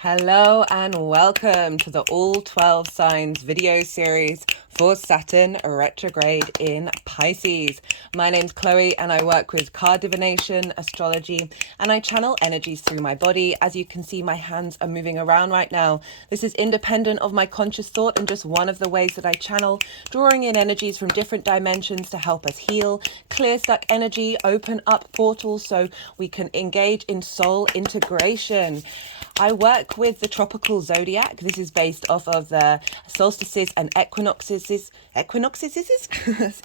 Hello and welcome to the All 12 Signs video series for Saturn Retrograde in Pisces. My name's Chloe and I work with card divination, astrology, and I channel energies through my body. As you can see, my hands are moving around right now. This is independent of my conscious thought and just one of the ways that I channel, drawing in energies from different dimensions to help us heal, clear stuck energy, open up portals so we can engage in soul integration. I work with the tropical zodiac. This is based off of the solstices and equinoxes. That's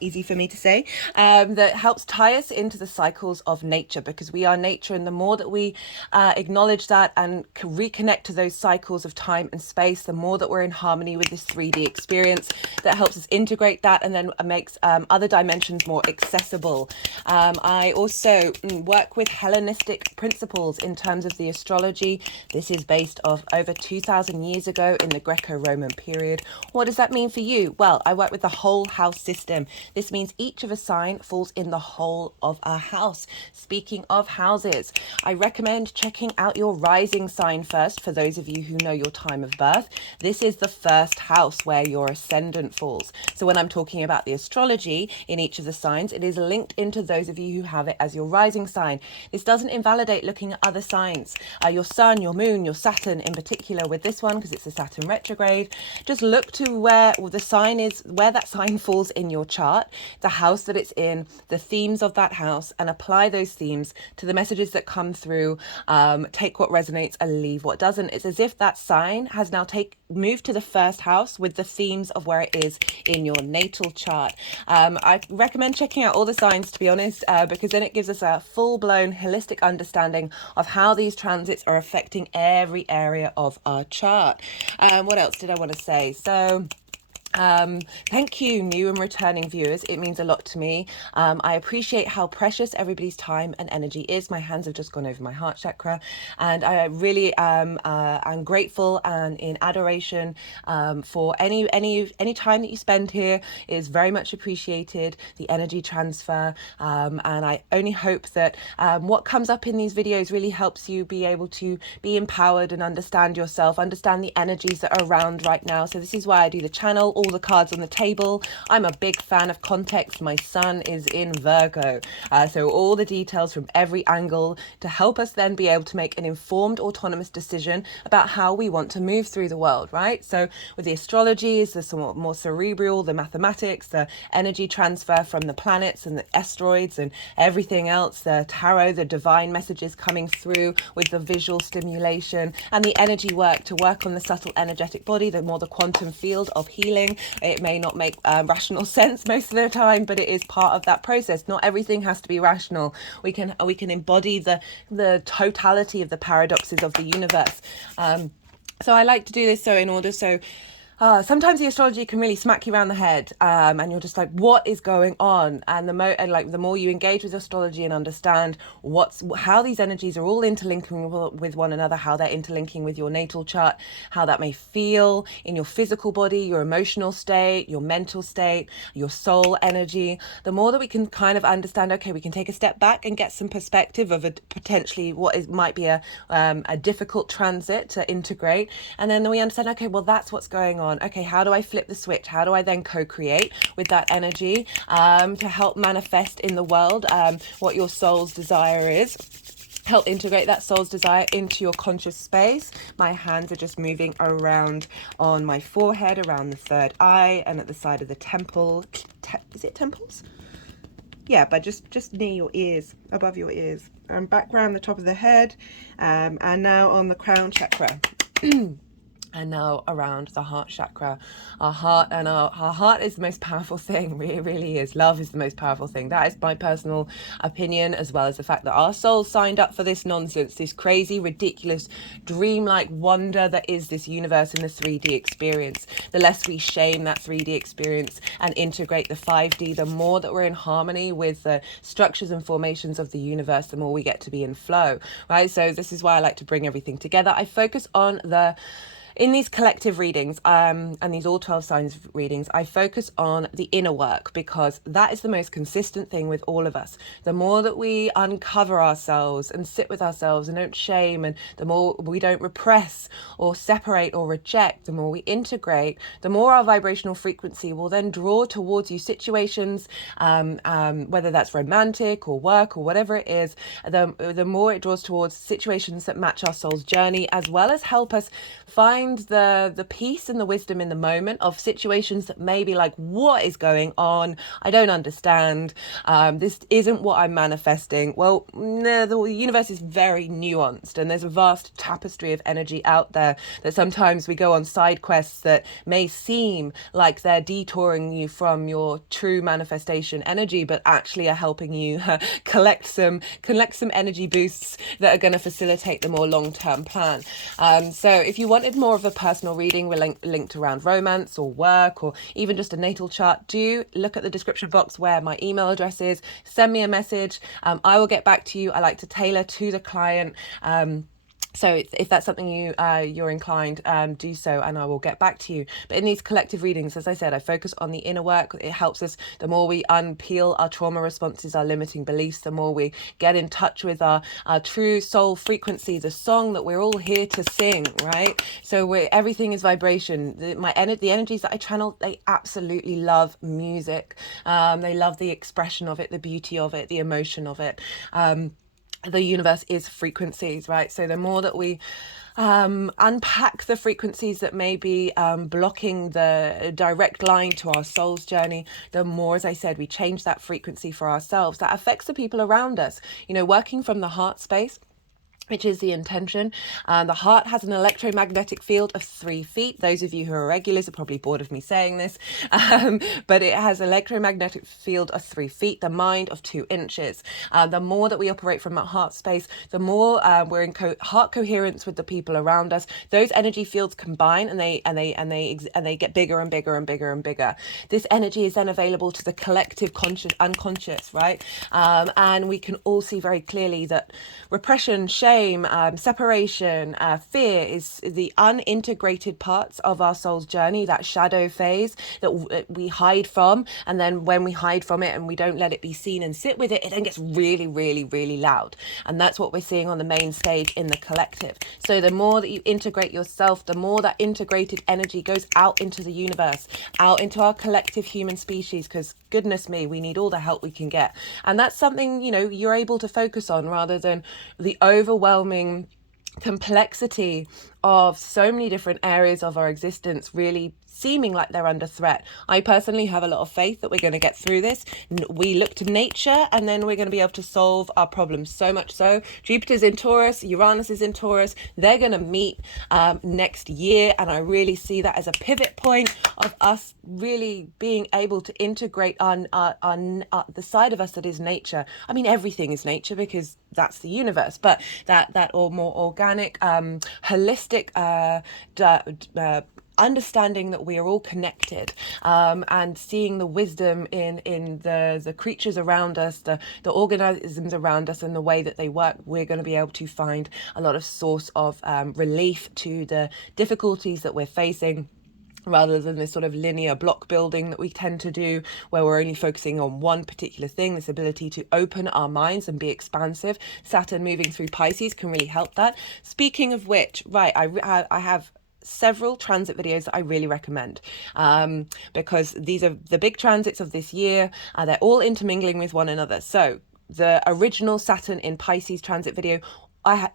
easy for me to say. That helps tie us into the cycles of nature, because we are nature, and the more that we acknowledge that and reconnect to those cycles of time and space, the more that we're in harmony with this 3D experience that helps us integrate that and then makes other dimensions more accessible. I also work with Hellenistic principles in terms of the astrology. This is based off over 2,000 years ago in the Greco-Roman period. What does that mean for you? Well, I work with the whole house system. This means each of a sign falls in the whole of a house. Speaking of houses, I recommend checking out your rising sign first for those of you who know your time of birth. This is the first house where your ascendant falls. So when I'm talking about the astrology in each of the signs, it is linked into those of you who have it as your rising sign. This doesn't invalidate looking at other signs. Your sun, your moon, your Saturn in particular with this one, because it's a Saturn retrograde. Just look to where the sign is, where that sign falls in your chart, the house that it's in, the themes of that house, and apply those themes to the messages that come through. Take what resonates and leave what doesn't. It's as if that sign has now moved to the first house with the themes of where it is in your natal chart. I recommend checking out all the signs, to be honest, because then it gives us a full-blown holistic understanding of how these transits are affecting every area of our chart. What else did I want to say? So thank you, new and returning viewers. It means a lot to me. I appreciate how precious everybody's time and energy is. My hands have just gone over my heart chakra, and I really am grateful and in adoration for any time that you spend here. Is very much appreciated, the energy transfer, and I only hope that what comes up in these videos really helps you be able to be empowered and understand yourself, understand the energies that are around right now. So this is why I do the channel, all the cards on the table. I'm a big fan of context. My sun is in Virgo, so all the details from every angle to help us then be able to make an informed, autonomous decision about how we want to move through the world, right? So with the astrology is the somewhat more cerebral, the mathematics, the energy transfer from the planets and the asteroids and everything else, the tarot, the divine messages coming through with the visual stimulation, and the energy work to work on the subtle energetic body, the more the quantum field of healing. It may not make rational sense most of the time, but it is part of that process. Not everything has to be rational. We can embody the totality of the paradoxes of the universe. So I like to do this sometimes the astrology can really smack you around the head, and you're just like, what is going on? And the more you engage with astrology and understand how these energies are all interlinking with one another, how they're interlinking with your natal chart, how that may feel in your physical body, your emotional state, your mental state, your soul energy, the more that we can kind of understand, okay, we can take a step back and get some perspective of potentially might be a difficult transit to integrate. And then we understand, okay, well, that's what's going on. Okay, how do I flip the switch? How do I then co-create with that energy to help manifest in the world what your soul's desire is? Help integrate that soul's desire into your conscious space. My hands are just moving around on my forehead, around the third eye, and at the side of the temple. Is it temples? Yeah, but just near your ears, above your ears, and back around the top of the head, and now on the crown chakra. And now around the heart chakra. Our heart is the most powerful thing. It really is. Love is the most powerful thing. That is my personal opinion, as well as the fact that our souls signed up for this nonsense, this crazy, ridiculous, dreamlike wonder that is this universe and the 3D experience. The less we shame that 3D experience and integrate the 5D, the more that we're in harmony with the structures and formations of the universe, the more we get to be in flow, right? So this is why I like to bring everything together. I focus on the In these collective readings, and these all 12 signs readings, I focus on the inner work because that is the most consistent thing with all of us. The more that we uncover ourselves and sit with ourselves and don't shame, and the more we don't repress or separate or reject, the more we integrate, the more our vibrational frequency will then draw towards you situations, whether that's romantic or work or whatever it is, the more it draws towards situations that match our soul's journey, as well as help us find the peace and the wisdom in the moment of situations that may be like, what is going on? I don't understand. This isn't what I'm manifesting. Well, no, the universe is very nuanced, and there's a vast tapestry of energy out there that sometimes we go on side quests that may seem like they're detouring you from your true manifestation energy, but actually are helping you collect some energy boosts that are going to facilitate the more long-term plan. So if you wanted more of a personal reading, we're linked around romance or work or even just a natal chart, do look at the description box where my email address is. Send me a message. I will get back to you. I like to tailor to the client. So if that's something you're inclined, do so, and I will get back to you. But in these collective readings, as I said, I focus on the inner work. It helps us, the more we unpeel our trauma responses, our limiting beliefs, the more we get in touch with our true soul frequency, the song that we're all here to sing, right? So everything is vibration. The energies that I channel, they absolutely love music. They love the expression of it, the beauty of it, the emotion of it. The universe is frequencies, right? So the more that we unpack the frequencies that may be blocking the direct line to our soul's journey, the more, as I said, we change that frequency for ourselves. That affects the people around us. You know, working from the heart space, which is the intention. The heart has an electromagnetic field of 3 feet. Those of you who are regulars are probably bored of me saying this, but it has electromagnetic field of 3 feet, the mind of 2 inches. The more that we operate from that heart space, the more we're in heart coherence with the people around us. Those energy fields combine, and they get bigger and bigger and bigger and bigger. This energy is then available to the collective unconscious, right? And we can all see very clearly that repression, shame, separation, fear is the unintegrated parts of our soul's journey, that shadow phase that we hide from. And then when we hide from it and we don't let it be seen and sit with it, it then gets really, really, really loud. And that's what we're seeing on the main stage in the collective. So the more that you integrate yourself, the more that integrated energy goes out into the universe, out into our collective human species, because goodness me, we need all the help we can get. And that's something, you know, you're able to focus on rather than the overwhelming complexity of so many different areas of our existence really seeming like they're under threat. I personally have a lot of faith that we're going to get through this. We look to nature, and then we're going to be able to solve our problems. So much so, Jupiter's in Taurus, Uranus is in Taurus. They're going to meet next year, and I really see that as a pivot point of us really being able to integrate on the side of us that is nature. I mean, everything is nature because that's the universe, but that or more organic, holistic understanding that we are all connected, and seeing the wisdom in the creatures around us, the organisms around us and the way that they work, we're going to be able to find a lot of source of relief to the difficulties that we're facing, rather than this sort of linear block building that we tend to do, where we're only focusing on one particular thing. This ability to open our minds and be expansive. Saturn moving through Pisces can really help that. Speaking of which, right, I have several transit videos that I really recommend, because these are the big transits of this year. They're all intermingling with one another. So the original Saturn in Pisces transit video,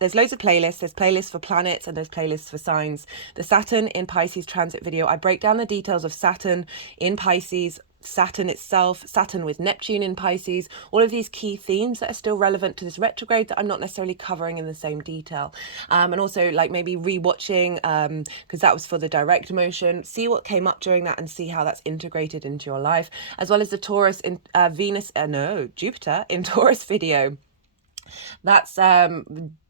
there's loads of playlists. There's playlists for planets and there's playlists for signs. The Saturn in Pisces transit video, I break down the details of Saturn in Pisces, Saturn itself, Saturn with Neptune in Pisces, all of these key themes that are still relevant to this retrograde that I'm not necessarily covering in the same detail. And also like maybe rewatching, because that was for the direct motion, see what came up during that and see how that's integrated into your life, as well as the Taurus in Jupiter in Taurus video. That's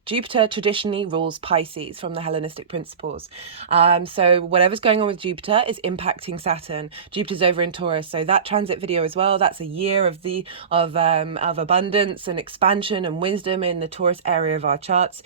Jupiter traditionally rules Pisces from the Hellenistic principles. So whatever's going on with Jupiter is impacting Saturn. Jupiter's over in Taurus, so that transit video as well, that's a year of abundance and expansion and wisdom in the Taurus area of our charts.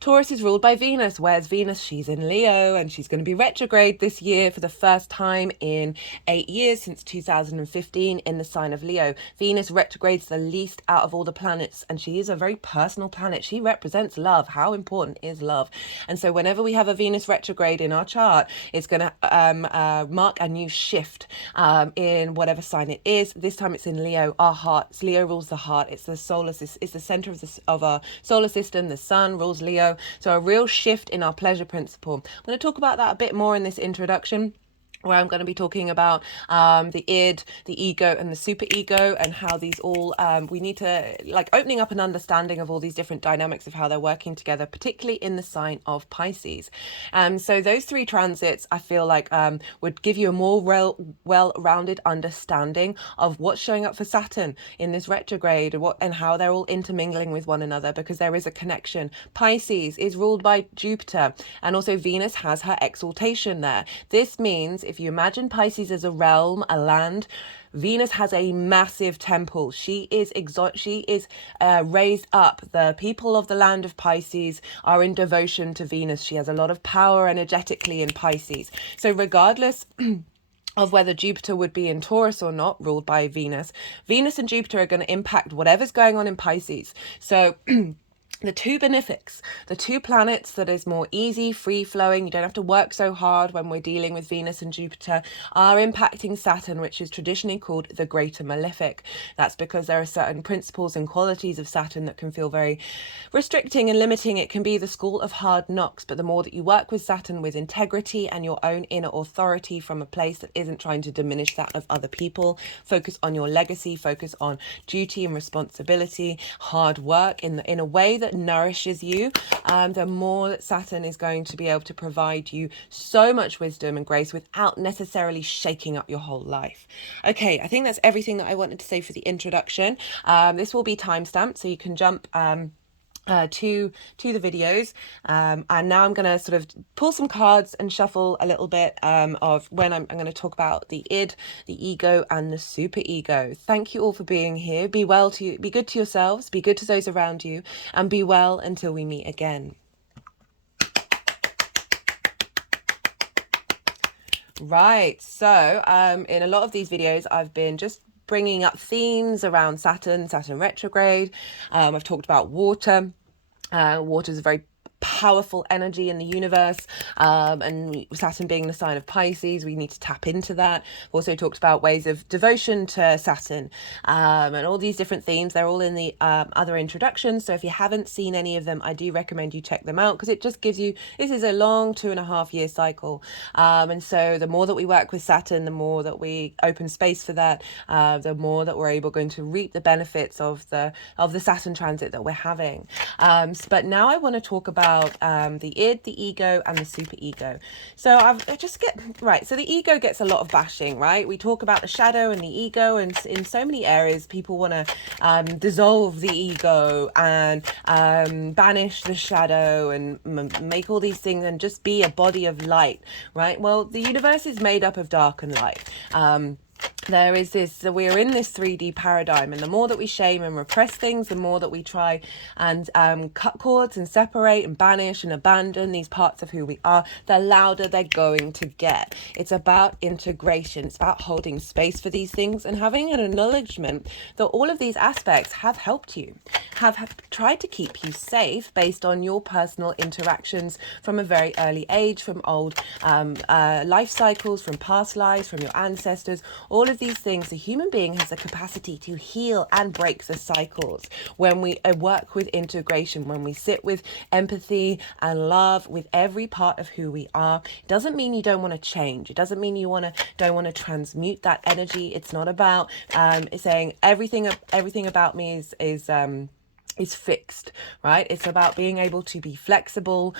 Taurus is ruled by Venus. Where's Venus? She's in Leo, and she's going to be retrograde this year for the first time in 8 years, since 2015, in the sign of Leo. Venus retrogrades the least out of all the planets, and she is a very personal planet. She represents love. How important is love? And so whenever we have a Venus retrograde in our chart, it's going to mark a new shift in whatever sign it is. This time it's in Leo, our hearts. Leo rules the heart. It's the solar system. It's the center of our solar system. The sun rules Leo. So a real shift in our pleasure principle. I'm going to talk about that a bit more in this introduction, where I'm going to be talking about the id, the ego, and the superego, and how these all, we need to, like, opening up an understanding of all these different dynamics of how they're working together, particularly in the sign of Pisces. So those three transits, I feel like, would give you a more well-rounded understanding of what's showing up for Saturn in this retrograde, and how they're all intermingling with one another, because there is a connection. Pisces is ruled by Jupiter, and also Venus has her exaltation there. This means, if you imagine Pisces as a realm, a land, Venus has a massive temple. She is raised up. The people of the land of Pisces are in devotion to Venus. She has a lot of power energetically in Pisces. So regardless of whether Jupiter would be in Taurus or not, ruled by Venus, Venus and Jupiter are going to impact whatever's going on in Pisces. So the two benefics, the two planets that is more easy, free-flowing, you don't have to work so hard when we're dealing with Venus and Jupiter, are impacting Saturn, which is traditionally called the greater malefic. That's because there are certain principles and qualities of Saturn that can feel very restricting and limiting. It can be the school of hard knocks, but the more that you work with Saturn with integrity and your own inner authority from a place that isn't trying to diminish that of other people, focus on your legacy, focus on duty and responsibility, hard work in a way that nourishes you, the more that Saturn is going to be able to provide you so much wisdom and grace without necessarily shaking up your whole life. Okay, I think that's everything that I wanted to say for the introduction. This will be timestamped, so you can jump to the videos, and now I'm going to sort of pull some cards and shuffle a little bit of when I'm going to talk about the id, the ego, and the superego. Thank you all for being here. Be good to yourselves, be good to those around you, and be well until we meet again. Right, so in a lot of these videos I've been just bringing up themes around Saturn retrograde. I've talked about water. Water is a very powerful energy in the universe, and Saturn being the sign of Pisces, we need to tap into that. Also talked about ways of devotion to Saturn, and all these different themes. They're all in the other introductions, so if you haven't seen any of them, I do recommend you check them out, because it just gives you, this is a long 2.5 year cycle, and so the more that we work with Saturn, the more that we open space for that, the more that we're going to reap the benefits of the Saturn transit that we're having. But now I want to talk about the id, the ego, and the superego. So so the ego gets a lot of bashing, right? We talk about the shadow and the ego, and in so many areas people want to dissolve the ego and banish the shadow and make all these things and just be a body of light, right? Well, the universe is made up of dark and light. There is this, so we're in this 3D paradigm, and the more that we shame and repress things, the more that we try and cut cords and separate and banish and abandon these parts of who we are, the louder they're going to get. It's about integration. It's about holding space for these things and having an acknowledgement that all of these aspects have helped you, have tried to keep you safe based on your personal interactions from a very early age, from old life cycles, from past lives, from your ancestors. All of these things, the human being has the capacity to heal and break the cycles when we work with integration, when we sit with empathy and love with every part of who we are. It doesn't mean you don't want to change. It doesn't mean you don't want to transmute that energy. It's not about saying everything about me is fixed, right? It's about being able to be flexible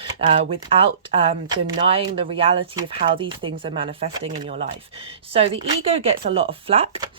without denying the reality of how these things are manifesting in your life. So the ego gets a lot of flack.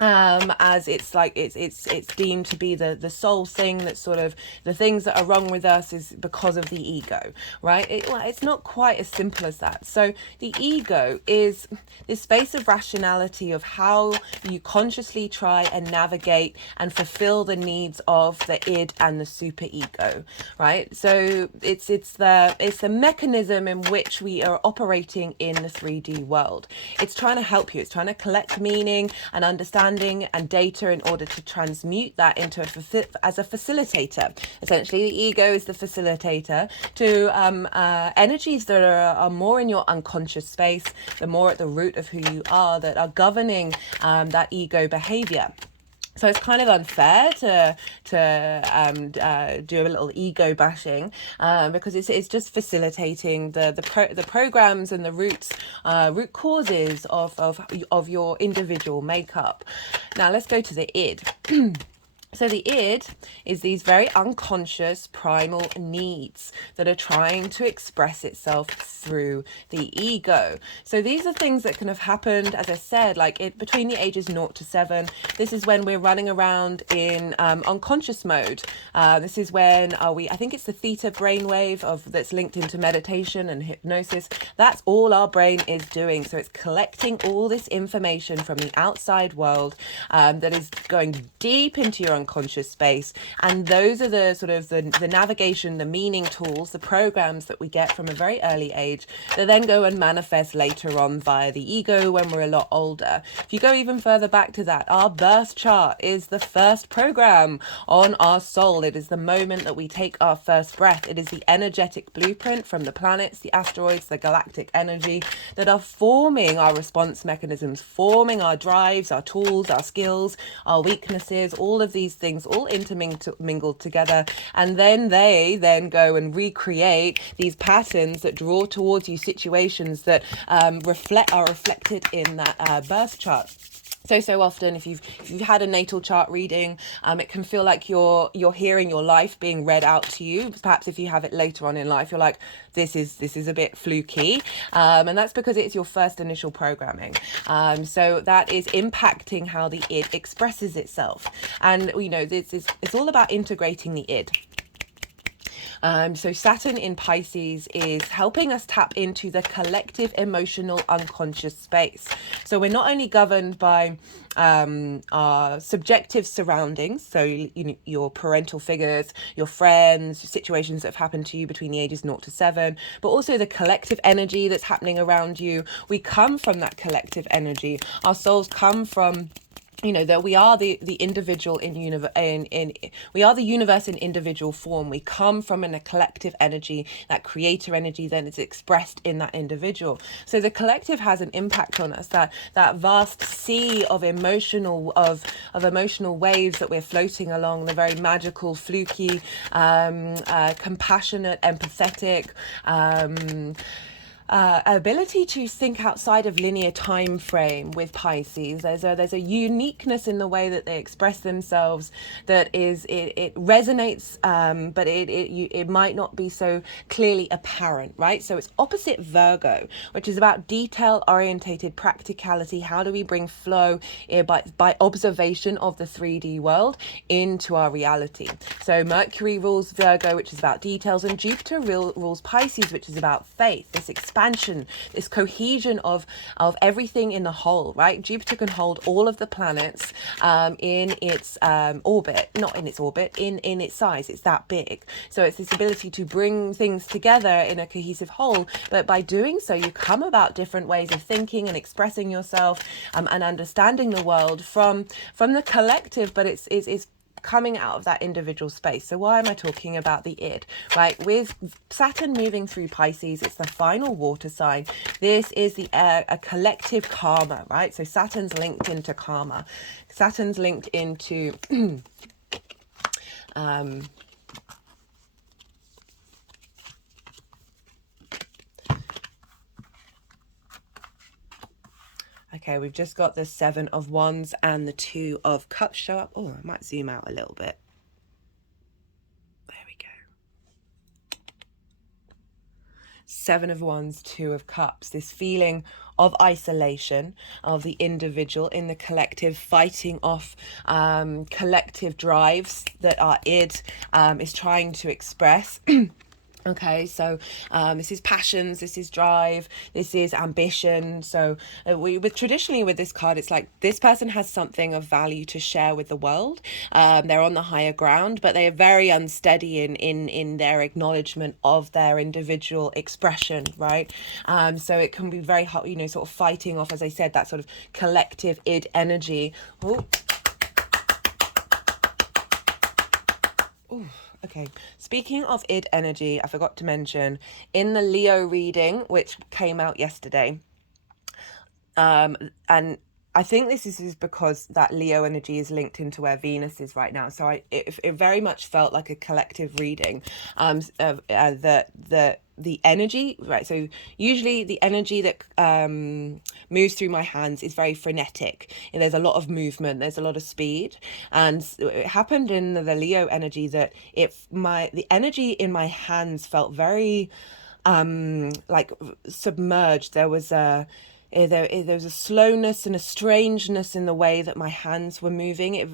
as it's like it's deemed to be the sole thing, that's sort of the things that are wrong with us is because of the ego, right? It's not quite as simple as that. So the ego is this space of rationality of how you consciously try and navigate and fulfill the needs of the id and the superego, right? So it's the mechanism in which we are operating in the 3D world. It's trying to help you. It's trying to collect meaning and understanding and data in order to transmute that into as a facilitator. Essentially, the ego is the facilitator to energies that are more in your unconscious space, the more at the root of who you are, that are governing that ego behavior. So it's kind of unfair to do a little ego bashing, because it's just facilitating the programs and the root causes of your individual makeup. Now let's go to the id. So the id is these very unconscious primal needs that are trying to express itself through the ego. So these are things that can have happened, as I said, like between the ages 0 to 7. This is when we're running around in unconscious mode. This is when I think it's the theta brainwave that's linked into meditation and hypnosis. That's all our brain is doing. So it's collecting all this information from the outside world that is going deep into your unconscious space, and those are the sort of the navigation, the meaning tools, the programs that we get from a very early age that then go and manifest later on via the ego when we're a lot older. If you go even further back to that, our birth chart is the first program on our soul. It is the moment that we take our first breath. It is the energetic blueprint from the planets, the asteroids, the galactic energy that are forming our response mechanisms, forming our drives, our tools, our skills, our weaknesses, all of these things all intermingled together, and then they then go and recreate these patterns that draw towards you situations that are reflected in that birth chart. So often, if you've had a natal chart reading, it can feel like you're hearing your life being read out to you. Perhaps if you have it later on in life, you're like, this is a bit fluky, and that's because it's your first initial programming. So that is impacting how the id expresses itself, and it's all about integrating the id. So Saturn in Pisces is helping us tap into the collective emotional unconscious space. So we're not only governed by our subjective surroundings, so your parental figures, your friends, situations that have happened to you between the ages 0 to 7, but also the collective energy that's happening around you. We come from that collective energy. Our souls come from that we are the individual we are the universe in individual form. We come from a collective energy. That creator energy then is expressed in that individual. So the collective has an impact on us. That vast sea of emotional waves that we're floating along, the very magical, fluky, compassionate, empathetic, ability to think outside of linear time frame with Pisces. There's a uniqueness in the way that they express themselves that it resonates, but it might not be so clearly apparent, right? So it's opposite Virgo, which is about detail orientated practicality. How do we bring flow by observation of the 3D world into our reality? So Mercury rules Virgo, which is about details, and Jupiter rules Pisces, which is about faith, this expansion, this cohesion of everything in the whole, right? Jupiter can hold all of the planets in its orbit, not in its orbit, in its size. It's that big. So it's this ability to bring things together in a cohesive whole, but by doing so, you come about different ways of thinking and expressing yourself, and understanding the world from the collective, but it's coming out of that individual space. So why am I talking about the id, right? With Saturn moving through Pisces, it's the final water sign. This is a collective karma, right? So Saturn's linked into karma. Saturn's linked into okay, we've just got the 7 of Wands and the 2 of Cups show up. Oh, I might zoom out a little bit. There we go. Seven of Wands, Two of Cups, this feeling of isolation of the individual in the collective, fighting off collective drives that our id is trying to express. Okay, so this is passions, this is drive, this is ambition. So traditionally with this card, it's like this person has something of value to share with the world. They're on the higher ground, but they are very unsteady in their acknowledgement of their individual expression, right? So it can be very hard, sort of fighting off, as I said, that sort of collective id energy. Okay, speaking of id energy, I forgot to mention in the Leo reading, which came out yesterday, and I think this is because that Leo energy is linked into where Venus is right now. So it very much felt like a collective reading. The energy, right? So usually the energy that moves through my hands is very frenetic. And there's a lot of movement. There's a lot of speed, and it happened in the Leo energy that the energy in my hands felt very like submerged. There was there was a slowness and a strangeness in the way that my hands were moving. It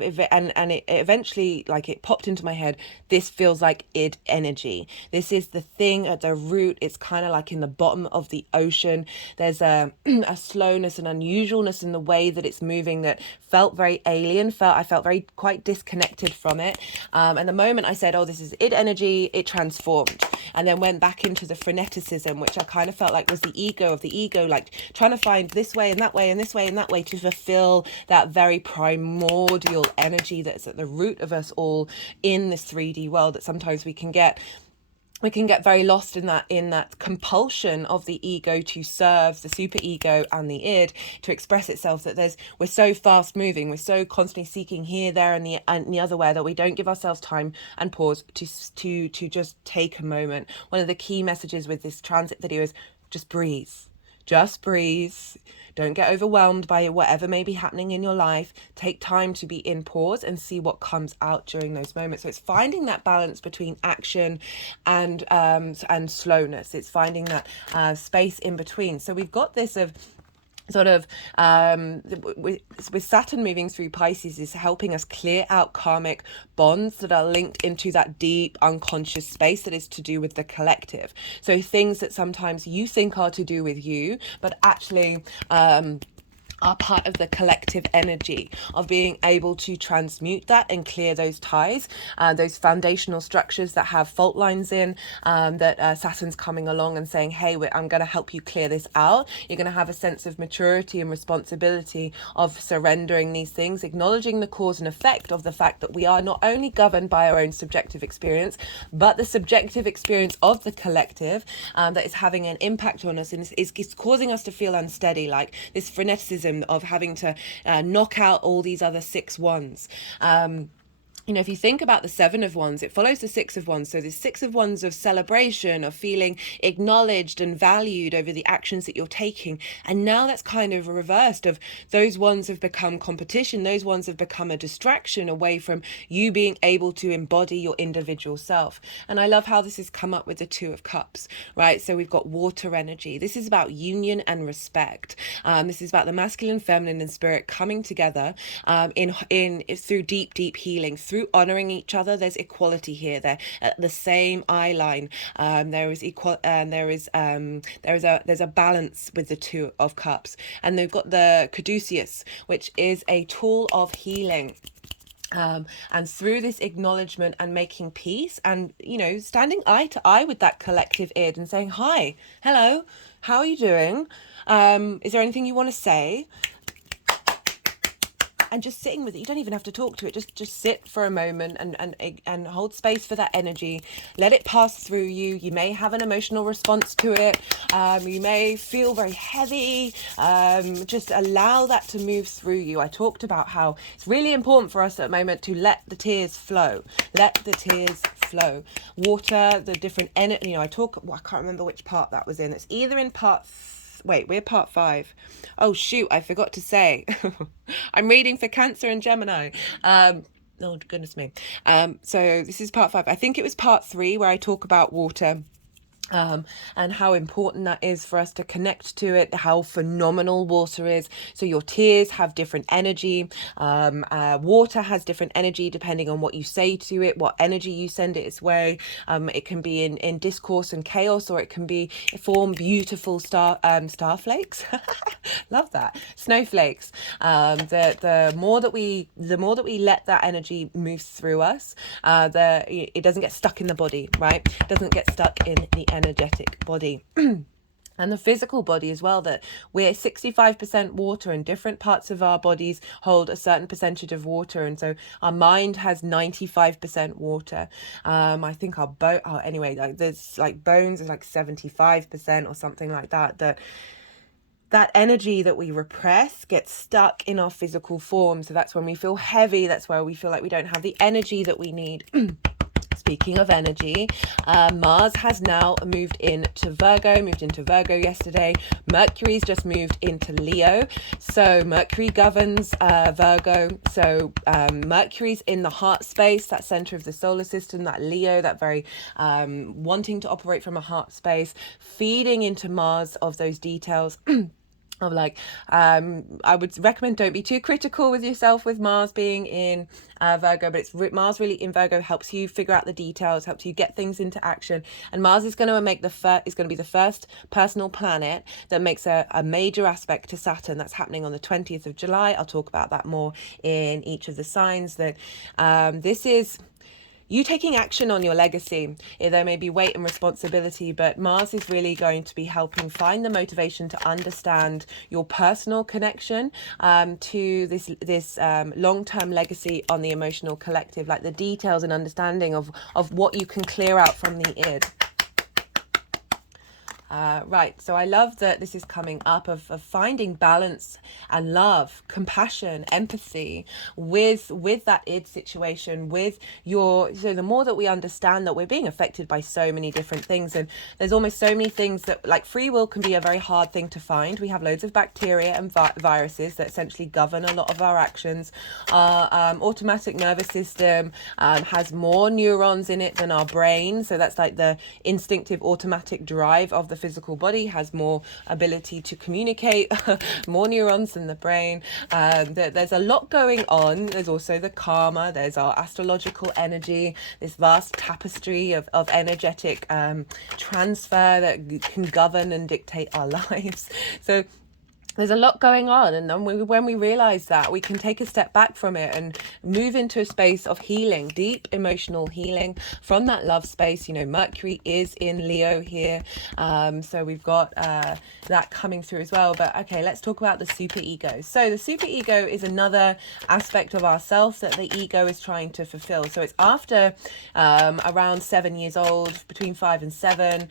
eventually, like, it popped into my head, this feels like id energy. This is the thing at the root. It's kind of like in the bottom of the ocean. There's a slowness and unusualness in the way that it's moving that felt very alien. I felt very quite disconnected from it. And the moment I said, oh, this is id energy, it transformed. And then went back into the freneticism, which I kind of felt like was the ego, like trying to find this way and that way and this way and that way to fulfill that very primordial energy that's at the root of us all in this 3D world, that sometimes we can get very lost in that compulsion of the ego to serve the super ego and the id to express itself, that we're so fast moving, we're so constantly seeking here, there and the other way, that we don't give ourselves time and pause to just take a moment. One of the key messages with this transit video is just breathe. Just breathe. Don't get overwhelmed by whatever may be happening in your life. Take time to be in pause and see what comes out during those moments. So it's finding that balance between action and slowness. It's finding that space in between. So we've got this of sort of with Saturn moving through Pisces is helping us clear out karmic bonds that are linked into that deep unconscious space that is to do with the collective. So things that sometimes you think are to do with you, but actually are part of the collective energy of being able to transmute that and clear those ties, those foundational structures that have fault lines in, that Saturn's coming along and saying, hey, I'm going to help you clear this out. You're going to have a sense of maturity and responsibility of surrendering these things, acknowledging the cause and effect of the fact that we are not only governed by our own subjective experience, but the subjective experience of the collective that is having an impact on us and is causing us to feel unsteady, like this freneticism of having to knock out all these other 6 wands. If you think about the 7 of Wands, it follows the 6 of Wands. So the 6 of Wands of celebration, of feeling acknowledged and valued over the actions that you're taking. And now that's kind of reversed, of those ones have become competition. Those ones have become a distraction away from you being able to embody your individual self. And I love how this has come up with the 2 of Cups, right? So we've got water energy. This is about union and respect. This is about the masculine, feminine, and spirit coming together through deep healing, through honoring each other. There's equality here. They're at the same eye line. There's a balance with the 2 of Cups, and they've got the caduceus, which is a tool of healing. And through this acknowledgement and making peace and, standing eye to eye with that collective id and saying, hi, hello, how are you doing? Is there anything you want to say? And just sitting with it. You don't even have to talk to it. Just sit for a moment and hold space for that energy. Let it pass through you. You may have an emotional response to it. You may feel very heavy. Just allow that to move through you. I talked about how it's really important for us at the moment to let the tears flow. Let the tears flow. Water, the different energy. I can't remember which part that was in. It's either in we're part 5. Oh, shoot, I forgot to say. I'm reading for Cancer and Gemini. Oh, goodness me. So this is part 5. I think it was part 3 where I talk about water. and how important that is for us to connect to it, how phenomenal water is. So your tears have different energy. Water has different energy depending on what you say to it, what energy you send it its way. It can be in discourse and chaos, or it can be form beautiful star flakes. Love that. Snowflakes. The more that we let that energy move through us, it doesn't get stuck in the body, right? It doesn't get stuck in the energetic body. And the physical body as well, that we're 65% water, and different parts of our bodies hold a certain percentage of water. And so our mind has 95% water. I think anyway, like there's like bones is like 75% or something like that. That energy that we repress gets stuck in our physical form. So that's when we feel heavy. That's where we feel like we don't have the energy that we need. Speaking of energy, Mars has now moved into Virgo yesterday. Mercury's just moved into Leo. So Mercury governs Virgo. So Mercury's in the heart space, that center of the solar system, that Leo, that very wanting to operate from a heart space, feeding into Mars of those details. Of like, I would recommend don't be too critical with yourself with Mars being in Virgo, but Mars really in Virgo helps you figure out the details, helps you get things into action. And Mars is going to be the first personal planet that makes a major aspect to Saturn. That's happening on the 20th of July. I'll talk about that more in each of the signs. That this is you taking action on your legacy. There may be weight and responsibility, but Mars is really going to be helping find the motivation to understand your personal connection to this long-term legacy on the emotional collective, like the details and understanding of what you can clear out from the id. Right, so I love that this is coming up of finding balance and love, compassion, empathy with that id situation, so the more that we understand that we're being affected by so many different things, and there's almost so many things that, like, free will can be a very hard thing to find. We have loads of bacteria and viruses that essentially govern a lot of our actions. Our automatic nervous system has more neurons in it than our brain, so that's like the instinctive automatic drive of the physical body has more ability to communicate, more neurons than the brain. There's a lot going on. There's also the karma, there's our astrological energy, this vast tapestry of energetic transfer that can govern and dictate our lives. So there's a lot going on, and then when we realize that, we can take a step back from it and move into a space of healing, deep emotional healing from that love space. Mercury is in Leo here, so we've got that coming through as well. But okay, let's talk about the superego. So the superego is another aspect of ourselves that the ego is trying to fulfill. So it's after around 7 years old, between 5 and 7.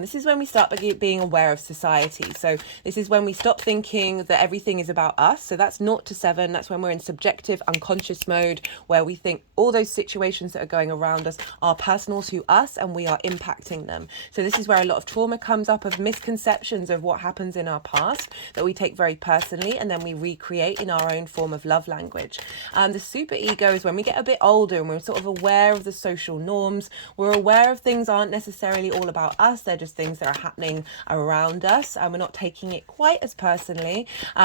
This is when we start being aware of society. So this is when we stop thinking that everything is about us. So that's 0 to 7. That's when we're in subjective unconscious mode, where we think all those situations that are going around us are personal to us and we are impacting them. So this is where a lot of trauma comes up, of misconceptions of what happens in our past that we take very personally, and then we recreate in our own form of love language. The superego is when we get a bit older and we're sort of aware of the social norms. We're aware of things aren't necessarily all about us. They're just things that are happening around us, and we're not taking it quite as personally.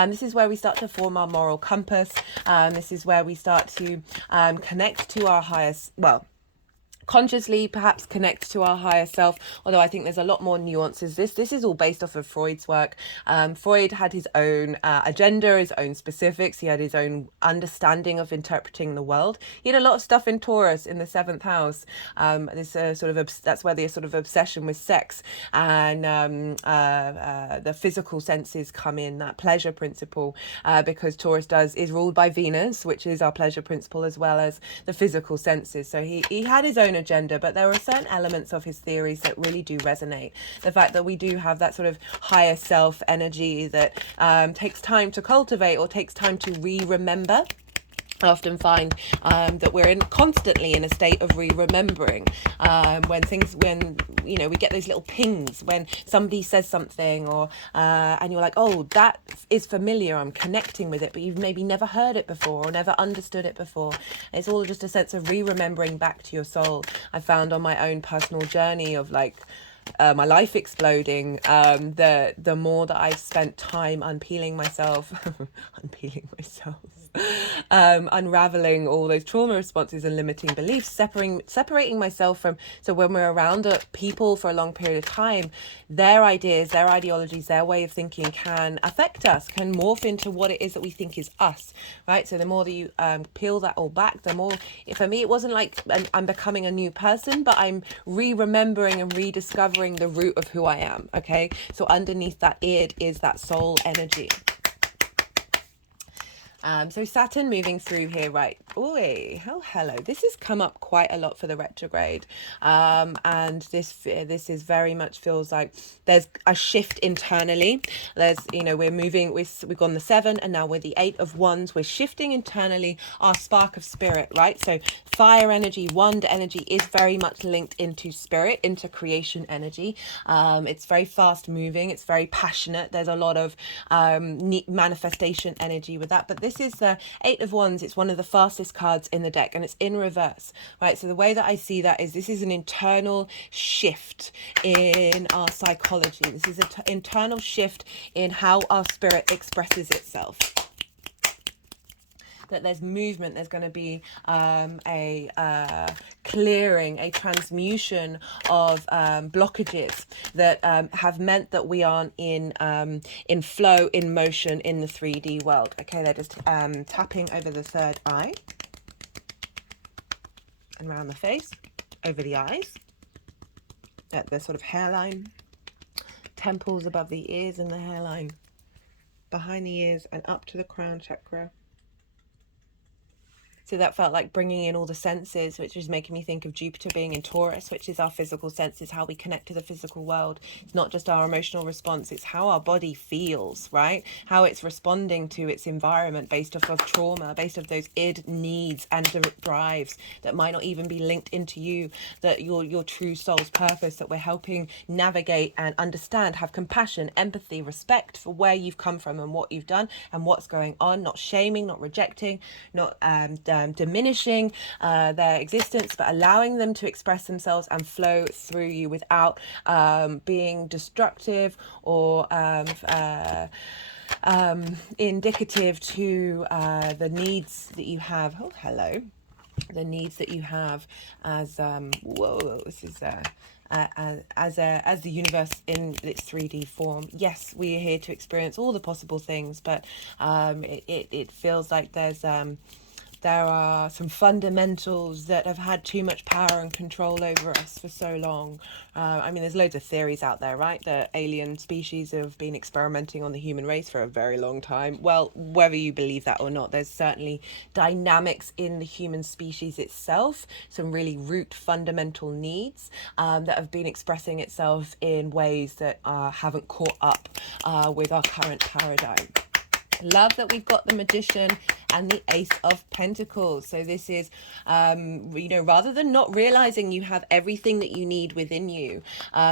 This is where we start to form our moral compass. This is where we start to connect to our highest, consciously perhaps connect to our higher self, although I think there's a lot more nuances. This is all based off of Freud's work. Freud had his own agenda, his own specifics. He had his own understanding of interpreting the world. He had a lot of stuff in Taurus in the 7th house. That's where the sort of obsession with sex and the physical senses come in, that pleasure principle, because Taurus is ruled by Venus, which is our pleasure principle, as well as the physical senses. So he had his own agenda, but there are certain elements of his theories that really do resonate. The fact that we do have that sort of higher self energy that takes time to cultivate, or takes time to remember. I often find that we're constantly in a state of remembering when we get those little pings when somebody says something, or and you're like, oh, that is familiar, I'm connecting with it, but you've maybe never heard it before or never understood it before. It's all just a sense of remembering back to your soul. I found on my own personal journey of my life exploding, the more that I've spent time unpeeling myself, unraveling all those trauma responses and limiting beliefs, separating myself from. So when we're around people for a long period of time, their ideas, their ideologies, their way of thinking can affect us, can morph into what it is that we think is us, right? So the more that you peel that all back, the more, for me, it wasn't like I'm becoming a new person, but I'm remembering and rediscovering the root of who I am. Okay, so underneath that id is that soul energy. So Saturn moving through here, right? Oi, oh, hello. This has come up quite a lot for the retrograde. And this is very much feels like there's a shift internally. There's, we're moving, we've gone the 7 and now we're the 8 of Wands. We're shifting internally our spark of spirit, right? So fire energy, wand energy is very much linked into spirit, into creation energy. It's very fast moving. It's very passionate. There's a lot of manifestation energy with that. But this is the 8 of Wands. It's one of the fastest cards in the deck and it's in reverse, right? So the way that I see that is this is an internal shift in our psychology. This is an internal shift in how our spirit expresses itself. That there's movement, there's going to be a clearing, a transmutation of blockages that have meant that we aren't in flow, in motion, in the 3D world. Okay, they're just tapping over the third eye and around the face, over the eyes, at the sort of hairline, temples above the ears and the hairline, behind the ears and up to the crown chakra. So that felt like bringing in all the senses, which is making me think of Jupiter being in Taurus, which is our physical senses, how we connect to the physical world. It's not just our emotional response, it's how our body feels, right? How it's responding to its environment based off of trauma, based off those id needs and drives that might not even be linked into you, that your true soul's purpose, that we're helping navigate and understand, have compassion, empathy, respect for where you've come from and what you've done and what's going on, not shaming, not rejecting, not diminishing their existence, but allowing them to express themselves and flow through you without being destructive or indicative to the needs that you have. Oh, hello. The needs that you have as whoa, this is as the universe in its 3D form. Yes, we are here to experience all the possible things, but it feels like there are some fundamentals that have had too much power and control over us for so long. I mean, there's loads of theories out there, right? That alien species have been experimenting on the human race for a very long time. Well, whether you believe that or not, there's certainly dynamics in the human species itself, some really root fundamental needs that have been expressing itself in ways that haven't caught up with our current paradigm. Love that we've got the Magician and the Ace of Pentacles. So this is, rather than not realizing you have everything that you need within you,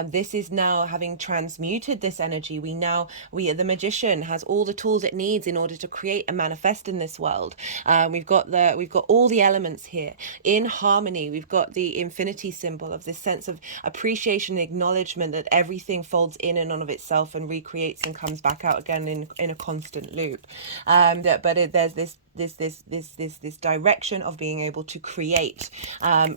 this is now having transmuted this energy. The Magician has all the tools it needs in order to create and manifest in this world. We've got all the elements here in harmony. We've got the infinity symbol of this sense of appreciation and acknowledgement that everything folds in and on of itself and recreates and comes back out again in a constant loop. There's this direction of being able to create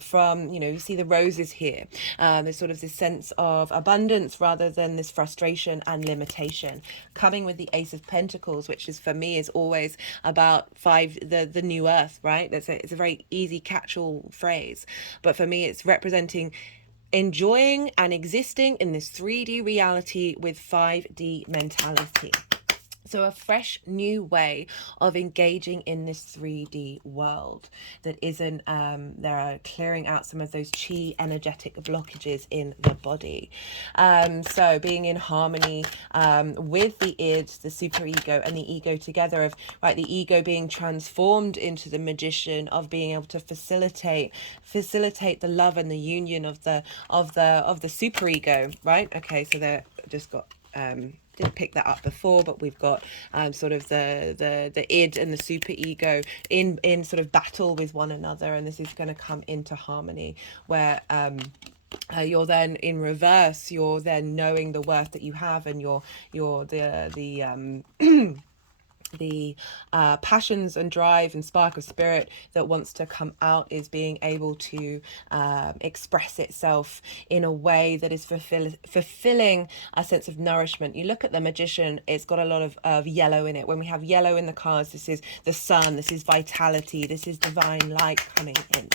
from, you see the roses here. There's sort of this sense of abundance rather than this frustration and limitation. Coming with the Ace of Pentacles, which is for me is always about the new earth, right? It's a very easy catch-all phrase, but for me it's representing enjoying and existing in this 3D reality with 5D mentality. So a fresh new way of engaging in this 3D world that isn't, there are clearing out some of those chi energetic blockages in the body. So being in harmony with the id, the superego and the ego together, of the ego being transformed into the Magician, of being able to facilitate the love and the union of the superego, right? Okay, so they're just got didn't pick that up before, but we've got sort of the id and the superego in sort of battle with one another, and this is going to come into harmony where you're then in reverse. You're then knowing the worth that you have, and you're the passions and drive and spark of spirit that wants to come out is being able to express itself in a way that is fulfilling a sense of nourishment. You look at the Magician, it's got a lot of yellow in it. When we have yellow in the cards, this is the sun, this is vitality, this is divine light coming in.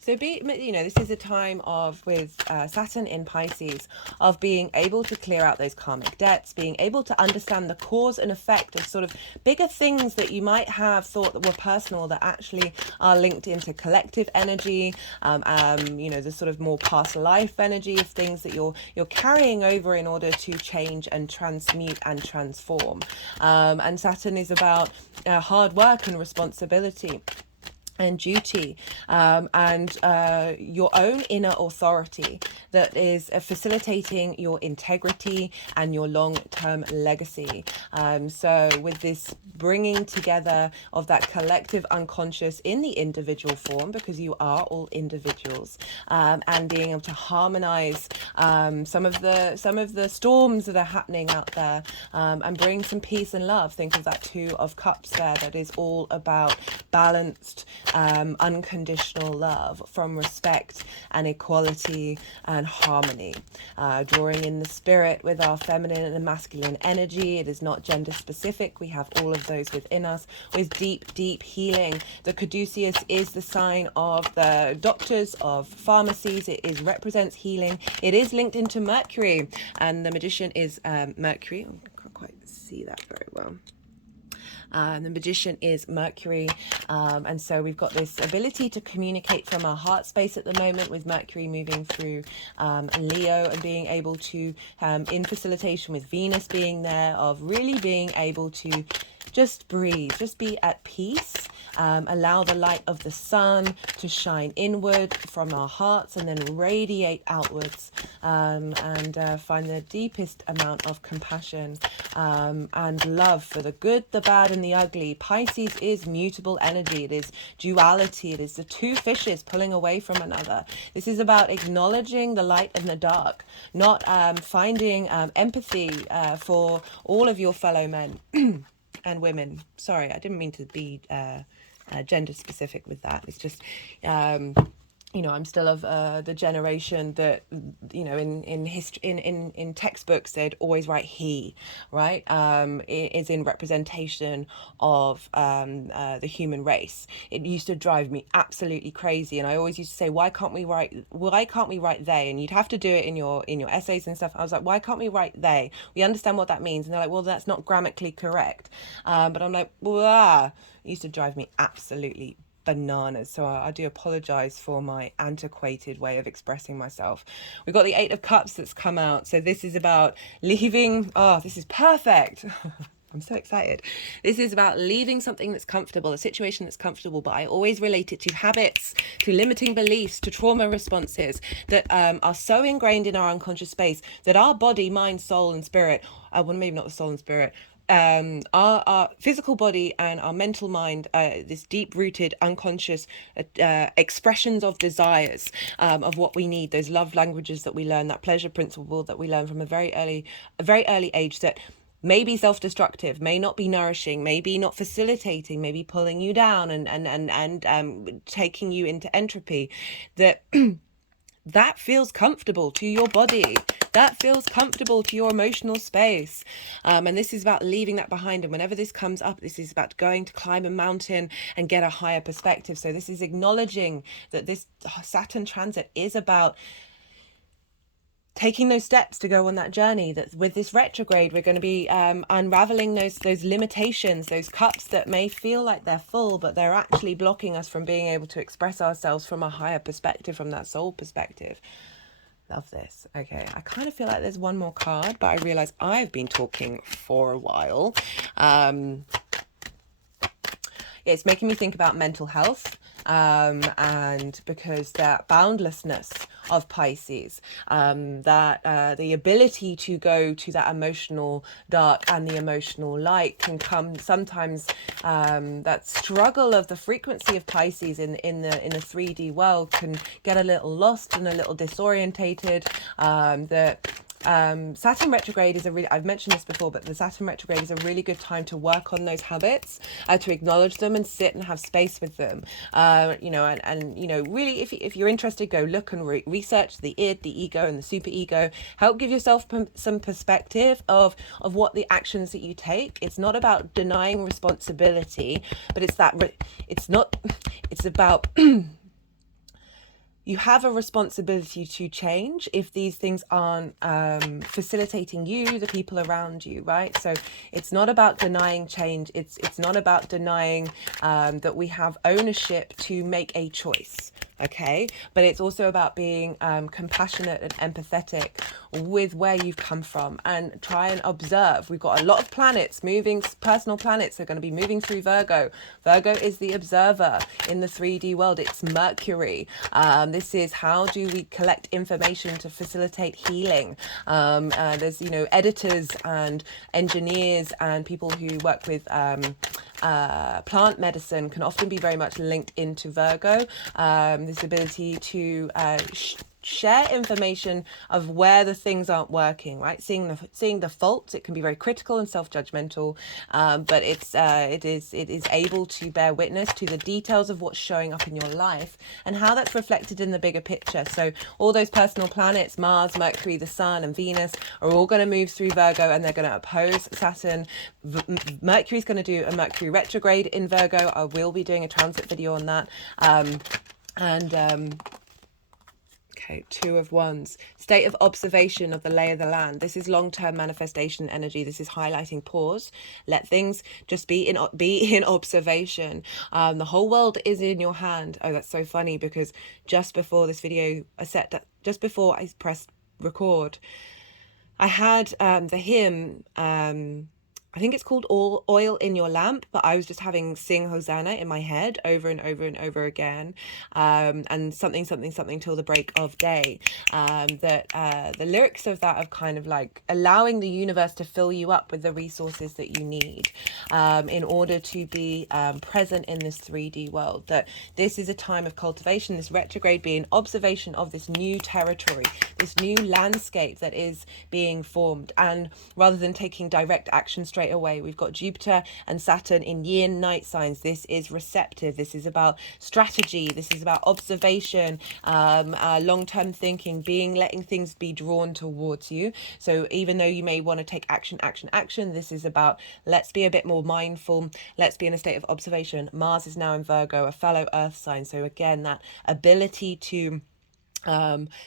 So this is a time of, with Saturn in Pisces, of being able to clear out those karmic debts, being able to understand the cause and effect of sort of bigger things that you might have thought that were personal that actually are linked into collective energy, the sort of more past life energy of things that you're carrying over in order to change and transmute and transform. And Saturn is about hard work and responsibility and duty, and your own inner authority that is facilitating your integrity and your long-term legacy. So with this bringing together of that collective unconscious in the individual form, because you are all individuals, and being able to harmonize some of the storms that are happening out there, and bring some peace and love. Think of that Two of Cups there, that is all about balanced, unconditional love from respect and equality and harmony. Drawing in the spirit with our feminine and masculine energy. It is not gender specific. We have all of those within us with deep healing. The caduceus is the sign of the doctors, of pharmacies. It represents healing. It is linked into Mercury, and the Magician is Mercury. I can't quite see that very well. The Magician is Mercury, and so we've got this ability to communicate from our heart space at the moment, with Mercury moving through Leo, and being able to, in facilitation with Venus being there, of really being able to just breathe, just be at peace, allow the light of the sun to shine inward from our hearts and then radiate outwards, and find the deepest amount of compassion and love for the good, the bad, and the ugly. Pisces is mutable energy. It is duality. It is the two fishes pulling away from another. This is about acknowledging the light and the dark, not finding empathy for all of your fellow men and women. Sorry, I didn't mean to be gender specific with that. It's just I'm still of the generation that, in history, in textbooks, they'd always write he, right? It is in representation of the human race. It used to drive me absolutely crazy, and I always used to say, why can't we write they? And you'd have to do it in your essays and stuff. I was like, why can't we write they? We understand what that means. And they're like, well, that's not grammatically correct. But I'm like, it used to drive me absolutely bananas. So I do apologize for my antiquated way of expressing myself. We've got the Eight of Cups that's come out. So this is about leaving. Oh, this is perfect. I'm so excited. This is about leaving something that's comfortable, a situation that's comfortable, but I always relate it to habits, to limiting beliefs, to trauma responses that are so ingrained in our unconscious space that our body, mind, soul, and spirit, well, maybe not the soul and spirit, our physical body and our mental mind, this deep-rooted unconscious expressions of desires, of what we need, those love languages that we learn, that pleasure principle that we learn from a very early age, that may be self-destructive, may not be nourishing, may be not facilitating, may be pulling you down and taking you into entropy, that feels comfortable to your body, that feels comfortable to your emotional space, and this is about leaving that behind. And whenever this comes up, this is about going to climb a mountain and get a higher perspective. So this is acknowledging that this Saturn transit is about taking those steps to go on that journey. That with this retrograde, we're going to be unraveling those limitations, those cups that may feel like they're full, but they're actually blocking us from being able to express ourselves from a higher perspective, from that soul perspective. Love this. Okay, I kind of feel like there's one more card, but I realize I've been talking for a while. It's making me think about mental health, and because that boundlessness of Pisces. That the ability to go to that emotional dark and the emotional light can come sometimes. That struggle of the frequency of Pisces in the 3D world can get a little lost and a little disorientated. Saturn retrograde is a really, I've mentioned this before, but the Saturn retrograde is a really good time to work on those habits, to acknowledge them and sit and have space with them. Really, if you're interested, go look and research the id, the ego, and the super ego. Help give yourself some perspective of what the actions that you take. It's not about denying responsibility, but it's about you have a responsibility to change if these things aren't facilitating you, the people around you, right? So it's not about denying change. It's not about denying that we have ownership to make a choice, okay? But it's also about being compassionate and empathetic with where you've come from, and try and observe. We've got a lot of planets moving, personal planets are going to be moving through Virgo. Virgo is the observer in the 3D world. It's Mercury. This is how do we collect information to facilitate healing. There's, editors and engineers and people who work with plant medicine can often be very much linked into Virgo. This ability to share information of where the things aren't working, right? Seeing the faults. It can be very critical and self-judgmental, but it is able to bear witness to the details of what's showing up in your life and how that's reflected in the bigger picture. So all those personal planets, Mars, Mercury, the Sun, and Venus, are all going to move through Virgo, and they're going to oppose Saturn. Mercury's going to do a Mercury retrograde in Virgo. I will be doing a transit video on that. Okay, Two of Wands, state of observation of the lay of the land. This is long-term manifestation energy. This is highlighting pause. Let things just be in observation. The whole world is in your hand. Oh, that's so funny, because just before this video, just before I pressed record, I had the hymn. I think it's called Oil in Your Lamp, but I was just having Sing Hosanna in my head over and over and over again, and something till the break of day. The lyrics of that of kind of like allowing the universe to fill you up with the resources that you need in order to be present in this 3D world. That this is a time of cultivation, this retrograde being observation of this new territory, this new landscape that is being formed. And rather than taking direct action straight away, we've got Jupiter and Saturn in yin night signs. This is receptive. This is about strategy. This is about observation, long-term thinking, letting things be drawn towards you. So even though you may want to take action, this is about, let's be a bit more mindful. Let's be in a state of observation. Mars is now in Virgo, a fellow earth sign. So again, that ability to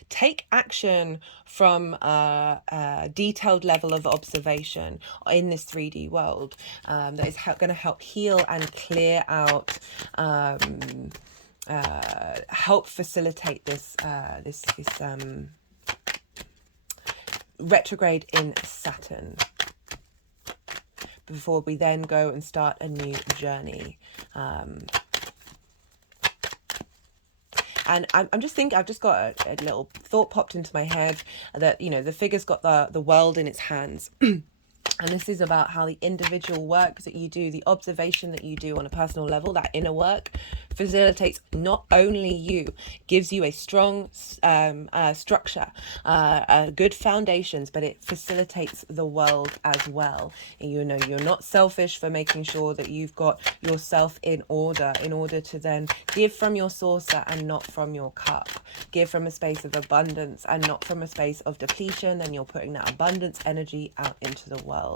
take action from a detailed level of observation in this 3D world, that is going to help heal and clear out, help facilitate this retrograde in Saturn, before we then go and start a new journey. And I'm just thinking, I've just got a little thought popped into my head that, the figure's got the world in its hands. And this is about how the individual work that you do, the observation that you do on a personal level, that inner work, facilitates not only you, gives you a strong structure, good foundations, but it facilitates the world as well. And you're not selfish for making sure that you've got yourself in order to then give from your saucer and not from your cup. Give from a space of abundance and not from a space of depletion. Then you're putting that abundance energy out into the world.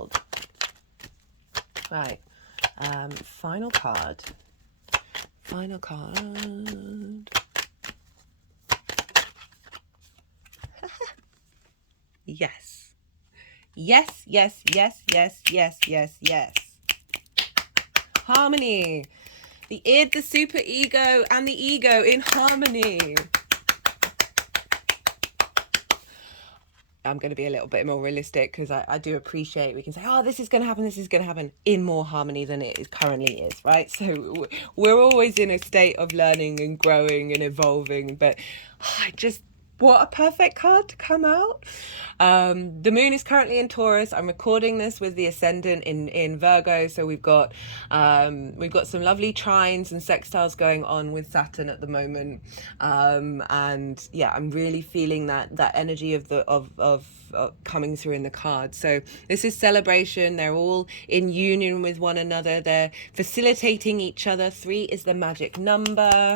Right. Final card. Yes. Harmony. The id, the super ego, and the ego in harmony. I'm going to be a little bit more realistic, because I do appreciate we can say, oh, this is going to happen in more harmony than it currently is, right? So we're always in a state of learning and growing and evolving, but What a perfect card to come out. The moon is currently in Taurus. I'm recording this with the Ascendant in Virgo, so we've got some lovely trines and sextiles going on with Saturn at the moment, and yeah, I'm really feeling that energy of coming through in the cards. So this is celebration. They're all in union with one another. They're facilitating each other. 3 is the magic number.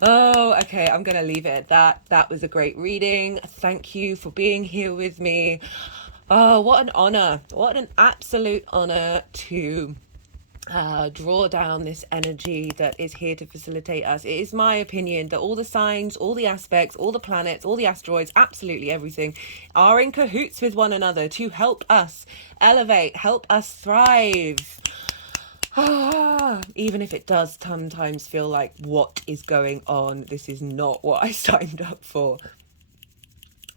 Oh, okay, I'm going to leave it at that. That was a great reading. Thank you for being here with me. Oh, what an honor. What an absolute honor to draw down this energy that is here to facilitate us. It is my opinion that all the signs, all the aspects, all the planets, all the asteroids, absolutely everything are in cahoots with one another to help us elevate, help us thrive. Even if it does sometimes feel like, what is going on? This is not what I signed up for.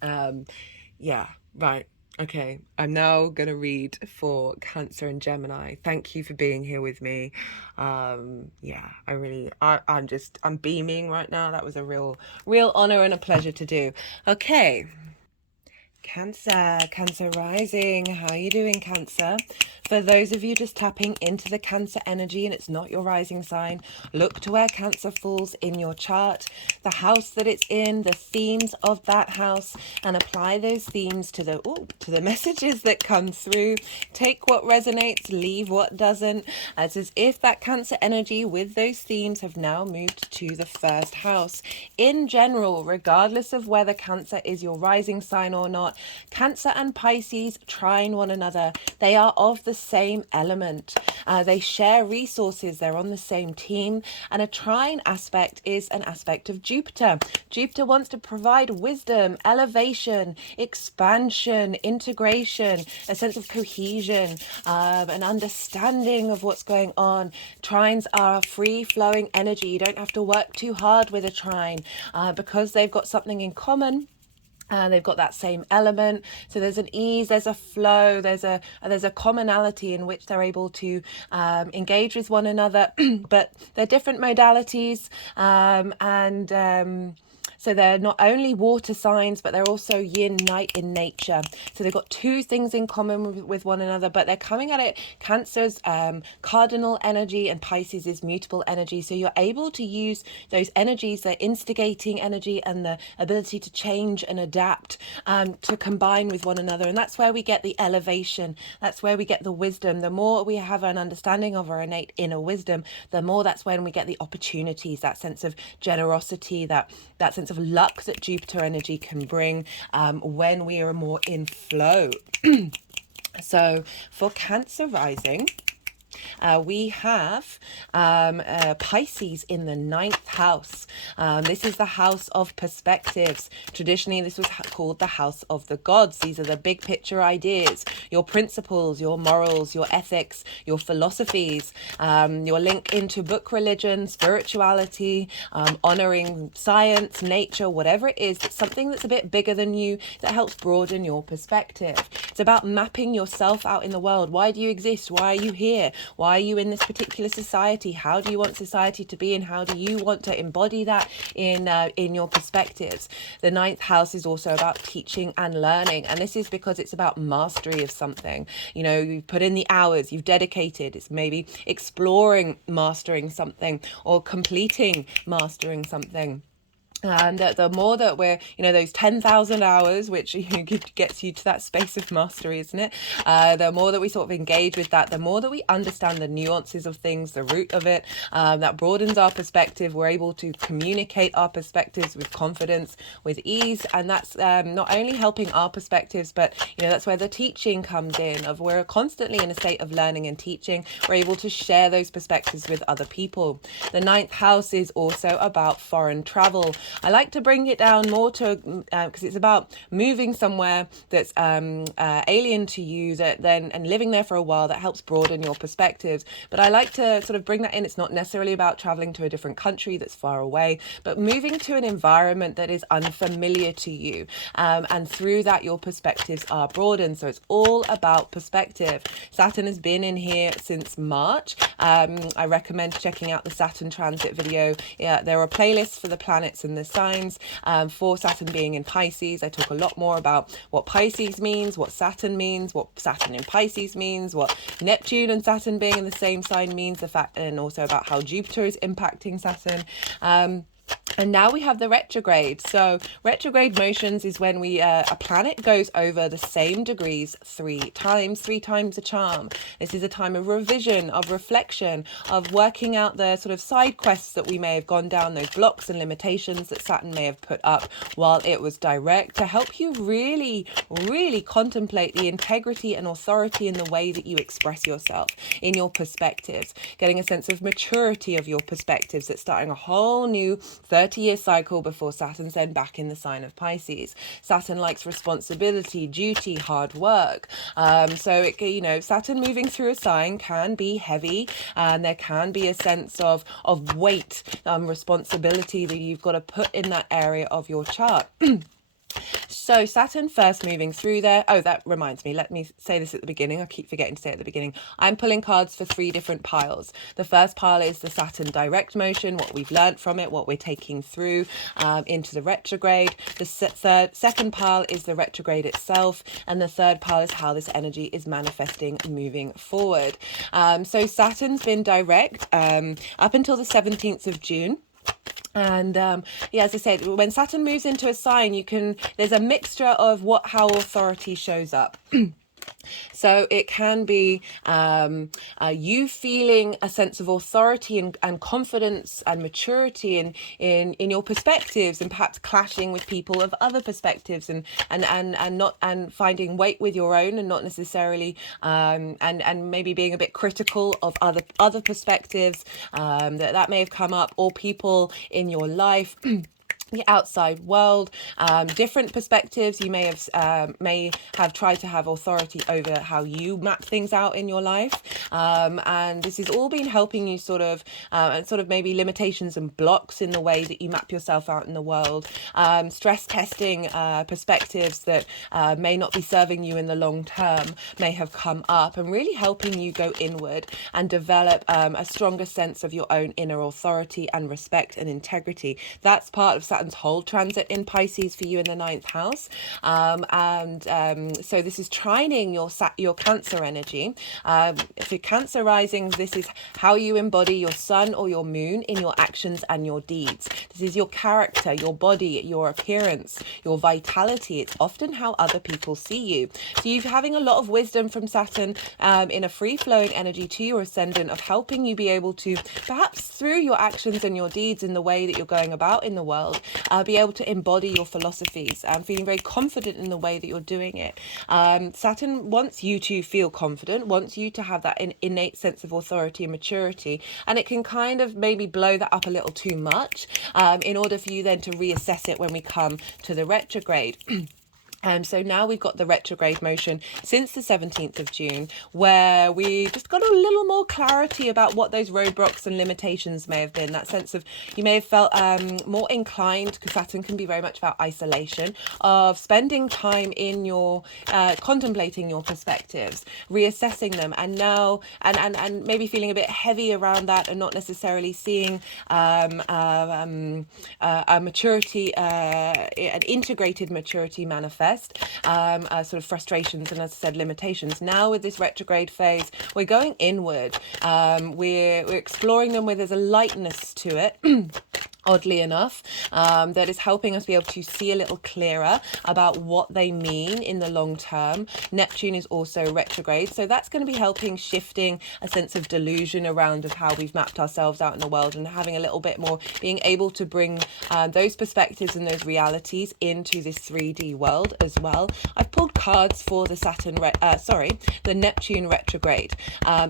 Yeah, right. Okay, I'm now going to read for Cancer and Gemini. Thank you for being here with me. Yeah, I'm beaming right now. That was a real honor and a pleasure to do. Okay. Cancer rising. How are you doing, Cancer? For those of you just tapping into the Cancer energy and it's not your rising sign, look to where Cancer falls in your chart, the house that it's in, the themes of that house, and apply those themes to the messages that come through. Take what resonates, leave what doesn't. It's as if that Cancer energy with those themes have now moved to the first house. In general, regardless of whether Cancer is your rising sign or not, Cancer and Pisces trine one another. They are of the same element. They share resources. They're on the same team. And a trine aspect is an aspect of Jupiter. Jupiter wants to provide wisdom, elevation, expansion, integration, a sense of cohesion, an understanding of what's going on. Trines are free-flowing energy. You don't have to work too hard with a trine because they've got something in common. They've got that same element, so there's an ease, there's a flow, there's a commonality in which they're able to engage with one another, but they're different modalities, so they're not only water signs, but they're also yin, night in nature. So they've got 2 things in common with one another, but they're coming at it. Cancer's cardinal energy and Pisces is mutable energy. So you're able to use those energies, the instigating energy and the ability to change and adapt to combine with one another. And that's where we get the elevation. That's where we get the wisdom. The more we have an understanding of our innate inner wisdom, the more that's when we get the opportunities, that sense of generosity, that sense of luck that Jupiter energy can bring when we are more in flow. So for Cancer rising, we have Pisces in the 9th house. This is the house of perspectives. Traditionally, this was called the house of the gods. These are the big picture ideas, your principles, your morals, your ethics, your philosophies, your link into book religion, spirituality, honoring science, nature, whatever it is. It's something that's a bit bigger than you that helps broaden your perspective. It's about mapping yourself out in the world. Why do you exist? Why are you here? Why are you in this particular society? How do you want society to be, and how do you want to embody that in your perspectives? The 9th house is also about teaching and learning, and this is because it's about mastery of something. You know, you've put in the hours, you've dedicated. It's maybe exploring mastering something or completing mastering something. And the more that we're, those 10,000 hours, which gets you to that space of mastery, isn't it? The more that we sort of engage with that, the more that we understand the nuances of things, the root of it, that broadens our perspective. We're able to communicate our perspectives with confidence, with ease. And that's not only helping our perspectives, but, that's where the teaching comes in, of we're constantly in a state of learning and teaching. We're able to share those perspectives with other people. The 9th house is also about foreign travel. I like to bring it down more to, because it's about moving somewhere that's alien to you, and living there for a while, that helps broaden your perspectives. But I like to sort of bring that in. It's not necessarily about traveling to a different country that's far away, but moving to an environment that is unfamiliar to you. And through that, your perspectives are broadened. So it's all about perspective. Saturn has been in here since March. I recommend checking out the Saturn transit video. Yeah, there are playlists for the planets and the signs. For Saturn being in Pisces, I talk a lot more about what Pisces means, what Saturn means, what Saturn in Pisces means, what Neptune and Saturn being in the same sign means, the fact, and also about how Jupiter is impacting Saturn. And now we have the retrograde. So retrograde motions is when a planet goes over the same degrees three times a charm. This is a time of revision, of reflection, of working out the sort of side quests that we may have gone down, those blocks and limitations that Saturn may have put up while it was direct, to help you really, really contemplate the integrity and authority in the way that you express yourself, in your perspectives, getting a sense of maturity of your perspectives. That's starting a whole new 30-year cycle before Saturn's then back in the sign of Pisces. Saturn likes responsibility, duty, hard work. So Saturn moving through a sign can be heavy, and there can be a sense of weight, responsibility that you've got to put in that area of your chart. So Saturn first moving through there. Oh, that reminds me. Let me say this at the beginning. I keep forgetting to say it at the beginning. I'm pulling cards for 3 different piles. The first pile is the Saturn direct motion, what we've learnt from it, what we're taking through into the retrograde. The second pile is the retrograde itself. And the third pile is how this energy is manifesting moving forward. So Saturn's been direct up until the 17th of June. And as I said, when Saturn moves into a sign, there's a mixture of how authority shows up. So it can be you feeling a sense of authority and confidence and maturity in your perspectives, and perhaps clashing with people of other perspectives, and finding weight with your own, and not necessarily and maybe being a bit critical of other perspectives that may have come up, or people in your life. The outside world, different perspectives. You may have tried to have authority over how you map things out in your life, and this has all been helping you sort of maybe limitations and blocks in the way that you map yourself out in the world. Stress testing perspectives that may not be serving you in the long term may have come up, and really helping you go inward and develop a stronger sense of your own inner authority and respect and integrity. That's part of Saturn's whole transit in Pisces for you in the 9th house, so this is trining your Cancer energy. For Cancer rising, this is how you embody your sun or your moon in your actions and your deeds. This is your character, your body, your appearance, your vitality. It's often how other people see you. So you're having a lot of wisdom from Saturn in a free-flowing energy to your ascendant, of helping you be able to, perhaps through your actions and your deeds in the way that you're going about in the world, be able to embody your philosophies, and feeling very confident in the way that you're doing it. Saturn wants you to feel confident, wants you to have that innate sense of authority and maturity, and it can kind of maybe blow that up a little too much in order for you then to reassess it when we come to the retrograde. So now we've got the retrograde motion since the 17th of June, where we just got a little more clarity about what those roadblocks and limitations may have been. That sense of, you may have felt more inclined, because Saturn can be very much about isolation, of spending time in your contemplating your perspectives, reassessing them, and now and maybe feeling a bit heavy around that, and not necessarily seeing a maturity, an integrated maturity manifest. Sort of frustrations and, as I said, limitations. Now with this retrograde phase, we're going inward. We're exploring them where there's a lightness to it. Oddly enough, that is helping us be able to see a little clearer about what they mean in the long term. Neptune is also retrograde, so that's going to be helping shifting a sense of delusion around of how we've mapped ourselves out in the world, and having a little bit more, being able to bring those perspectives and those realities into this 3D world as well. I've pulled cards for the the Neptune retrograde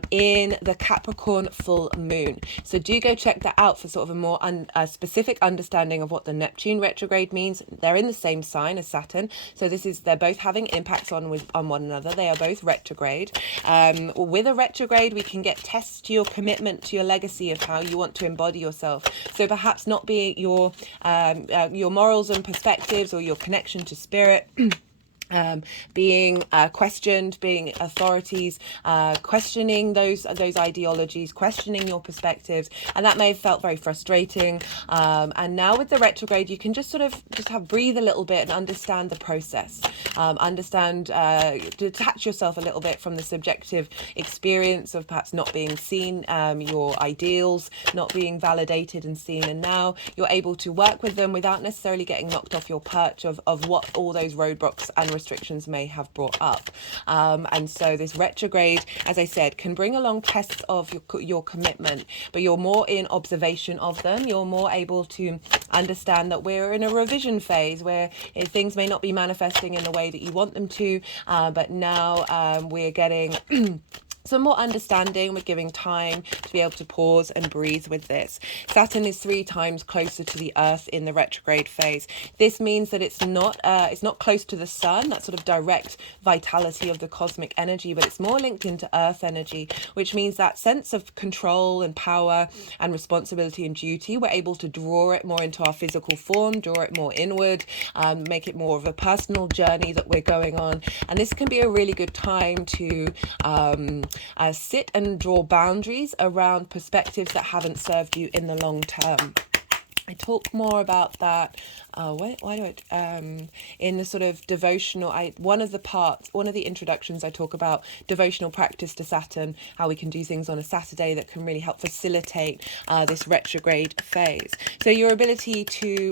in the Capricorn full moon. So do go check that out for sort of a more specific understanding of what the Neptune retrograde means. They're in the same sign as Saturn, so they're both having impacts on one another. They are both retrograde. With a retrograde, we can get tests to your commitment, to your legacy of how you want to embody yourself. So perhaps not being your morals and perspectives, or your connection to spirit being questioned, being authorities, questioning those ideologies, questioning your perspectives, and that may have felt very frustrating. And now with the retrograde, you can just have breathe a little bit and understand the process, detach yourself a little bit from the subjective experience of perhaps not being seen, your ideals not being validated and seen, and now you're able to work with them without necessarily getting knocked off your perch of what all those roadblocks and restrictions may have brought up. And so this retrograde, as I said, can bring along tests of your commitment, but you're more in observation of them. You're more able to understand that we're in a revision phase where things may not be manifesting in the way that you want them to, but now we're getting some more understanding. We're giving time to be able to pause and breathe with this. Saturn is 3 times closer to the Earth in the retrograde phase. This means that it's not close to the sun, that sort of direct vitality of the cosmic energy, but it's more linked into Earth energy, which means that sense of control and power and responsibility and duty, we're able to draw it more into our physical form, draw it more inward, make it more of a personal journey that we're going on. And this can be a really good time to sit and draw boundaries around perspectives that haven't served you in the long term. I talk more about that in the sort of devotional, one of the introductions I talk about devotional practice to Saturn, how we can do things on a Saturday that can really help facilitate this retrograde phase. So your ability to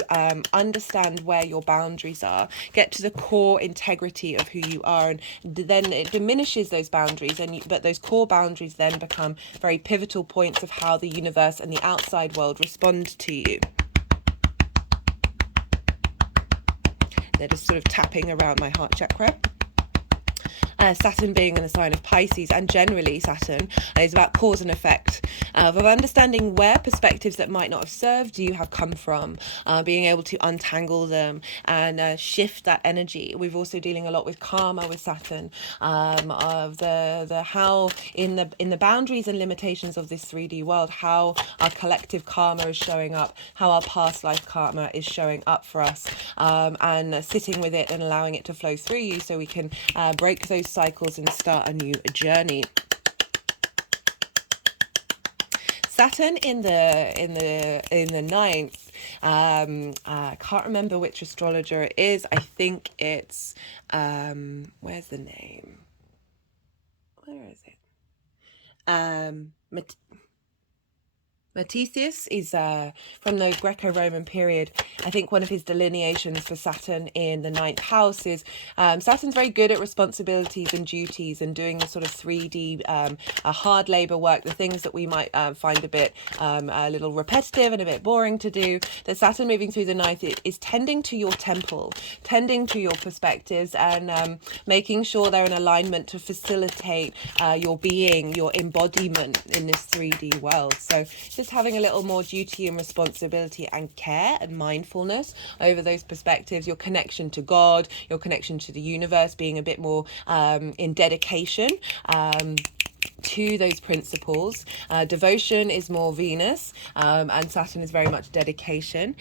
understand where your boundaries are, get to the core integrity of who you are, and then it diminishes those boundaries, but those core boundaries then become very pivotal points of how the universe and the outside world respond to you. They're just sort of tapping around my heart chakra. Saturn being in the sign of Pisces, and generally Saturn is about cause and effect, of understanding where perspectives that might not have served you have come from, being able to untangle them and shift that energy. We've also dealing a lot with karma with Saturn, of the how in the boundaries and limitations of this 3D world, how our collective karma is showing up, how our past life karma is showing up for us, and sitting with it and allowing it to flow through you so we can break those cycles and start a new journey. Saturn in the ninth. I can't remember which astrologer it is. I think it's where's the name? Where is it? Matthesius is from the Greco-Roman period. I think one of his delineations for Saturn in the ninth house is Saturn's very good at responsibilities and duties and doing the sort of 3D hard labor work, the things that we might find a bit a little repetitive and a bit boring to do. That Saturn moving through the ninth is tending to your temple, tending to your perspectives, and making sure they're in alignment to facilitate your being, your embodiment in this 3D world. So just having a little more duty and responsibility and care and mindfulness over those perspectives, your connection to God, your connection to the universe, being a bit more in dedication to those principles. Devotion is more Venus, and Saturn is very much dedication.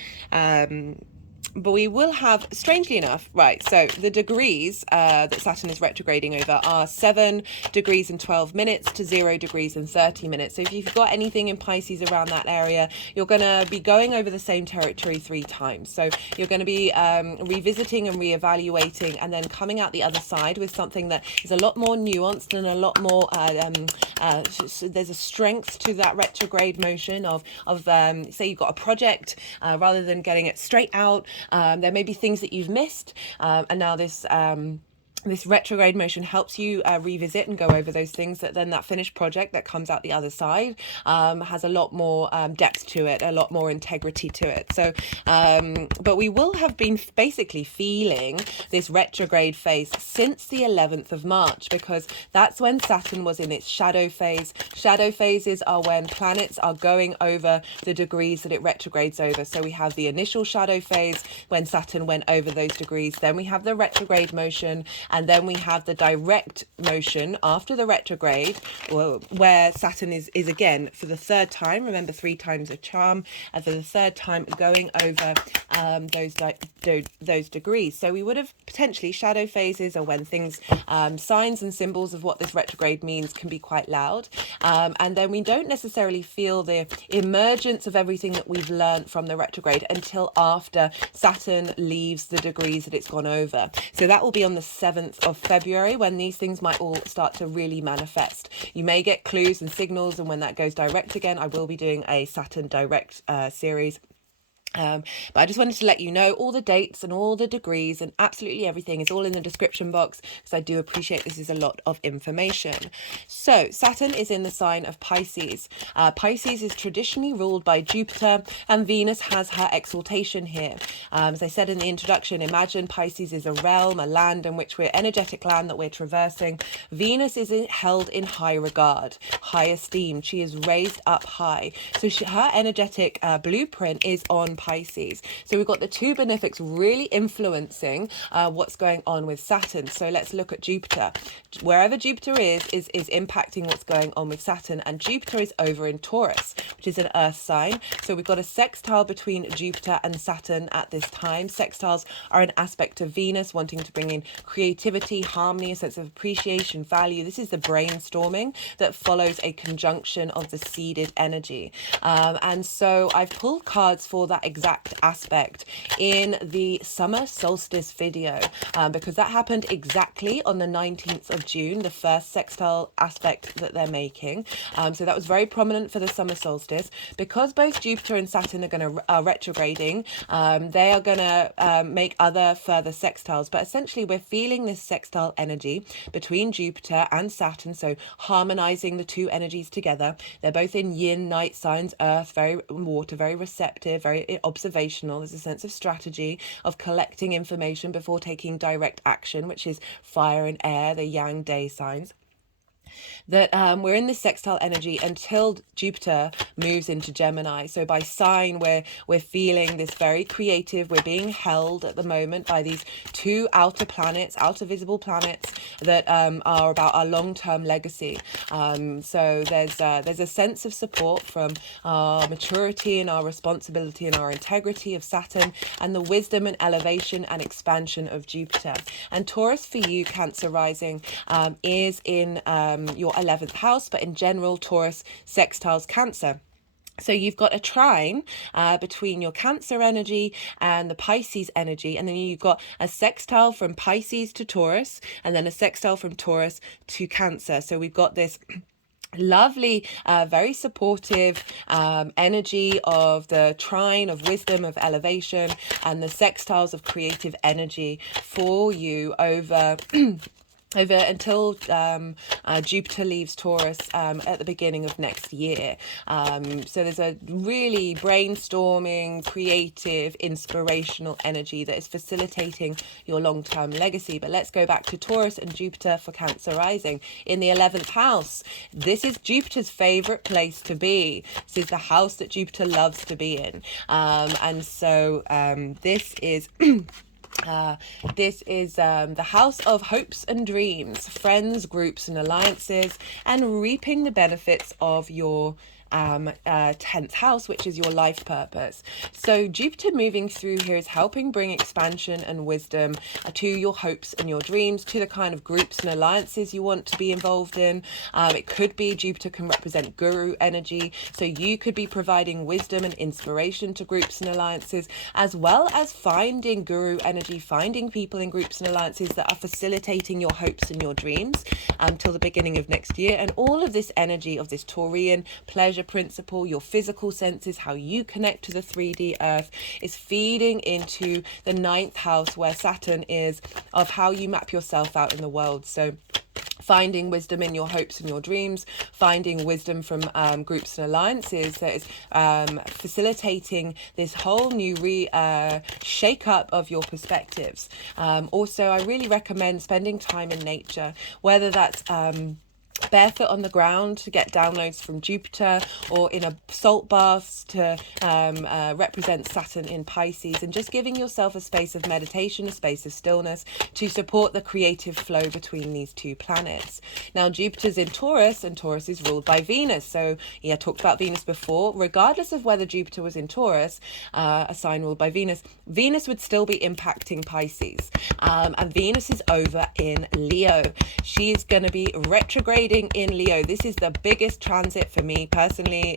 But we will have, strangely enough, right, so the degrees that Saturn is retrograding over are 7 degrees and 12 minutes to 0 degrees and 30 minutes. So if you've got anything in Pisces around that area, you're going to be going over the same territory 3 times. So you're going to be revisiting and reevaluating and then coming out the other side with something that is a lot more nuanced and a lot more, there's a strength to that retrograde motion of say you've got a project, rather than getting it straight out, there may be things that you've missed, and now this retrograde motion helps you revisit and go over those things, that then that finished project that comes out the other side has a lot more depth to it, a lot more integrity to it. So but we will have been basically feeling this retrograde phase since the 11th of March, because that's when Saturn was in its shadow phase. Shadow phases are when planets are going over the degrees that it retrogrades over. So we have the initial shadow phase when Saturn went over those degrees, then we have the retrograde motion, And then we have the direct motion after the retrograde, where Saturn is again for the third time. Remember, 3 times a charm, and for the third time going over those degrees. So we would have potentially shadow phases, or when things, signs and symbols of what this retrograde means can be quite loud. And then we don't necessarily feel the emergence of everything that we've learned from the retrograde until after Saturn leaves the degrees that it's gone over. So that will be on the 7th of February when these things might all start to really manifest. You may get clues and signals, and when that goes direct again, I will be doing a Saturn direct series. But I just wanted to let you know all the dates and all the degrees and absolutely everything is all in the description box, because I do appreciate this is a lot of information. So Saturn is in the sign of Pisces. Pisces is traditionally ruled by Jupiter, and Venus has her exaltation here. As I said in the introduction, imagine Pisces is a realm, a land in which we're energetic land that we're traversing. Venus is held in high regard, high esteem. She is raised up high. So her energetic blueprint is on Pisces. So we've got the two benefics really influencing what's going on with Saturn. So let's look at Jupiter. Wherever Jupiter is impacting what's going on with Saturn, and Jupiter is over in Taurus, which is an earth sign. So we've got a sextile between Jupiter and Saturn at this time. Sextiles are an aspect of Venus wanting to bring in creativity, harmony, a sense of appreciation, value. This is the brainstorming that follows a conjunction of the seeded energy. And so I've pulled cards for that exact aspect in the summer solstice video, because that happened exactly on the 19th of June, the first sextile aspect that they're making. So that was very prominent for the summer solstice. Because both Jupiter and Saturn are retrograding, they are going to make other further sextiles, but essentially we're feeling this sextile energy between Jupiter and Saturn, so harmonizing the two energies together. They're both in yin, night signs, earth, very water, very receptive, very observational. There's a sense of strategy, of collecting information before taking direct action, which is fire and air, the yang day signs. That we're in this sextile energy until Jupiter moves into Gemini. So by sign, we're feeling this very creative. We're being held at the moment by these two outer planets, outer visible planets that are about our long-term legacy. So there's a sense of support from our maturity and our responsibility and our integrity of Saturn, and the wisdom and elevation and expansion of Jupiter. And Taurus for you, Cancer rising, is in your 11th house, but in general, Taurus sextiles Cancer. So you've got a trine between your Cancer energy and the Pisces energy, and then you've got a sextile from Pisces to Taurus, and then a sextile from Taurus to Cancer. So we've got this lovely, very supportive energy of the trine of wisdom, of elevation, and the sextiles of creative energy for you over until Jupiter leaves Taurus at the beginning of next year. So there's a really brainstorming, creative, inspirational energy that is facilitating your long-term legacy. But let's go back to Taurus and Jupiter for Cancer rising in the 11th house. This is Jupiter's favorite place to be. This is the house that Jupiter loves to be in. And so this is the house of hopes and dreams, friends, groups and alliances, and reaping the benefits of your 10th house, which is your life purpose. So Jupiter moving through here is helping bring expansion and wisdom to your hopes and your dreams, to the kind of groups and alliances you want to be involved in. It could be Jupiter can represent guru energy, so you could be providing wisdom and inspiration to groups and alliances, as well as finding guru energy, finding people in groups and alliances that are facilitating your hopes and your dreams till the beginning of next year. And all of this energy of this Taurian pleasure principle, your physical senses, how you connect to the 3D earth, is feeding into the 9th house, where Saturn is, of how you map yourself out in the world. So finding wisdom in your hopes and your dreams, finding wisdom from groups and alliances that is facilitating this whole new shake-up of your perspectives. Also, I really recommend spending time in nature, whether that's barefoot on the ground to get downloads from Jupiter, or in a salt bath to represent Saturn in Pisces, and just giving yourself a space of meditation, a space of stillness to support the creative flow between these two planets. Now, Jupiter's in Taurus, and Taurus is ruled by Venus. So, yeah, I talked about Venus before. Regardless of whether Jupiter was in Taurus, a sign ruled by Venus, Venus would still be impacting Pisces. And Venus is over in Leo. She is going to be retrograding in Leo. This is the biggest transit for me personally,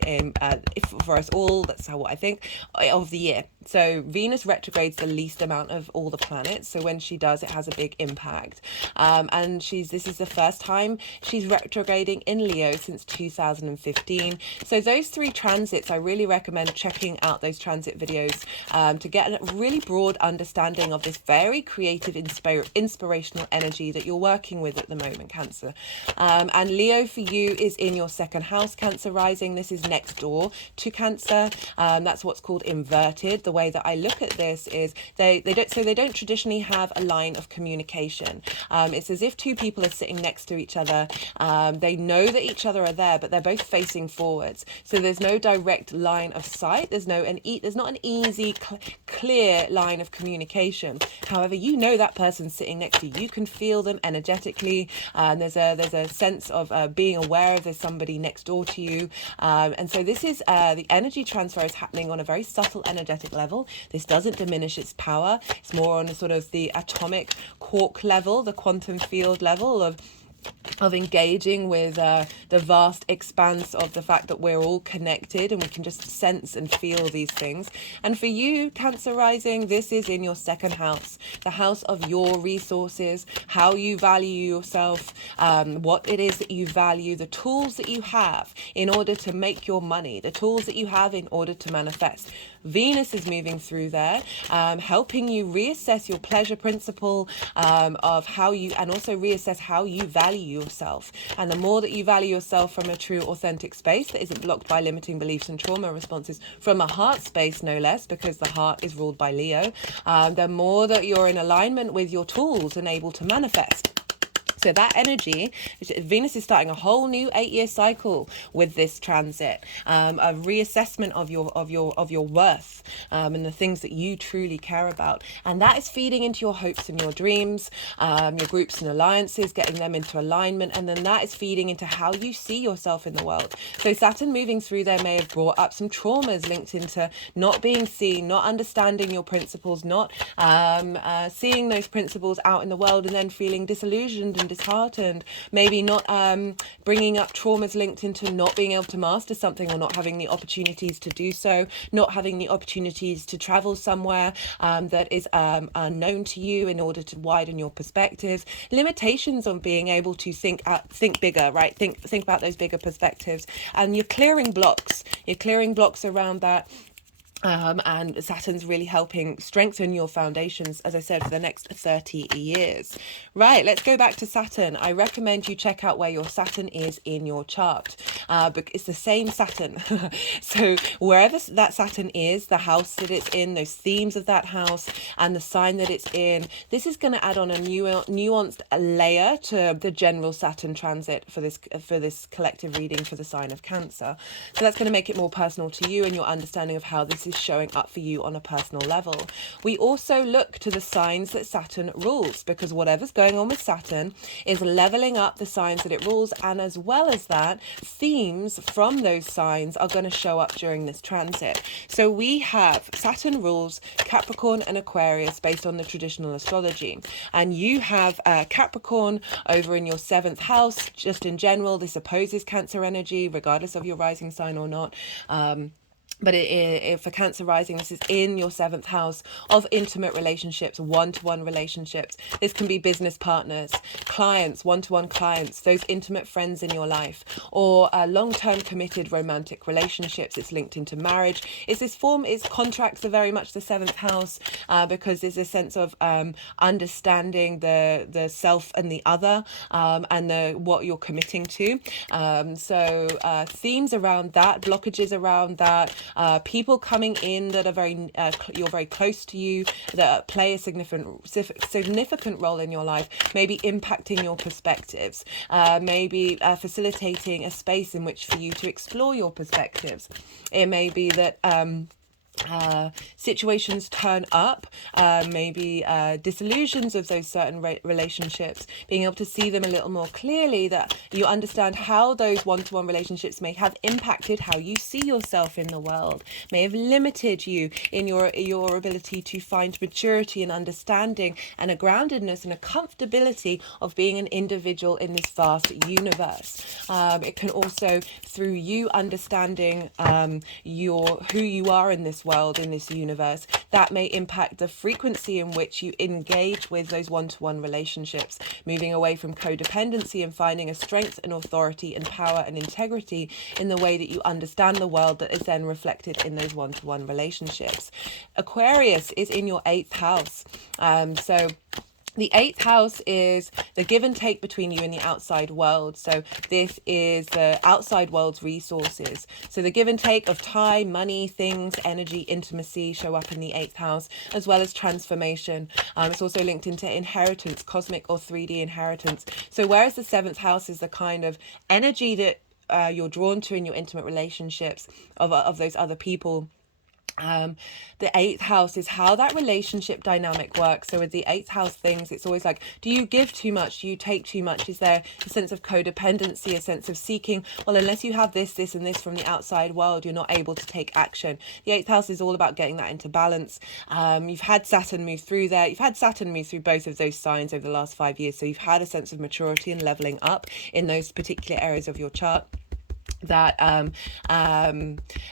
for us all. That's what I think of the year. So Venus retrogrades the least amount of all the planets. So when she does, it has a big impact. And this is the first time she's retrograding in Leo since 2015. So those three transits, I really recommend checking out those transit videos to get a really broad understanding of this very creative, inspirational energy that you're working with at the moment, Cancer. And Leo for you is in your second house, Cancer rising. This is next door to Cancer. That's what's called inverted. The way that I look at this is they don't traditionally have a line of communication. It's as if two people are sitting next to each other. They know that each other are there, but they're both facing forwards. So there's no direct line of sight. There's not an easy, clear line of communication. However, you know that person's sitting next to you. You can feel them energetically. There's a sense of being aware of there's somebody next door to you. And so this is the energy transfer is happening on a very subtle energetic level. This doesn't diminish its power. It's more on a sort of the atomic quark level, the quantum field level of engaging with the vast expanse of the fact that we're all connected and we can just sense and feel these things. And for you, Cancer rising, this is in your second house, the house of your resources, how you value yourself, what it is that you value, the tools that you have in order to make your money, the tools that you have in order to manifest. Venus is moving through there, helping you reassess your pleasure principle of how you, and also reassess how you value yourself. And the more that you value yourself from a true, authentic space that isn't blocked by limiting beliefs and trauma responses, from a heart space, no less, because the heart is ruled by Leo, the more that you're in alignment with your tools and able to manifest. So that energy, Venus is starting a whole new 8-year cycle with this transit, a reassessment of your worth, and the things that you truly care about, and that is feeding into your hopes and your dreams, your groups and alliances, getting them into alignment, and then that is feeding into how you see yourself in the world. So Saturn moving through there may have brought up some traumas linked into not being seen, not understanding your principles, not seeing those principles out in the world, and then feeling disillusioned and disheartened, maybe not bringing up traumas linked into not being able to master something or not having the opportunities to do so, not having the opportunities to travel somewhere that is unknown to you in order to widen your perspectives, limitations on being able to think bigger, right? Think about those bigger perspectives, and you're clearing blocks around that. And Saturn's really helping strengthen your foundations, as I said, for the next 30 years. Right, let's go back to Saturn. I recommend you check out where your Saturn is in your chart. But it's the same Saturn. So wherever that Saturn is, the house that it's in, those themes of that house, and the sign that it's in, this is going to add on a nuanced layer to the general Saturn transit for this collective reading for the sign of Cancer. So that's going to make it more personal to you and your understanding of how this is showing up for you on a personal level. We also look to the signs that Saturn rules, because whatever's going on with Saturn is leveling up the signs that it rules, and as well as that, themes from those signs are going to show up during this transit. So we have Saturn rules Capricorn and Aquarius based on the traditional astrology, and you have Capricorn over in your 7th house. Just in general, this opposes Cancer energy regardless of your rising sign or not. But for Cancer rising, this is in your 7th house of intimate relationships, one-to-one relationships. This can be business partners, clients, one-to-one clients, those intimate friends in your life, or long-term committed romantic relationships. It's linked into marriage. Its contracts are very much the 7th house because there's a sense of understanding the self and the other, and what you're committing to. So themes around that, blockages around that, people coming in that are you're very close to you, that play a significant role in your life, maybe impacting shifting your perspectives, maybe facilitating a space in which for you to explore your perspectives. It may be that situations turn up, maybe disillusions of those certain relationships, being able to see them a little more clearly, that you understand how those one-to-one relationships may have impacted how you see yourself in the world, may have limited you in your ability to find maturity and understanding and a groundedness and a comfortability of being an individual in this vast universe. It can also, through you understanding who you are in this world, in this universe, that may impact the frequency in which you engage with those one-to-one relationships, moving away from codependency and finding a strength and authority and power and integrity in the way that you understand the world, that is then reflected in those one-to-one relationships. Aquarius is in your 8th house. So the 8th house is the give and take between you and the outside world. So this is the outside world's resources. So the give and take of time, money, things, energy, intimacy show up in the 8th house, as well as transformation. It's also linked into inheritance, cosmic or 3D inheritance. So whereas the 7th house is the kind of energy that you're drawn to in your intimate relationships of those other people, the 8th house is how that relationship dynamic works. So with the 8th house things, it's always like, do you give too much? Do you take too much? Is there a sense of codependency, a sense of seeking? Well, unless you have this, this, and this from the outside world, you're not able to take action. The 8th house is all about getting that into balance. You've had Saturn move through there. You've had Saturn move through both of those signs over the last 5 years. So you've had a sense of maturity and leveling up in those particular areas of your chart. That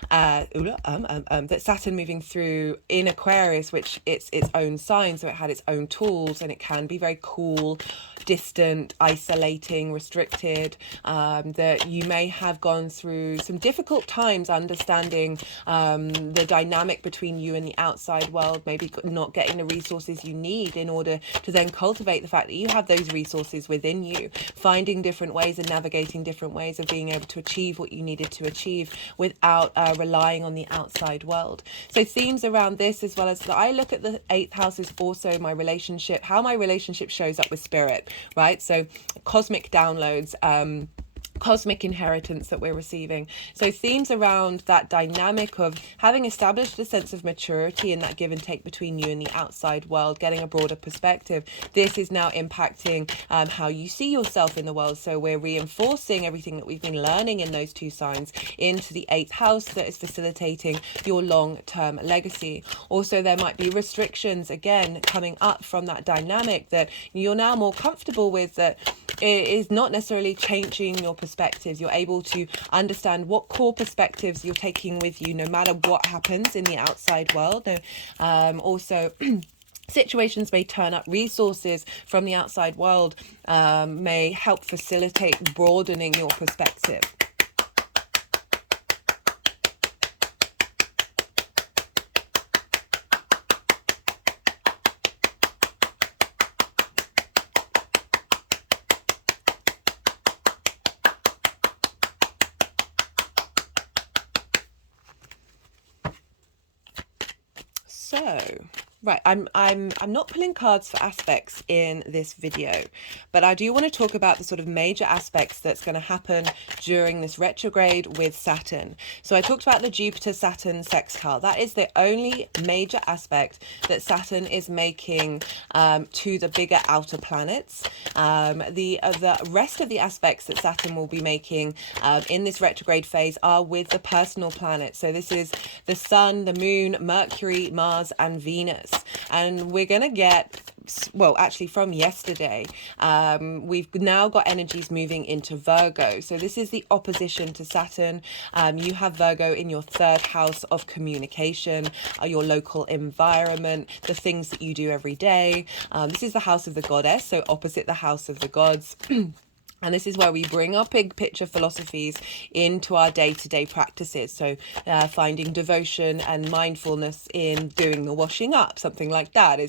that Saturn moving through in Aquarius, which it's its own sign, so it had its own tools, and it can be very cool, distant, isolating, restricted. That you may have gone through some difficult times understanding the dynamic between you and the outside world, maybe not getting the resources you need in order to then cultivate the fact that you have those resources within you, finding different ways and navigating different ways of being able to achieve what you needed to achieve without relying on the outside world. So themes around this, as well as that, I look at the 8th house as also my relationship, how my relationship shows up with spirit, right? So cosmic downloads, cosmic inheritance that we're receiving. So themes around that dynamic of having established a sense of maturity in that give and take between you and the outside world, getting a broader perspective. This is now impacting how you see yourself in the world. So we're reinforcing everything that we've been learning in those two signs into the 8th house that is facilitating your long-term legacy. Also, there might be restrictions again coming up from that dynamic that you're now more comfortable with, that it is not necessarily changing your perspectives. You're able to understand what core perspectives you're taking with you no matter what happens in the outside world. Also situations may turn up, resources from the outside world may help facilitate broadening your perspective. So, right, I'm not pulling cards for aspects in this video, but I do want to talk about the sort of major aspects that's going to happen during this retrograde with Saturn. So I talked about the Jupiter-Saturn sextile. That is the only major aspect that Saturn is making to the bigger outer planets. The rest of the aspects that Saturn will be making in this retrograde phase are with the personal planets. So this is the Sun, the Moon, Mercury, Mars, and Venus. And we're going to get, well, actually from yesterday, we've now got energies moving into Virgo. So this is the opposition to Saturn. You have Virgo in your 3rd house of communication, your local environment, the things that you do every day. This is the house of the goddess, so opposite the house of the gods. And this is where we bring our big picture philosophies into our day-to-day practices. So finding devotion and mindfulness in doing the washing up, something like that.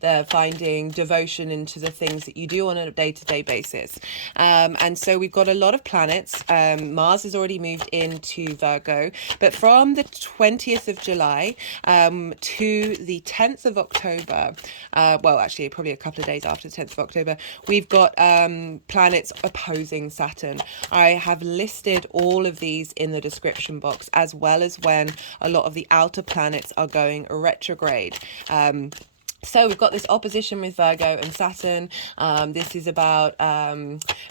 They're finding devotion into the things that you do on a day-to-day basis. And so we've got a lot of planets. Mars has already moved into Virgo, but from the 20th of July to the 10th of October, well, actually probably a couple of days after the 10th of October, we've got planets opposing Saturn. I have listed all of these in the description box, as well as when a lot of the outer planets are going retrograde. So we've got this opposition with Virgo and Saturn. This is about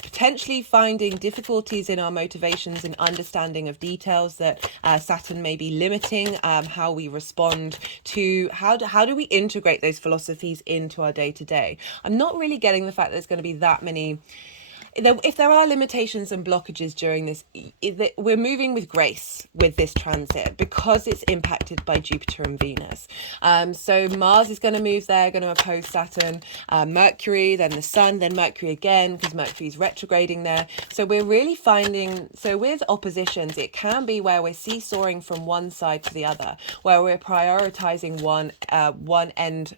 potentially finding difficulties in our motivations and understanding of details that Saturn may be limiting how we respond to, how do we integrate those philosophies into our day-to-day. I'm not really getting the fact that there's going to be that many. If there are limitations and blockages during this, we're moving with grace with this transit because it's impacted by Jupiter and Venus. So Mars is going to move there, going to oppose Saturn, Mercury, then the Sun, then Mercury again, because Mercury is retrograding there. So we're really finding, so with oppositions, it can be where we're seesawing from one side to the other, where we're prioritizing one end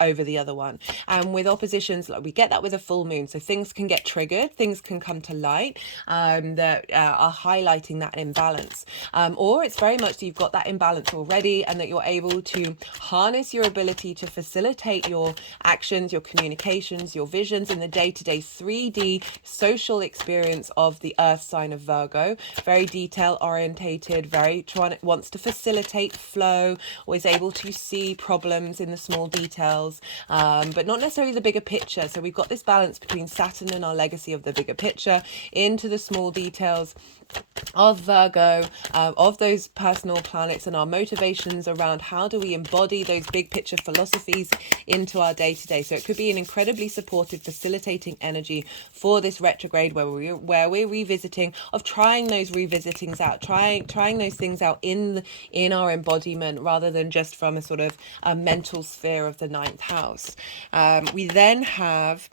over the other one. And with oppositions, like we get that with a full moon, so things can get triggered, things can come to light that are highlighting that imbalance, or it's very much that you've got that imbalance already and that you're able to harness your ability to facilitate your actions, your communications, your visions in the day-to-day 3D social experience of the earth sign of Virgo. Very detail orientated, wants to facilitate flow, always able to see problems in the small details, but not necessarily the bigger picture. So we've got this balance between Saturn and our legacy of the bigger picture into the small details of Virgo, of those personal planets, and our motivations around how do we embody those big picture philosophies into our day-to-day. So it could be an incredibly supportive, facilitating energy for this retrograde where we're revisiting, of trying those revisitings out, trying those things out in our embodiment, rather than just from a sort of a mental sphere of the ninth house. We then have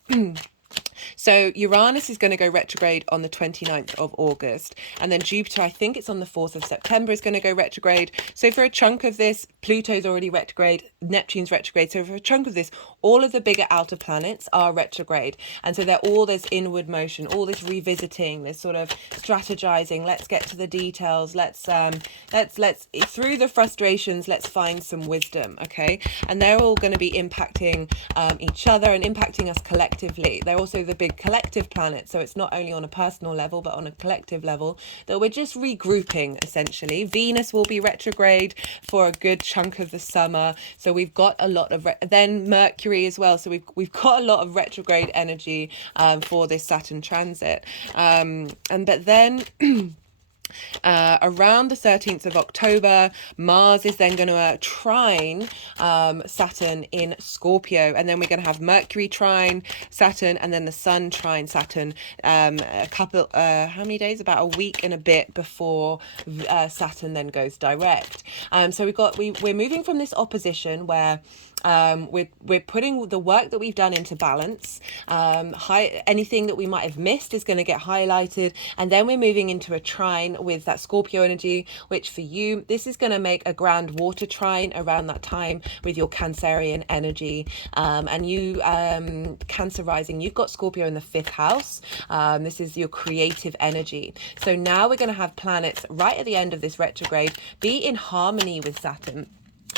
so Uranus is going to go retrograde on the 29th of August. And then Jupiter, I think it's on the 4th of September, is going to go retrograde. So for a chunk of this, Pluto's already retrograde, Neptune's retrograde. So for a chunk of this, all of the bigger outer planets are retrograde. And so they're all this inward motion, all this revisiting, this sort of strategizing. Let's get to the details. Let's through the frustrations, let's find some wisdom. Okay. And they're all going to be impacting each other and impacting us collectively. They're also the big collective planet, so it's not only on a personal level but on a collective level that we're just regrouping. Essentially, Venus will be retrograde for a good chunk of the summer, so we've got a lot of then Mercury as well, so we've got a lot of retrograde energy for this Saturn transit, but then around the 13th of October, Mars is then going to trine Saturn in Scorpio, and then we're going to have Mercury trine Saturn, and then the Sun trine Saturn a couple how many days, about a week and a bit before Saturn then goes direct. So we're moving from this opposition where we're putting the work that we've done into balance. Anything that we might have missed is going to get highlighted, and then we're moving into a trine with that Scorpio energy, which for you, this is going to make a grand water trine around that time with your Cancerian energy, and you Cancer rising, you've got Scorpio in the 5th house. This is your creative energy. So now we're going to have planets right at the end of this retrograde be in harmony with Saturn,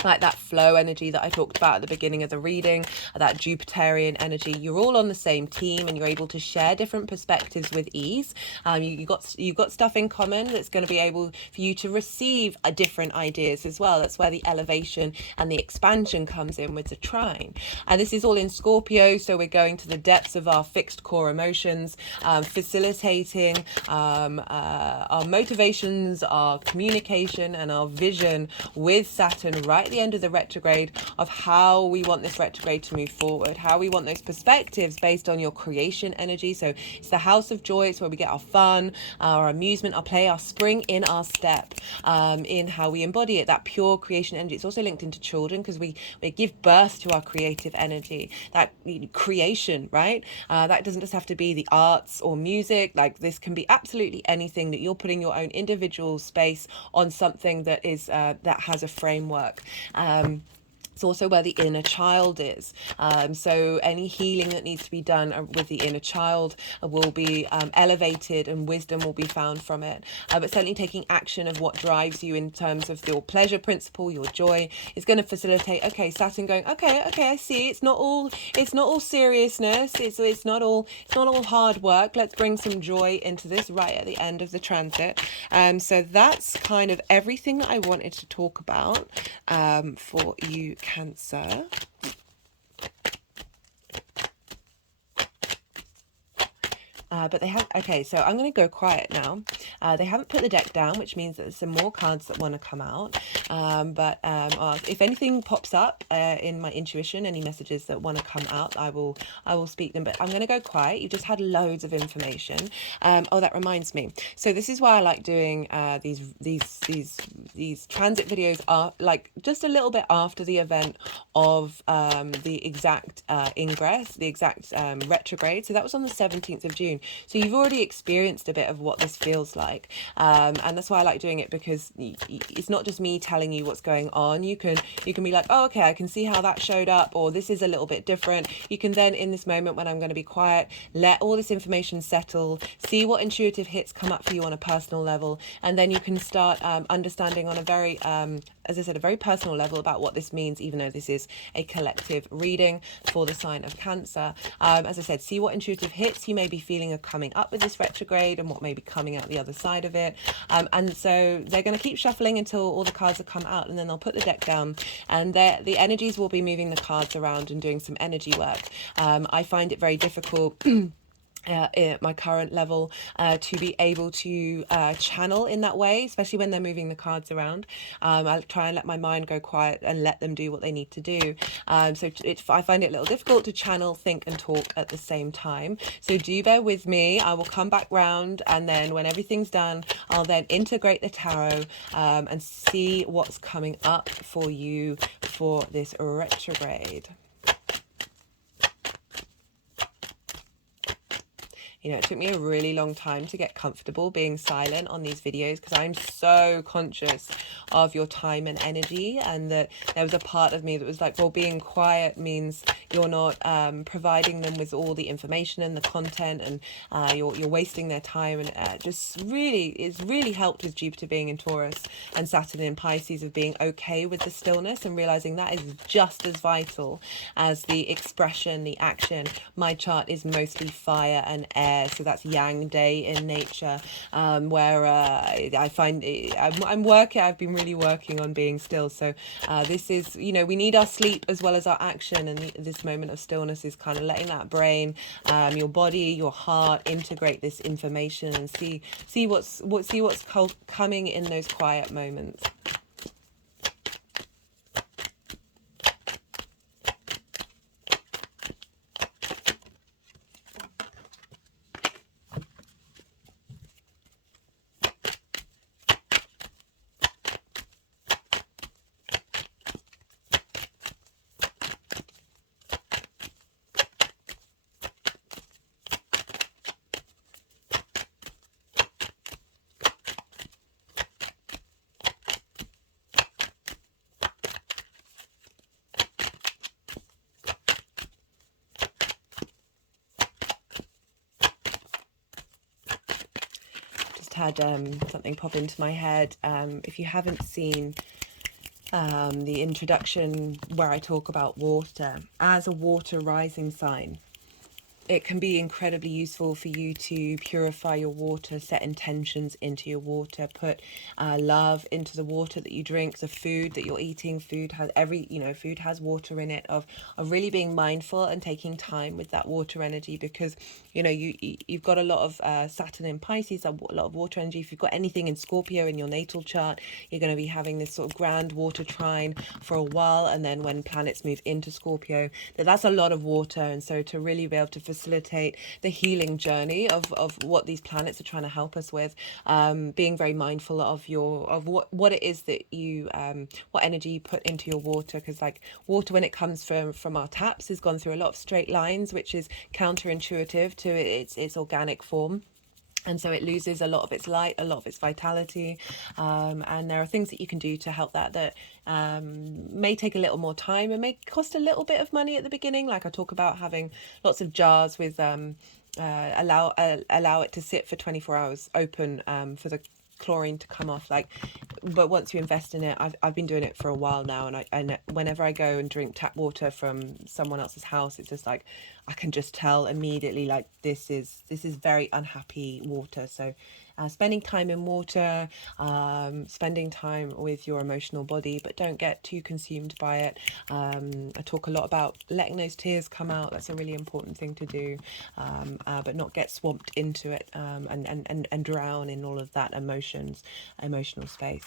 like that flow energy that I talked about at the beginning of the reading, that Jupiterian energy. You're all on the same team and you're able to share different perspectives with ease. You've got stuff in common that's going to be able for you to receive different ideas as well. That's where the elevation and the expansion comes in with the trine. And this is all in Scorpio, so we're going to the depths of our fixed core emotions, facilitating our motivations, our communication and our vision with Saturn right at the end of the retrograde of how we want this retrograde to move forward, how we want those perspectives based on your creation energy. So it's the house of joy. It's where we get our fun, our amusement, our play, our spring in our step, in how we embody it, that pure creation energy. It's also linked into children because we give birth to our creative energy, that creation, right? That doesn't just have to be the arts or music. Like, this can be absolutely anything that you're putting your own individual space on something that is that has a framework. It's also where the inner child is. So any healing that needs to be done with the inner child will be elevated, and wisdom will be found from it. But certainly taking action of what drives you in terms of your pleasure principle, your joy, is going to facilitate, okay, Saturn going, okay, I see, it's not all seriousness, it's not all hard work. Let's bring some joy into this right at the end of the transit. So that's kind of everything that I wanted to talk about for you, Cancer. But they have, okay, so I'm going to go quiet now. They haven't put the deck down, which means that there's some more cards that want to come out. But if anything pops up in my intuition, any messages that want to come out, I will speak them. But I'm going to go quiet. You've just had loads of information. Oh, that reminds me. So this is why I like doing these transit videos, are like just a little bit after the event of the exact ingress, the exact retrograde. So that was on the 17th of June. So you've already experienced a bit of what this feels like, and that's why I like doing it, because it's not just me telling you what's going on. You can be like, oh, okay, I can see how that showed up, or this is a little bit different. You can then, in this moment when I'm going to be quiet, let all this information settle, see what intuitive hits come up for you on a personal level, and then you can start understanding on a very as I said, a very personal level about what this means, even though this is a collective reading for the sign of Cancer. As I said, see what intuitive hits you may be feeling are coming up with this retrograde, and what may be coming out the other side of it. And so they're going to keep shuffling until all the cards have come out, and then they'll put the deck down, and the energies will be moving the cards around and doing some energy work. I find it very difficult at my current level to be able to channel in that way, especially when they're moving the cards around. I try and let my mind go quiet and let them do what they need to do. So I find it a little difficult to channel, think and talk at the same time. So do bear with me. I will come back round, and then when everything's done, I'll then integrate the tarot and see what's coming up for you for this retrograde. You know, it took me a really long time to get comfortable being silent on these videos, because I'm so conscious of your time and energy, and that there was a part of me that was like, well, being quiet means you're not providing them with all the information and the content, and you're wasting their time. And just really, it's really helped with Jupiter being in Taurus and Saturn in Pisces, of being okay with the stillness and realizing that is just as vital as the expression, the action. My chart is mostly fire and air, so that's yang day in nature, where I find I've been really working on being still. So this is, you know, we need our sleep as well as our action, and this moment of stillness is kind of letting that brain, your body, your heart integrate this information and see what's coming in those quiet moments. Had something pop into my head. If you haven't seen the introduction where I talk about water as a water rising sign, it can be incredibly useful for you to purify your water, set intentions into your water, put love into the water that you drink, the food that you're eating. Food has food has water in it. Of really being mindful and taking time with that water energy, because you've got a lot of Saturn in Pisces, a lot of water energy. If you've got anything in Scorpio in your natal chart, you're going to be having this sort of grand water trine for a while, and then when planets move into Scorpio, that's a lot of water. And so to really be able to facilitate the healing journey of what these planets are trying to help us with, being very mindful of what it is that you what energy you put into your water, because like water, when it comes from our taps, has gone through a lot of straight lines, which is counterintuitive to its organic form. And so it loses a lot of its light, a lot of its vitality, and there are things that you can do to help that may take a little more time and may cost a little bit of money at the beginning. Like I talk about having lots of jars with allow it to sit for 24 hours open, for the chlorine to come off. But once you invest in it, I've been doing it for a while now, and whenever I go and drink tap water from someone else's house, it's just like I can just tell immediately, like this is very unhappy water. So spending time in water, spending time with your emotional body, but don't get too consumed by it. I talk a lot about letting those tears come out. That's a really important thing to do, but not get swamped into it, and drown in all of that emotional space.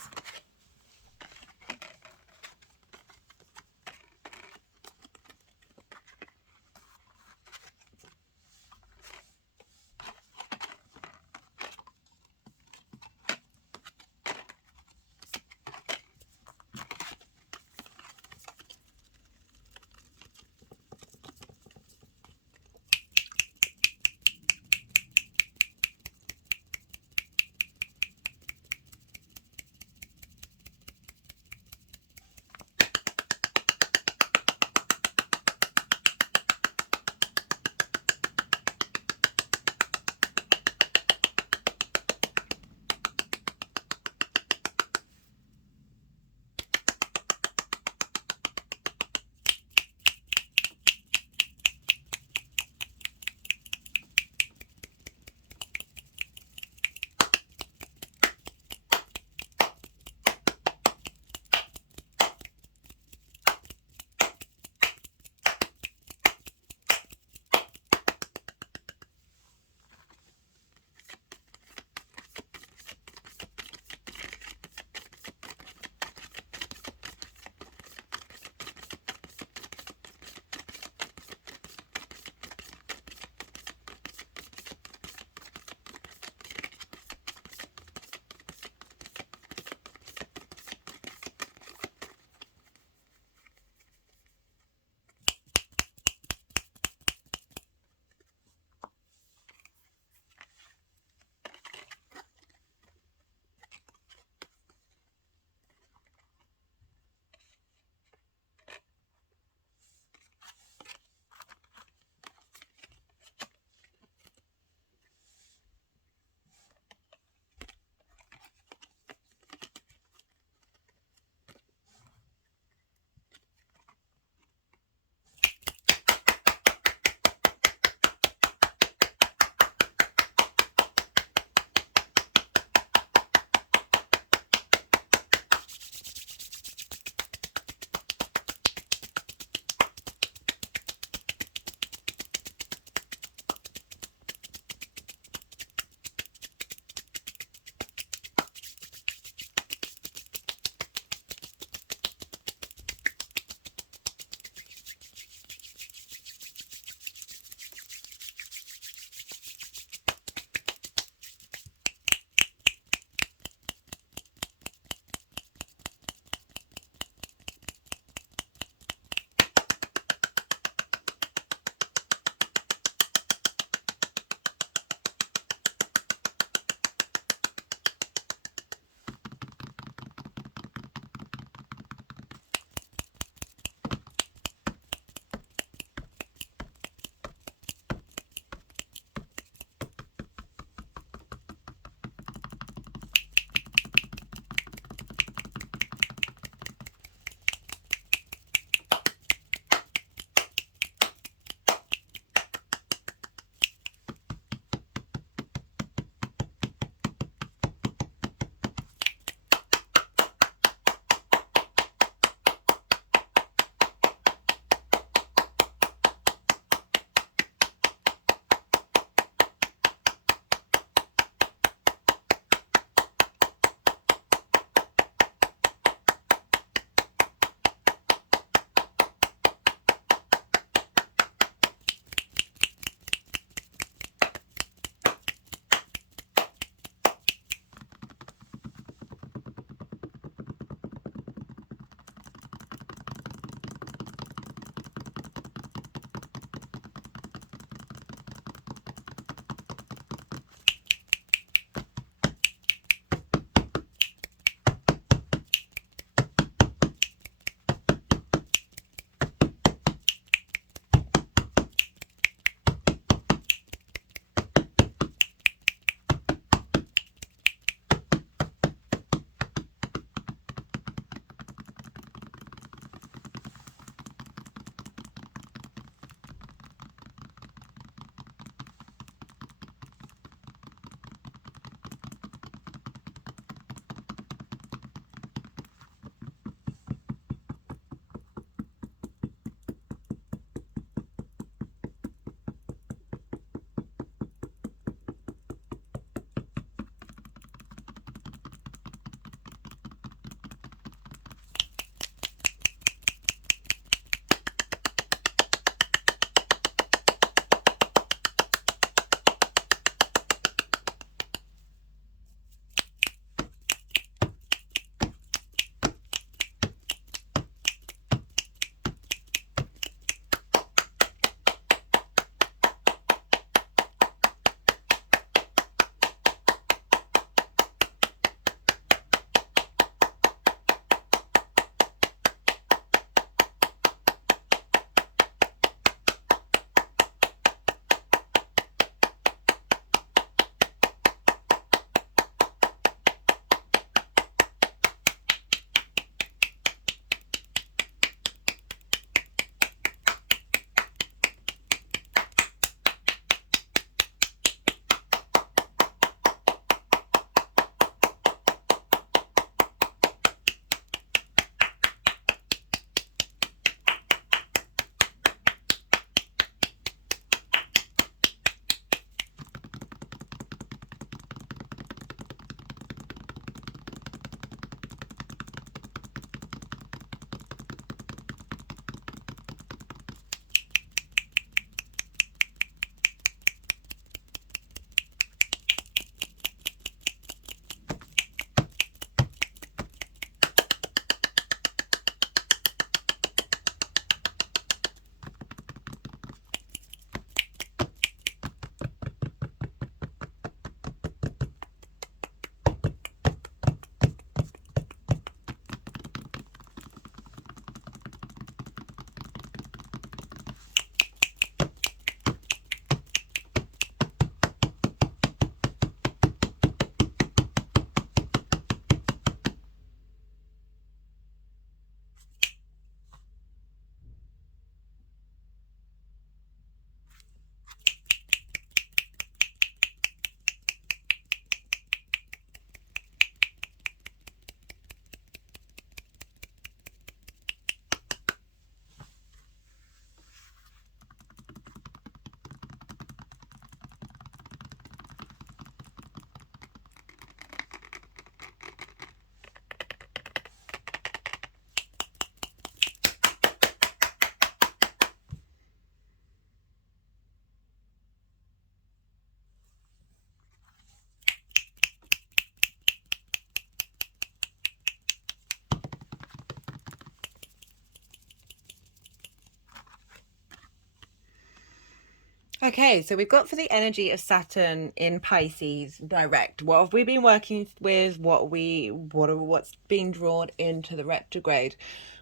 Okay, so we've got for the energy of Saturn in Pisces direct. What have we been working with? What's being drawn into the retrograde?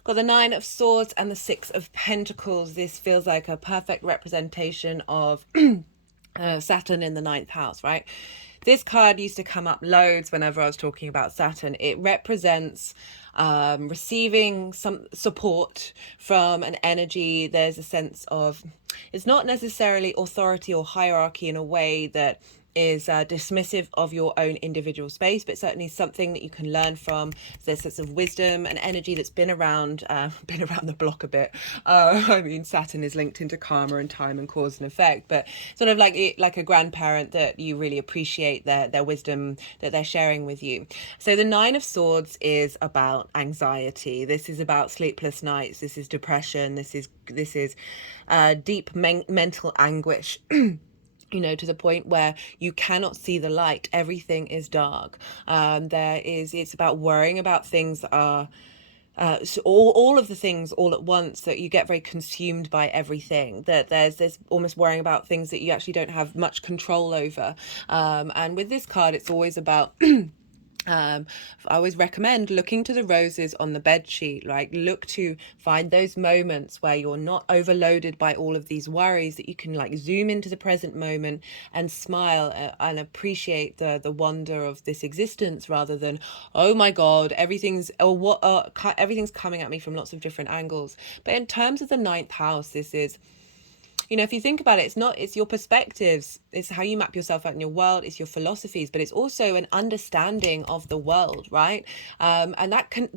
Got the Nine of Swords and the Six of Pentacles. This feels like a perfect representation of Saturn in the ninth house, right? This card used to come up loads whenever I was talking about Saturn. It represents receiving some support from an energy. There's a sense of, it's not necessarily authority or hierarchy in a way that is dismissive of your own individual space, but certainly something that you can learn from. There's a sense of wisdom and energy that's been around the block a bit. I mean, Saturn is linked into karma and time and cause and effect, but sort of like a grandparent that you really appreciate their wisdom that they're sharing with you. So the Nine of Swords is about anxiety. This is about sleepless nights. This is depression. This is deep mental anguish. To the point where you cannot see the light. Everything is dark. It's about worrying about things that are so all of the things all at once, that you get very consumed by everything, that there's almost worrying about things that you actually don't have much control over. And with this card, it's always about I always recommend looking to the roses on the bed sheet. Like, look to find those moments where you're not overloaded by all of these worries, that you can like zoom into the present moment and smile and appreciate the wonder of this existence, rather than, oh my god, everything's coming at me from lots of different angles. But in terms of the ninth house, this is, if you think about it, it's your perspectives, it's how you map yourself out in your world, it's your philosophies, but it's also an understanding of the world, right? And that can,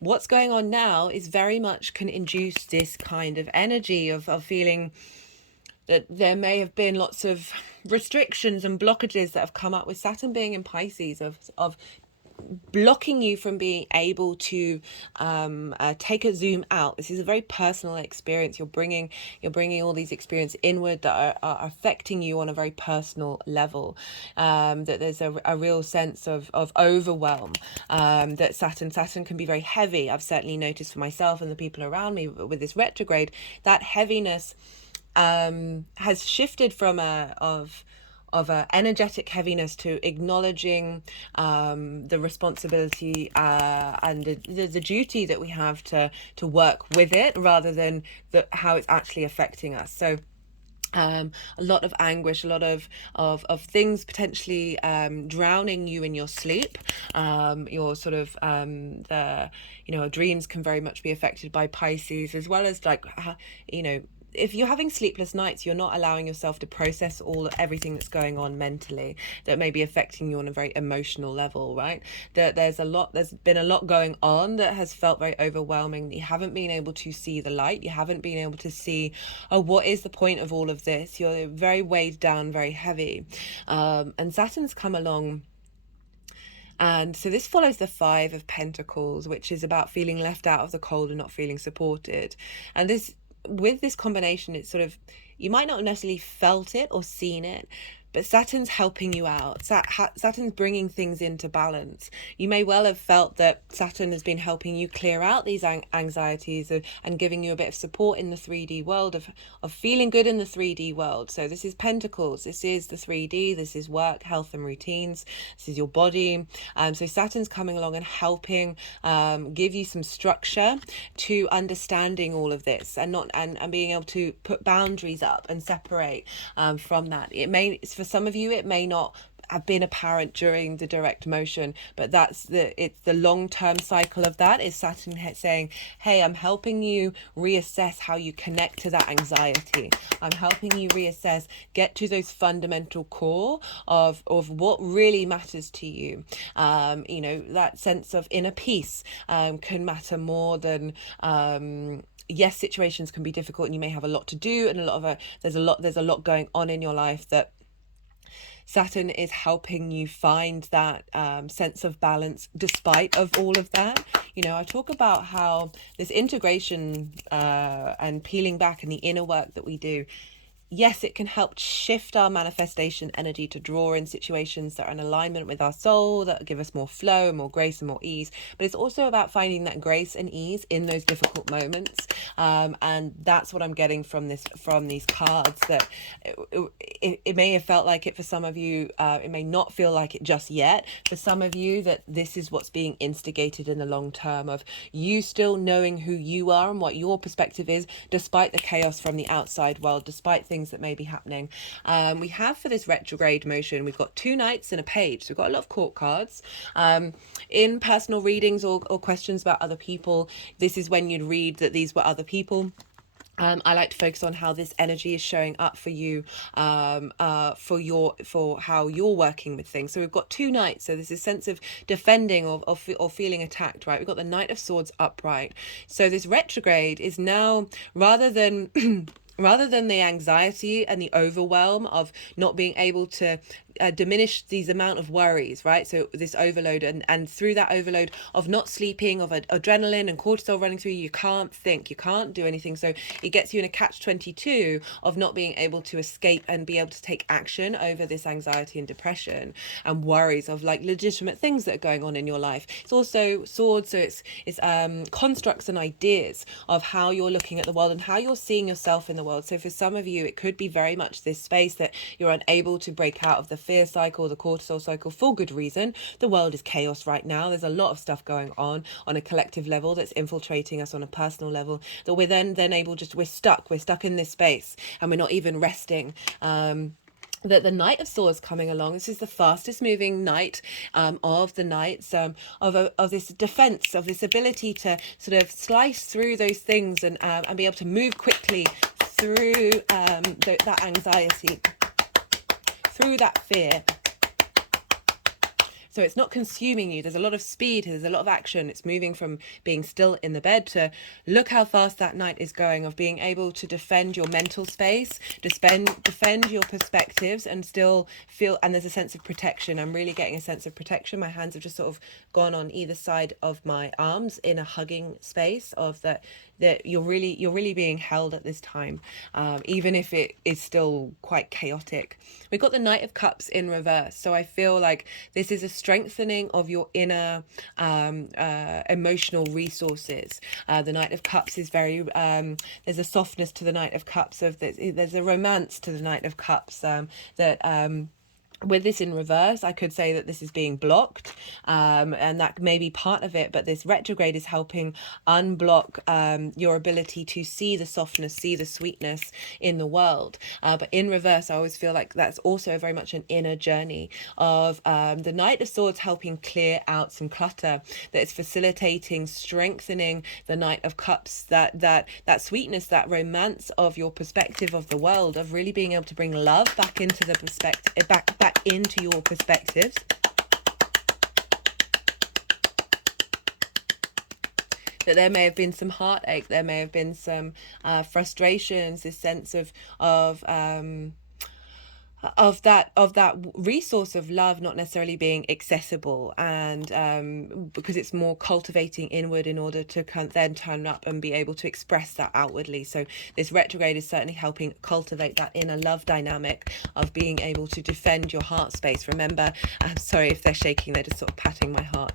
what's going on now is very much can induce this kind of energy of feeling that there may have been lots of restrictions and blockages that have come up with Saturn being in Pisces, of blocking you from being able to take a zoom out. This is a very personal experience. You're bringing all these experiences inward that are affecting you on a very personal level. That there's a real sense of overwhelm. That Saturn can be very heavy. I've certainly noticed for myself and the people around me with this retrograde, that heaviness has shifted from a energetic heaviness to acknowledging the responsibility and the duty that we have to work with it, rather than how it's actually affecting us. So a lot of anguish, a lot of things potentially drowning you in your sleep. Your sort of dreams can very much be affected by Pisces, as well as if you're having sleepless nights, you're not allowing yourself to process everything that's going on mentally, that may be affecting you on a very emotional level, right? That there's been a lot going on that has felt very overwhelming. You haven't been able to see the light. You haven't been able to see, what is the point of all of this? You're very weighed down, very heavy. And Saturn's come along. And so this follows the Five of Pentacles, which is about feeling left out of the cold and not feeling supported. And with this combination, it's sort of, you might not necessarily felt it or seen it, but Saturn's helping you out. Saturn's bringing things into balance. You may well have felt that Saturn has been helping you clear out these anxieties and giving you a bit of support in the 3D world, of feeling good in the 3D world. So this is Pentacles. This is the 3D. This is work, health and routines. This is your body. So Saturn's coming along and helping give you some structure to understanding all of this, and being able to put boundaries up and separate from that. For some of you, it may not have been apparent during the direct motion, but it's the long-term cycle of that, is Saturn saying, hey, I'm helping you reassess how you connect to that anxiety. I'm helping you reassess, get to those fundamental core of what really matters to you. That sense of inner peace can matter more than yes, situations can be difficult and you may have a lot to do, and there's a lot going on in your life, that Saturn is helping you find that sense of balance despite of all of that. I talk about how this integration and peeling back and the inner work that we do, yes, it can help shift our manifestation energy to draw in situations that are in alignment with our soul, that give us more flow, more grace, and more ease. But it's also about finding that grace and ease in those difficult moments. And that's what I'm getting from these cards. That it may have felt like it for some of you. It may not feel like it just yet. For some of you, that this is what's being instigated in the long term, of you still knowing who you are and what your perspective is, despite the chaos from the outside world, despite things that may be happening. We have, for this retrograde motion, we've got 2 knights and a page. So we've got a lot of court cards. In personal readings or questions about other people, this is when you'd read that these were other people. I like to focus on how this energy is showing up for you, for how you're working with things. So we've got 2 knights. So there's this sense of defending or feeling attacked, right? We've got the Knight of Swords upright. So this retrograde is now, rather than rather than the anxiety and the overwhelm of not being able to diminish these amount of worries, right? So this overload, and through that overload of not sleeping, of adrenaline and cortisol running through you, you can't think, you can't do anything. So it gets you in a catch-22 of not being able to escape and be able to take action over this anxiety and depression and worries of like legitimate things that are going on in your life. It's also swords, so it's constructs and ideas of how you're looking at the world and how you're seeing yourself in the world. So for some of you, it could be very much this space that you're unable to break out of the fear cycle, the cortisol cycle, for good reason. The world is chaos right now. There's a lot of stuff going on a collective level that's infiltrating us on a personal level, that we're then able, just we're stuck in this space and we're not even resting. That the Knight of Swords coming along, this is the fastest moving knight of the knights, of this defense, of this ability to sort of slice through those things and be able to move quickly through that anxiety, through that fear. So it's not consuming you. There's a lot of speed, there's a lot of action. It's moving from being still in the bed to look how fast that knight is going, of being able to defend your mental space, defend your perspectives, and still feel, and there's a sense of protection. I'm really getting a sense of protection. My hands have just sort of gone on either side of my arms in a hugging space of that you're really being held at this time, even if it is still quite chaotic. We've got the Knight of Cups in reverse. So I feel like this is a strengthening of your inner emotional resources. The Knight of Cups is very, there's a softness to the Knight of Cups, there's a romance to the Knight of Cups, with this in reverse, I could say that this is being blocked, and that may be part of it, but this retrograde is helping unblock your ability to see the softness, see the sweetness in the world. But in reverse, I always feel like that's also very much an inner journey of the Knight of Swords helping clear out some clutter, that it's facilitating, strengthening the Knight of Cups, that sweetness, that romance of your perspective of the world, of really being able to bring love back into the perspective, back into your perspectives. That there may have been some heartache, there may have been some frustrations, this sense of that resource of love not necessarily being accessible, and because it's more cultivating inward in order to then turn up and be able to express that outwardly. So this retrograde is certainly helping cultivate that inner love dynamic of being able to defend your heart space. Remember, I'm sorry if they're shaking, they're just sort of patting my heart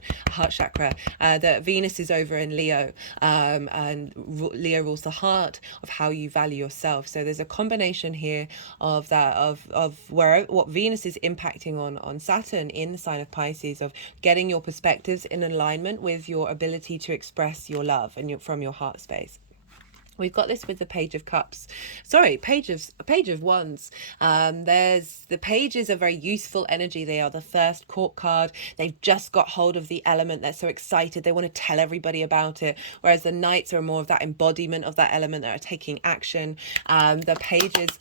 chakra. That Venus is over in Leo, and Leo rules the heart of how you value yourself. So there's a combination here of that, of where what Venus is impacting on Saturn in the sign of Pisces, of getting your perspectives in alignment with your ability to express your love and from your heart space. We've got this with the Page of Cups. Sorry, Page of Wands. There's the pages are very useful energy. They are the first court card. They've just got hold of the element. They're so excited. They want to tell everybody about it. Whereas the Knights are more of that embodiment of that element that are taking action. The pages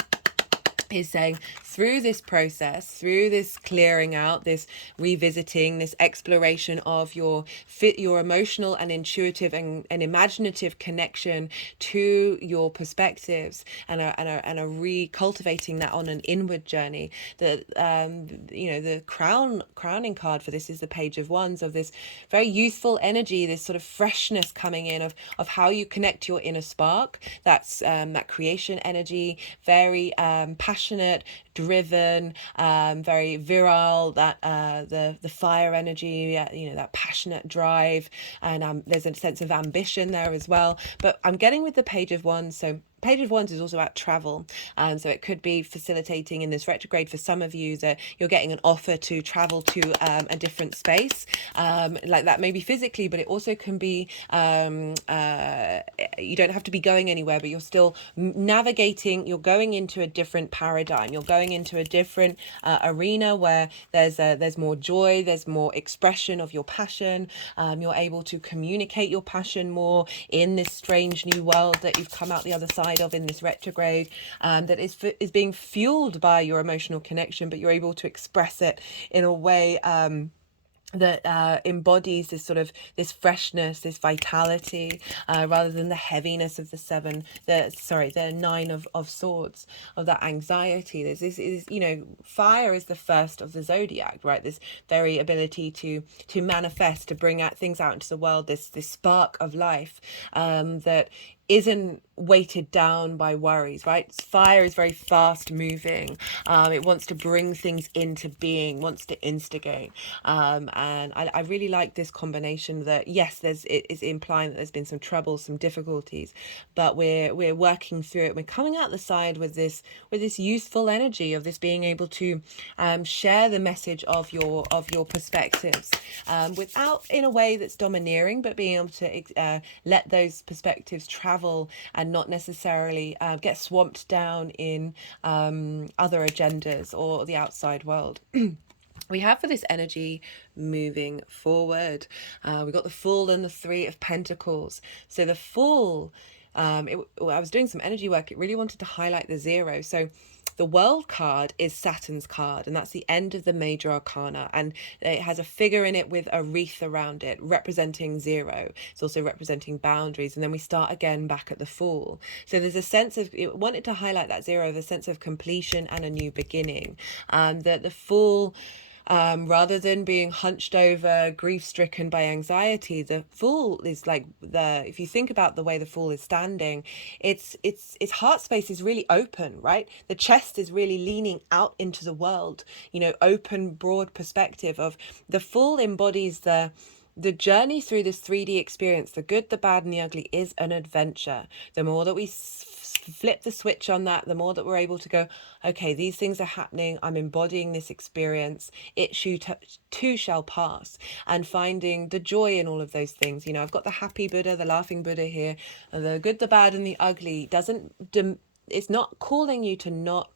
is saying through this process, through this clearing out, this revisiting, this exploration of your emotional and intuitive and imaginative connection to your perspectives, and a recultivating that on an inward journey. That the crowning card for this is the Page of Wands, of this very youthful energy, this sort of freshness coming in of how you connect to your inner spark. That's that creation energy, very passionate, driven, very virile, that the fire energy, that passionate drive, and there's a sense of ambition there as well. But I'm getting with the Page of Wands, so Page of Wands is also about travel, so it could be facilitating in this retrograde for some of you that you're getting an offer to travel to a different space, like that, maybe physically, but it also can be you don't have to be going anywhere, but you're still navigating, you're going into a different paradigm, you're going into a different arena where there's more joy, there's more expression of your passion, you're able to communicate your passion more in this strange new world that you've come out the other side of in this retrograde, that is being fueled by your emotional connection, but you're able to express it in a way that embodies this sort of this freshness, this vitality, rather than the heaviness of the Nine of Swords, of that anxiety. This is, fire is the first of the zodiac, right? This very ability to manifest, to bring out things out into the world, this spark of life, that isn't weighted down by worries, right? Fire is very fast moving. It wants to bring things into being, wants to instigate. And I really like this combination that, yes, it is implying that there's been some trouble, some difficulties, but we're working through it. We're coming out the side with this youthful energy of this being able to share the message of your perspectives, without in a way that's domineering, but being able to let those perspectives travel and not necessarily get swamped down in other agendas or the outside world. We have for this energy moving forward, we've got the Fool and the Three of Pentacles. So the Fool, I was doing some energy work, it really wanted to highlight the zero. So the World card is Saturn's card, and that's the end of the major arcana, and it has a figure in it with a wreath around it representing zero. It's also representing boundaries, and then we start again back at the Fool. So there's a sense of, it wanted to highlight that zero, the sense of completion and a new beginning. That the Fool, rather than being hunched over, grief-stricken by anxiety, the Fool is like if you think about the way the Fool is standing, its heart space is really open, right? The chest is really leaning out into the world, open, broad perspective of the Fool embodies the journey through this 3D experience. The good, the bad, and the ugly is an adventure. The more that we flip the switch on that, the more that we're able to go, okay, these things are happening, I'm embodying this experience, it too shall pass, and finding the joy in all of those things. I've got the happy Buddha, the laughing Buddha here, the good, the bad, and the ugly it's not calling you to not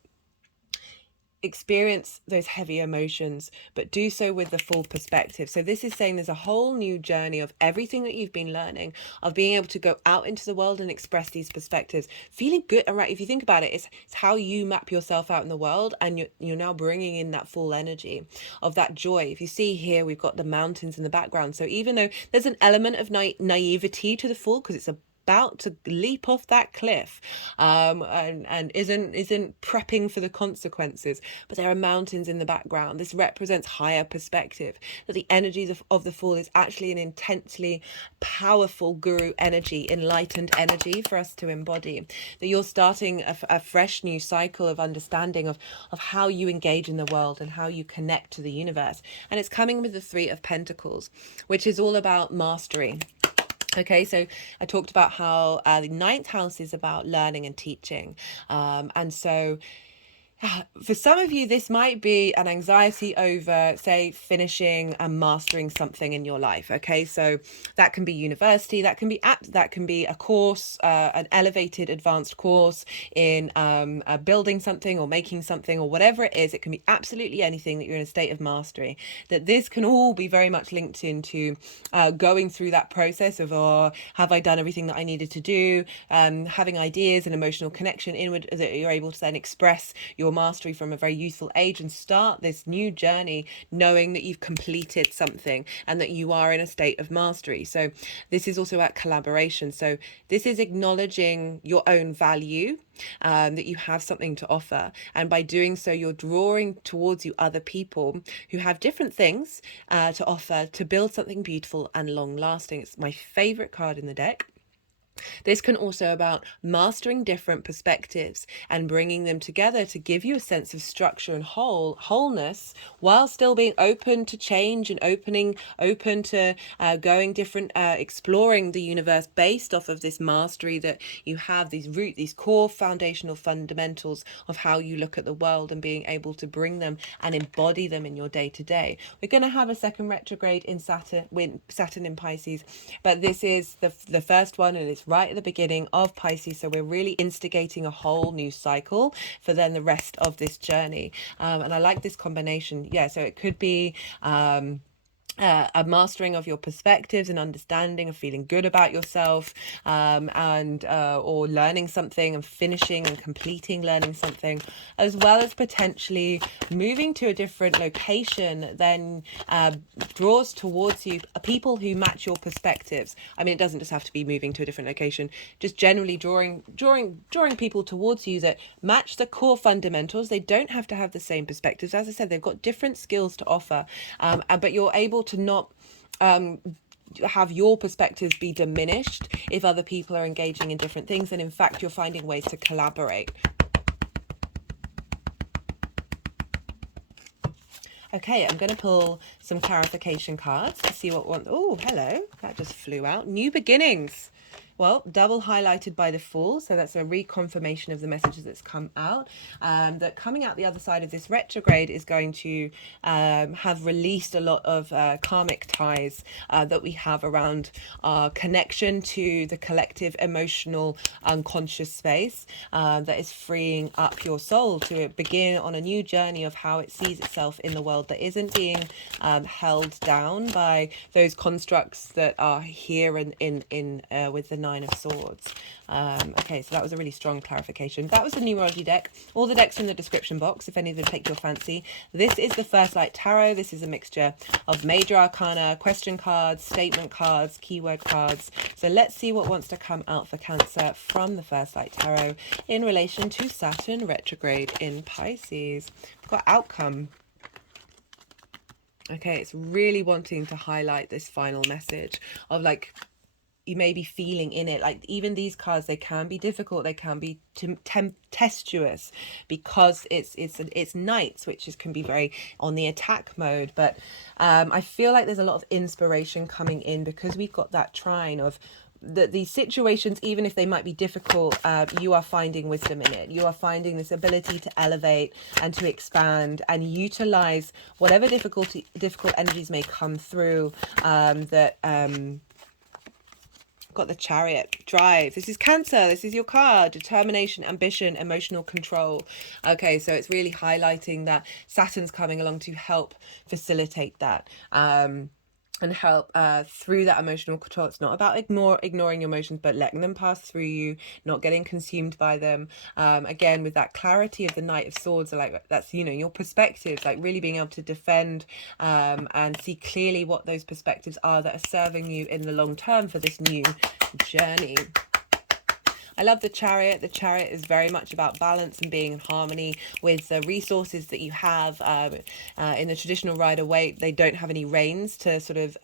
experience those heavy emotions, but do so with the full perspective. So this is saying there's a whole new journey of everything that you've been learning, of being able to go out into the world and express these perspectives, feeling good. And right, if you think about it, it's how you map yourself out in the world, and you're now bringing in that full energy of that joy. If you see here, we've got the mountains in the background. So even though there's an element of naivety to the Fool, because it's about to leap off that cliff, and isn't prepping for the consequences, but there are mountains in the background. This represents higher perspective, that the energies of the Fool is actually an intensely powerful guru energy, enlightened energy for us to embody, that you're starting a fresh new cycle of understanding of how you engage in the world and how you connect to the universe. And it's coming with the Three of Pentacles, which is all about mastery. Okay, so I talked about how the ninth house is about learning and teaching. And so for some of you, this might be an anxiety over, say, finishing and mastering something in your life. Okay, so that can be university, that can be a course, an elevated advanced course in building something or making something or whatever it is. It can be absolutely anything that you're in a state of mastery. That this can all be very much linked into going through that process of, have I done everything that I needed to do? Having ideas and emotional connection inward that you're able to then express your your mastery from a very youthful age and start this new journey knowing that you've completed something and that you are in a state of mastery. So this is also about collaboration. So this is acknowledging your own value, that you have something to offer, and by doing so you're drawing towards you other people who have different things to offer to build something beautiful and long lasting. It's my favorite card in the deck. This can also about mastering different perspectives and bringing them together to give you a sense of structure and wholeness, while still being open to change and open to going different, exploring the universe based off of this mastery that you have, these core foundational fundamentals of how you look at the world, and being able to bring them and embody them in your day to day. We're going to have a second retrograde in Saturn in Pisces, but this is the first one, and it's right at the beginning of Pisces, so we're really instigating a whole new cycle for then the rest of this journey. And I like this combination. Yeah, so it could be a mastering of your perspectives and understanding of feeling good about yourself, and or learning something and finishing and completing learning something, as well as potentially moving to a different location then draws towards you people who match your perspectives. I mean, it doesn't just have to be moving to a different location, just generally drawing people towards you that match the core fundamentals. They don't have to have the same perspectives. As I said, they've got different skills to offer, but you're able to not have your perspectives be diminished if other people are engaging in different things, and in fact you're finding ways to collaborate. Okay, I'm going to pull some clarification cards to see what one. Oh, hello, that just flew out. New beginnings. Well, double highlighted by the Fool, so that's a reconfirmation of the messages that's come out. That coming out the other side of this retrograde is going to have released a lot of karmic ties that we have around our connection to the collective emotional unconscious space, that is freeing up your soul to begin on a new journey of how it sees itself in the world, that isn't being held down by those constructs that are here in with the Nine of Swords. Okay, so that was a really strong clarification. That was the numerology deck. All the decks in the description box if any of them take your fancy. This is the First Light Tarot. This is a mixture of major arcana, question cards, statement cards, keyword cards. So let's see what wants to come out for Cancer from the First Light Tarot in relation to Saturn retrograde in Pisces. We've got outcome. Okay, it's really wanting to highlight this final message of, like, you may be feeling in it, like even these cards, they can be difficult, they can be tempestuous, because it's knights, which can be very on the attack mode. But I feel like there's a lot of inspiration coming in, because we've got that trine of these situations, even if they might be difficult, you are finding wisdom in it. You are finding this ability to elevate and to expand and utilize whatever difficult energies may come through. Got the Chariot, drive. This is Cancer. This is your card. Determination, ambition, emotional control. Okay, so it's really highlighting that Saturn's coming along to help facilitate that. And help through that emotional control. It's not about ignoring your emotions, but letting them pass through you, not getting consumed by them. Again, with that clarity of the Knight of Swords, like that's, you know, your perspectives, like really being able to defend and see clearly what those perspectives are that are serving you in the long term for this new journey. I love the Chariot. The Chariot is very much about balance and being in harmony with the resources that you have. In the traditional Rider-Waite, they don't have any reins to sort of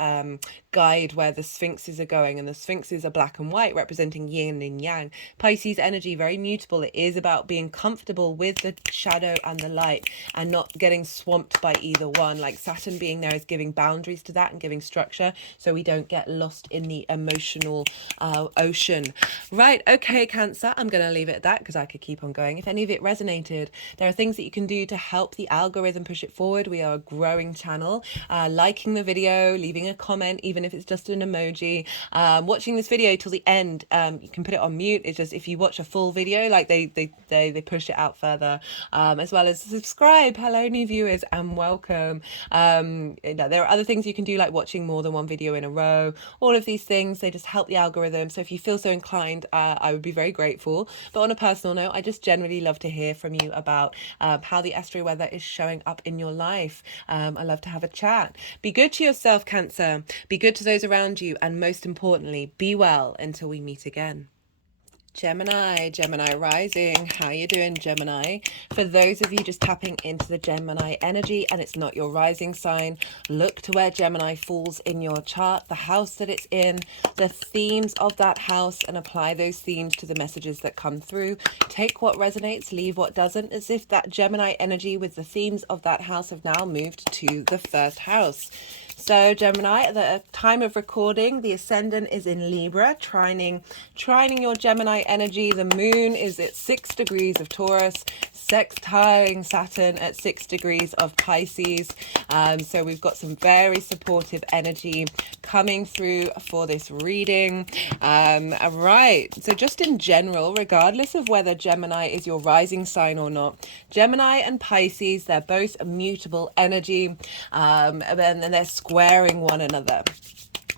guide where the Sphinxes are going, and the Sphinxes are black and white, representing yin and yang. Pisces energy, very mutable. It is about being comfortable with the shadow and the light and not getting swamped by either one. Like Saturn being there is giving boundaries to that and giving structure, so we don't get lost in the emotional ocean. Right, okay, Cancer, I'm going to leave it at that because I could keep on going. If any of it resonated, there are things that you can do to help the algorithm push it forward. We are a growing channel. Liking the video, leaving a comment, even if it's just an emoji, watching this video till the end. You can put it on mute. It's just, if you watch a full video, like they push it out further, as well as subscribe. Hello, new viewers, and welcome. There are other things you can do, like watching more than one video in a row. All of these things, they just help the algorithm. So if you feel so inclined, I would be very grateful. But on a personal note, I just generally love to hear from you about how the astro weather is showing up in your life. I love to have a chat. Be good to yourself, Cancer. Be good to those around you. And most importantly, be well until we meet again. Gemini rising. How you doing, Gemini? For those of you just tapping into the Gemini energy and it's not your rising sign, look to where Gemini falls in your chart, the house that it's in, the themes of that house, and apply those themes to the messages that come through. Take what resonates, leave what doesn't, as if that Gemini energy with the themes of that house have now moved to the first house. So Gemini, at the time of recording, the Ascendant is in Libra, trining your Gemini energy. The moon is at 6 degrees of Taurus, sextiling Saturn at 6 degrees of Pisces. So we've got some very supportive energy coming through for this reading. Right, so just in general, regardless of whether Gemini is your rising sign or not, Gemini and Pisces, they're both immutable energy, and they're squaring one another.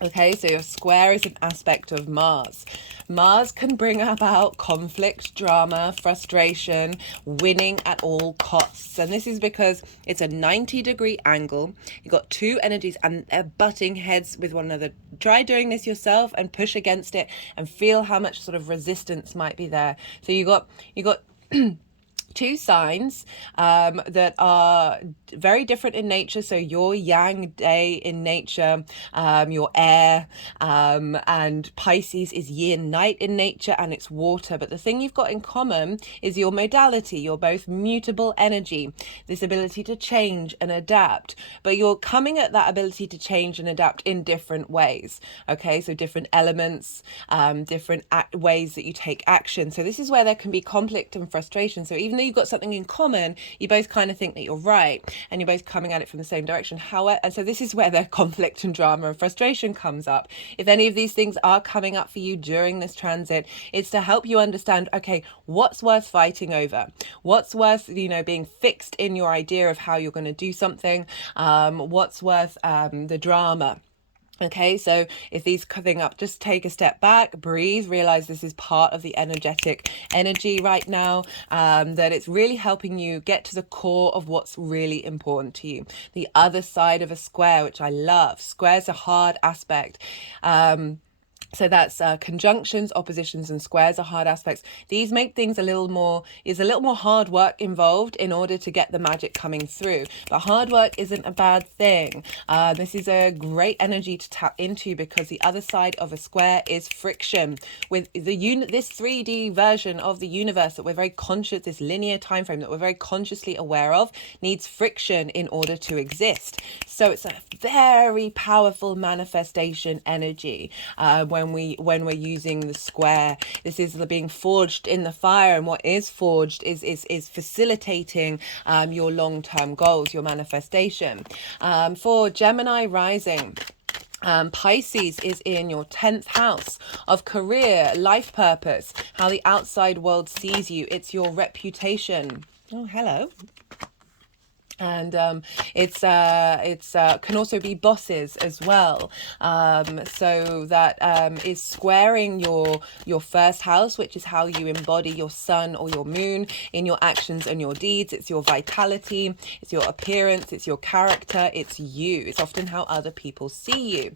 Okay, so your square is an aspect of Mars. Mars can bring about conflict, drama, frustration, winning at all costs. And this is because it's a 90-degree angle. You've got two energies and they're butting heads with one another. Try doing this yourself and push against it and feel how much sort of resistance might be there. So you got two signs that are very different in nature. So your yang day in nature, your air, and Pisces is yin night in nature and it's water. But the thing you've got in common is your modality. You're both mutable energy, this ability to change and adapt. But you're coming at that ability to change and adapt in different ways. Okay, so different elements, different ways that you take action. So this is where there can be conflict and frustration. So even though you've got something in common, you both kind of think that you're right and you're both coming at it from the same direction. However, and so this is where the conflict and drama and frustration comes up. If any of these things are coming up for you during this transit, it's to help you understand, okay, what's worth fighting over? What's worth, being fixed in your idea of how you're going to do something? What's worth the drama? Okay, so if these coming up, just take a step back, breathe, realize this is part of the energetic energy right now, that it's really helping you get to the core of what's really important to you. The other side of a square, which I love. Square's a hard aspect. So that's conjunctions, oppositions, and squares are hard aspects. These make things a little more hard work involved in order to get the magic coming through. But hard work isn't a bad thing. This is a great energy to tap into because the other side of a square is friction. With this 3D version of the universe that we're very conscious, this linear time frame that we're very consciously aware of, needs friction in order to exist. So it's a very powerful manifestation energy. When we're using the square, this is being forged in the fire, and what is forged is facilitating your long-term goals, your manifestation. For Gemini rising, Pisces is in your 10th house of career, life purpose, how the outside world sees you. It's your reputation. Oh, hello. And it's can also be bosses as well. So that is squaring your first house, which is how you embody your sun or your moon in your actions and your deeds. It's your vitality, it's your appearance, it's your character, it's you. It's often how other people see you.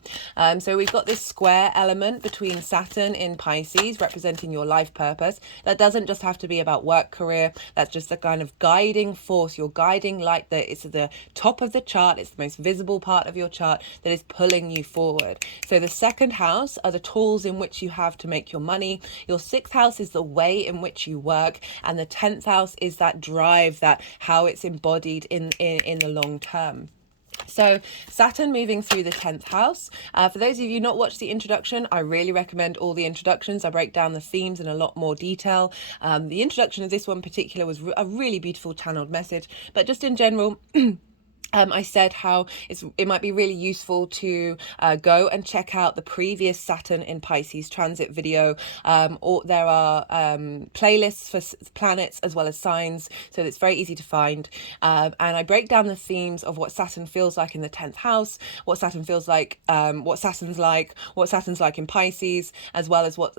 So we've got this square element between Saturn in Pisces, representing your life purpose. That doesn't just have to be about work, career. That's just the kind of guiding force, your guiding light. It's the top of the chart, it's the most visible part of your chart that is pulling you forward. So the second house are the tools in which you have to make your money. Your 6th house is the way in which you work, and the 10th house is that drive, that how it's embodied in the long term. So Saturn moving through the 10th house. For those of you not watched the introduction, I really recommend all the introductions. I break down the themes in a lot more detail. The introduction of this one in particular was a really beautiful channeled message, but just in general, I said how it might be really useful to go and check out the previous Saturn in Pisces transit video. Or there are playlists for planets as well as signs, so it's very easy to find. And I break down the themes of what Saturn feels like in the 10th house, what Saturn feels like, what Saturn's like in Pisces, as well as what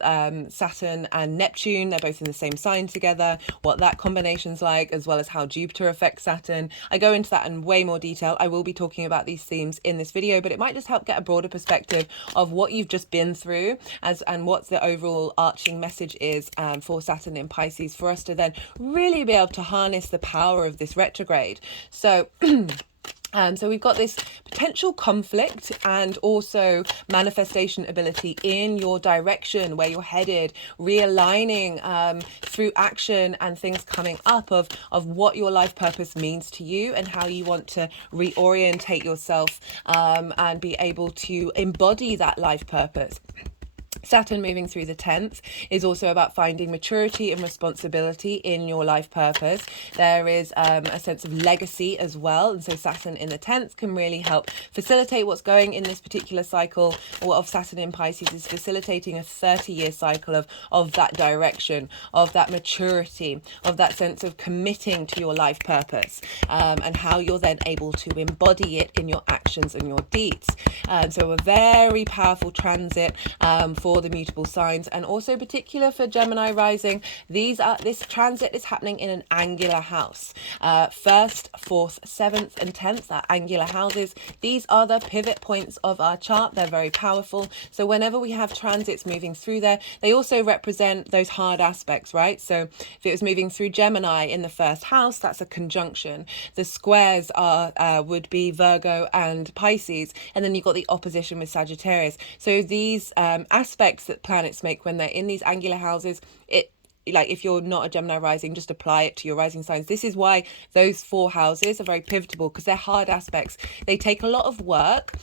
Saturn and Neptune, they're both in the same sign together, what that combination's like, as well as how Jupiter affects Saturn. I go into that in way more detail. I will be talking about these themes in this video, but it might just help get a broader perspective of what you've just been through and what the overall arching message is for Saturn in Pisces, for us to then really be able to harness the power of this retrograde. So so we've got this potential conflict and also manifestation ability in your direction, where you're headed, realigning through action and things coming up of what your life purpose means to you and how you want to reorientate yourself and be able to embody that life purpose. Saturn moving through the 10th is also about finding maturity and responsibility in your life purpose. There is a sense of legacy as well. And so Saturn in the 10th can really help facilitate what's going in this particular cycle of Saturn in Pisces, is facilitating a 30-year cycle of that direction, of that maturity, of that sense of committing to your life purpose, and how you're then able to embody it in your actions and your deeds. So a very powerful transit for the mutable signs, and also particular for Gemini rising. This transit is happening in an angular house. 1st, 4th, 7th and 10th are angular houses. These are the pivot points of our chart. They're very powerful. So whenever we have transits moving through there, they also represent those hard aspects, right? So if it was moving through Gemini in the 1st house, that's a conjunction. The squares would be Virgo and Pisces, and then you've got the opposition with Sagittarius. So these aspects that planets make when they're in these angular houses, like if you're not a Gemini rising, just apply it to your rising signs. This is why those 4 houses are very pivotal, because they're hard aspects. They take a lot of work,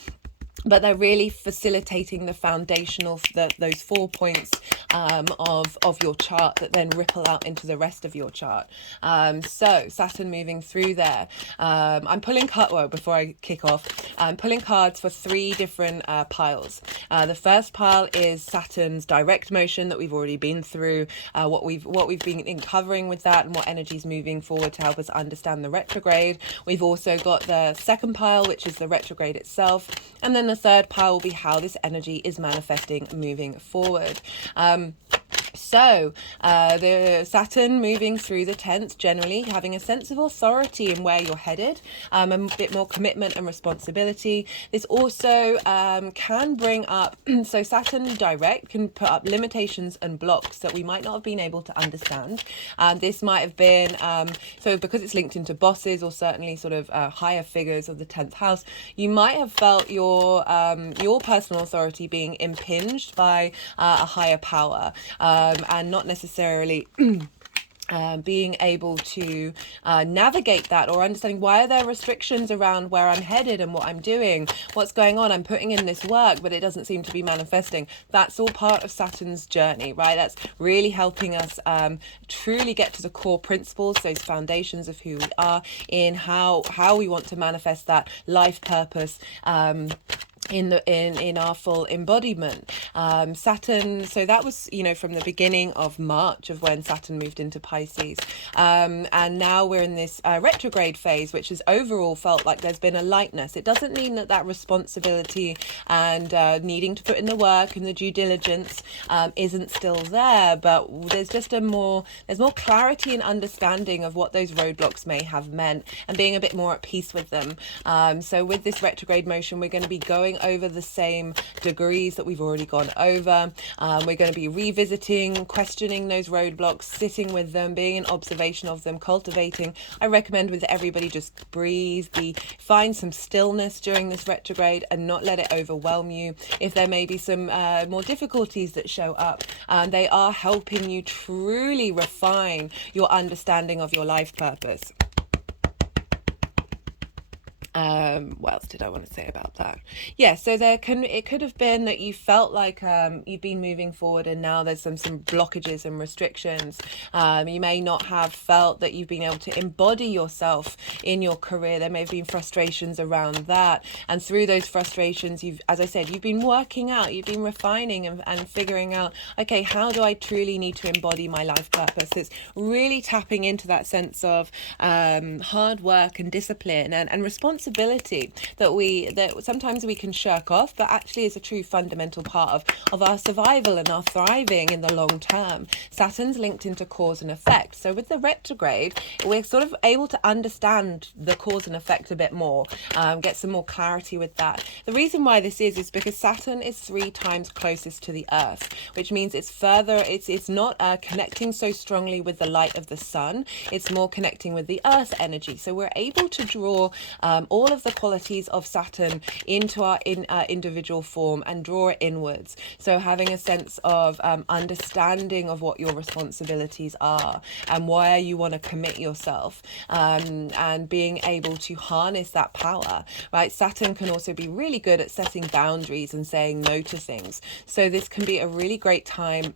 but they're really facilitating the foundational, those 4 points of your chart that then ripple out into the rest of your chart. So Saturn moving through there. I'm pulling before I kick off, I'm pulling cards for 3 different piles. The first pile is Saturn's direct motion that we've already been through, what we've been covering with that, and what energy's moving forward to help us understand the retrograde. We've also got the second pile, which is the retrograde itself, and then the third pile will be how this energy is manifesting moving forward. So the Saturn moving through the 10th, generally having a sense of authority in where you're headed, a bit more commitment and responsibility. This also can bring up, so Saturn direct can put up limitations and blocks that we might not have been able to understand. This might have been, so because it's linked into bosses or certainly sort of higher figures of the 10th house, you might have felt your personal authority being impinged by a higher power. And not necessarily being able to navigate that, or understanding why are there restrictions around where I'm headed and what I'm doing, what's going on. I'm putting in this work, but it doesn't seem to be manifesting. That's all part of Saturn's journey, right? That's really helping us truly get to the core principles, those foundations of who we are, in how we want to manifest that life purpose in our full embodiment. Saturn, so that was, from the beginning of March, of when Saturn moved into Pisces, and now we're in this retrograde phase, which has overall felt like there's been a lightness. It doesn't mean that responsibility and needing to put in the work and the due diligence isn't still there, but there's just there's more clarity and understanding of what those roadblocks may have meant, and being a bit more at peace with them. So with this retrograde motion, we're going to be going over the same degrees that we've already gone over. We're going to be revisiting, questioning those roadblocks, sitting with them, being in observation of them, cultivating. I recommend with everybody, just breathe, find some stillness during this retrograde and not let it overwhelm you. If there may be some more difficulties that show up, they are helping you truly refine your understanding of your life purpose. What else did I want to say about that? Yeah, so it could have been that you felt like you've been moving forward and now there's some blockages and restrictions. You may not have felt that you've been able to embody yourself in your career. There may have been frustrations around that, and through those frustrations, as I said, you've been working out, you've been refining and figuring out, okay, how do I truly need to embody my life purpose? It's really tapping into that sense of hard work and discipline and responsibility that sometimes we can shirk off, but actually is a true fundamental part of our survival and our thriving in the long term. Saturn's linked into cause and effect. So with the retrograde, we're sort of able to understand the cause and effect a bit more, get some more clarity with that. The reason why this is because Saturn is 3 times closest to the Earth, which means it's not connecting so strongly with the light of the sun. It's more connecting with the Earth energy. So we're able to draw all of the qualities of Saturn into our individual form and draw it inwards. So having a sense of understanding of what your responsibilities are and why you want to commit yourself, and being able to harness that power, right? Saturn can also be really good at setting boundaries and saying no to things. So this can be a really great time.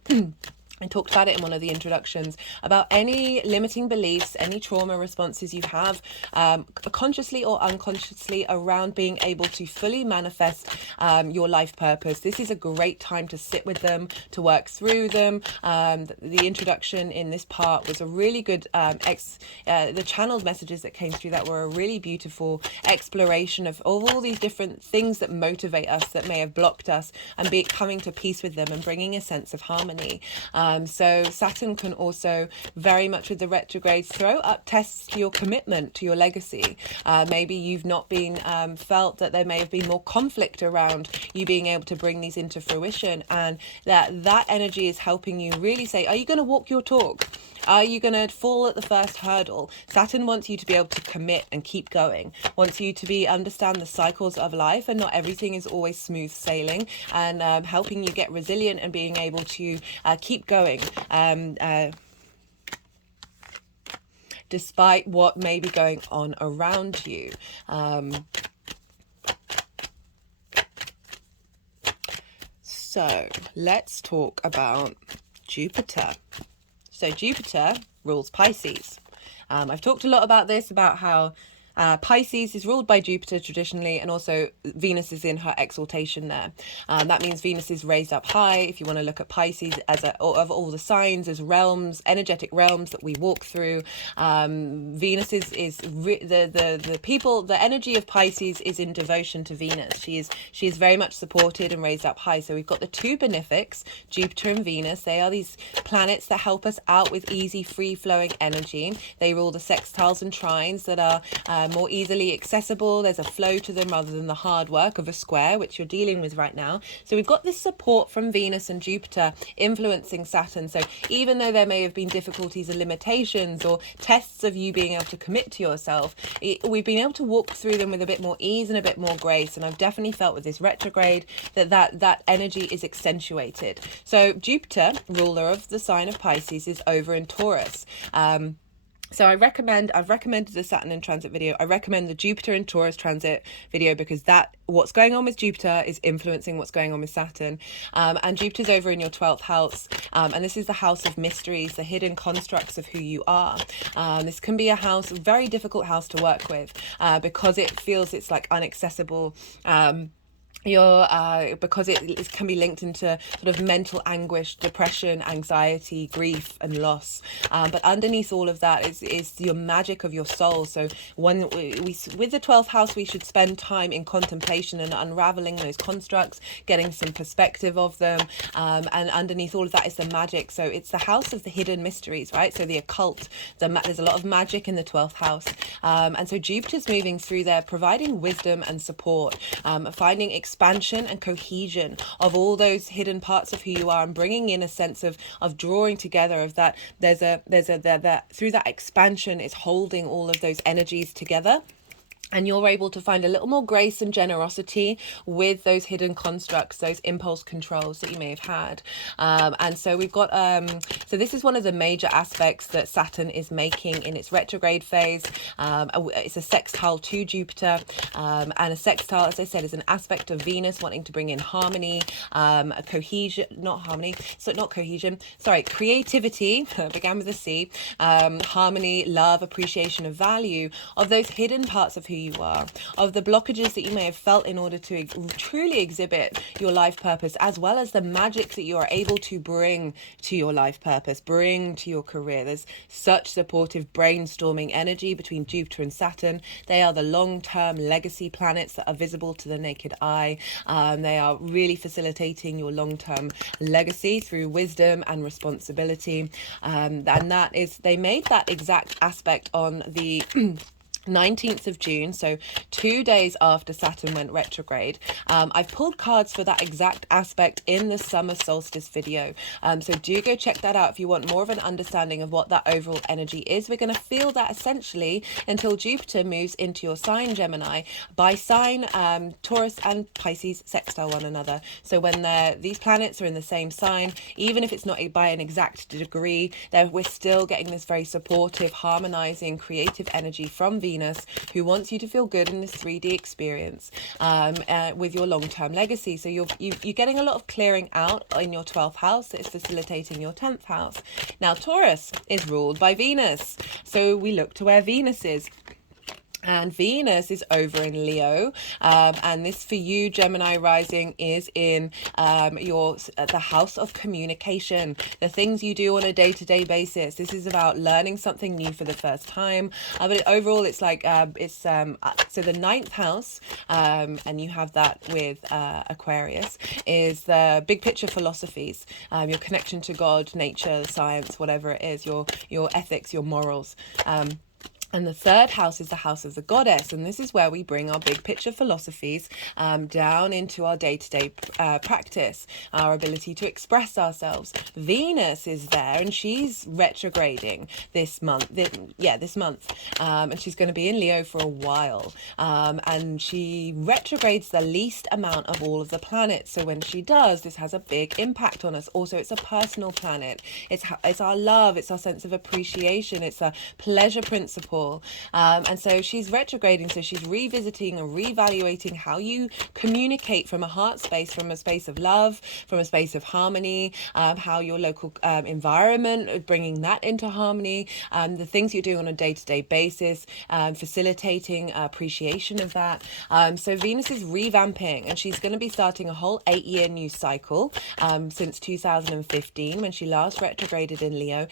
I talked about it in one of the introductions about any limiting beliefs, any trauma responses you have, consciously or unconsciously, around being able to fully manifest your life purpose. This is a great time to sit with them, to work through them. The introduction in this part was a really good, the channeled messages that came through that were a really beautiful exploration of all these different things that motivate us, that may have blocked us, and coming to peace with them and bringing a sense of harmony. So Saturn can also very much with the retrograde throw up tests to your commitment, to your legacy. Maybe you've not been felt that there may have been more conflict around you being able to bring these into fruition, and that energy is helping you really say, are you going to walk your talk? Are you going to fall at the first hurdle? Saturn wants you to be able to commit and keep going, wants you to understand the cycles of life, and not everything is always smooth sailing, and helping you get resilient and being able to keep going. Despite what may be going on around you. So let's talk about Jupiter. So Jupiter rules Pisces. I've talked a lot about this, about how Pisces is ruled by Jupiter traditionally, and also Venus is in her exaltation there. That means Venus is raised up high. If you want to look at Pisces as of all the signs, as realms, energetic realms that we walk through, Venus is the people. The energy of Pisces is in devotion to Venus. She is very much supported and raised up high. So we've got the two benefics, Jupiter and Venus. They are these planets that help us out with easy, free-flowing energy. They rule the sextiles and trines that are more easily accessible. There's a flow to them rather than the hard work of a square, which you're dealing with right now. So we've got this support from Venus and Jupiter influencing Saturn. So even though there may have been difficulties and limitations or tests of you being able to commit to yourself, we've been able to walk through them with a bit more ease and a bit more grace. And I've definitely felt with this retrograde that energy is accentuated. So Jupiter, ruler of the sign of Pisces, is over in Taurus. So I've recommended the Saturn in transit video. I recommend the Jupiter in Taurus transit video because what's going on with Jupiter is influencing what's going on with Saturn. And Jupiter's over in your 12th house. And this is the house of mysteries, the hidden constructs of who you are. This can be a very difficult house to work with because it feels it's like inaccessible. Because it can be linked into sort of mental anguish, depression, anxiety, grief, and loss. But underneath all of that is your magic of your soul. So when with the 12th house, we should spend time in contemplation and unraveling those constructs, getting some perspective of them. And underneath all of that is the magic. So it's the house of the hidden mysteries, right? So the occult, there's a lot of magic in the 12th house. And so Jupiter's moving through there, providing wisdom and support, finding expansion and cohesion of all those hidden parts of who you are, and bringing in a sense of drawing together of that. There's a through that expansion is holding all of those energies together. And you're able to find a little more grace and generosity with those hidden constructs, those impulse controls that you may have had. And so we've got, so this is one of the major aspects that Saturn is making in its retrograde phase. It's a sextile to Jupiter. And a sextile, as I said, is an aspect of Venus wanting to bring in harmony, a cohesion, not harmony, so not cohesion, sorry, creativity, began with a C, harmony, love, appreciation of value, of those hidden parts of who you are, of the blockages that you may have felt in order to truly exhibit your life purpose, as well as the magic that you are able to bring to your life purpose, bring to your career. There's such supportive brainstorming energy between Jupiter and Saturn. They are the long-term legacy planets that are visible to the naked eye. They are really facilitating your long-term legacy through wisdom and responsibility. And that is, they made that exact aspect on the 19th of June, so 2 days after Saturn went retrograde. I've pulled cards for that exact aspect in the summer solstice video, so do go check that out if you want more of an understanding of what that overall energy is. We're going to feel that essentially until Jupiter moves into your sign, Gemini. By sign, Taurus and Pisces sextile one another, so when these planets are in the same sign, even if it's not by an exact degree, we're still getting this very supportive, harmonizing, creative energy from Venus, who wants you to feel good in this 3D experience with your long-term legacy. So you're getting a lot of clearing out in your 12th house that is facilitating your 10th house. Now Taurus is ruled by Venus, so we look to where Venus is. And Venus is over in Leo, and this for you, Gemini rising, is in the house of communication, the things you do on a day-to-day basis. This is about learning something new for the first time, but overall it's like so the 9th house, and you have that with Aquarius, is the big picture philosophies, your connection to God, nature, science, whatever it is, your ethics, your morals. And the 3rd house is the house of the goddess. And this is where we bring our big picture philosophies down into our day-to-day practice, our ability to express ourselves. Venus is there and she's retrograding this month. This month. And she's going to be in Leo for a while. And she retrogrades the least amount of all of the planets. So when she does, this has a big impact on us. Also, it's a personal planet. It's our love. It's our sense of appreciation. It's a pleasure principle. And so she's retrograding, so she's revisiting and reevaluating how you communicate from a heart space, from a space of love, from a space of harmony, how your local environment, bringing that into harmony, the things you're doing on a day-to-day basis, facilitating appreciation of that. So Venus is revamping, and she's going to be starting a whole 8-year new cycle since 2015 when she last retrograded in Leo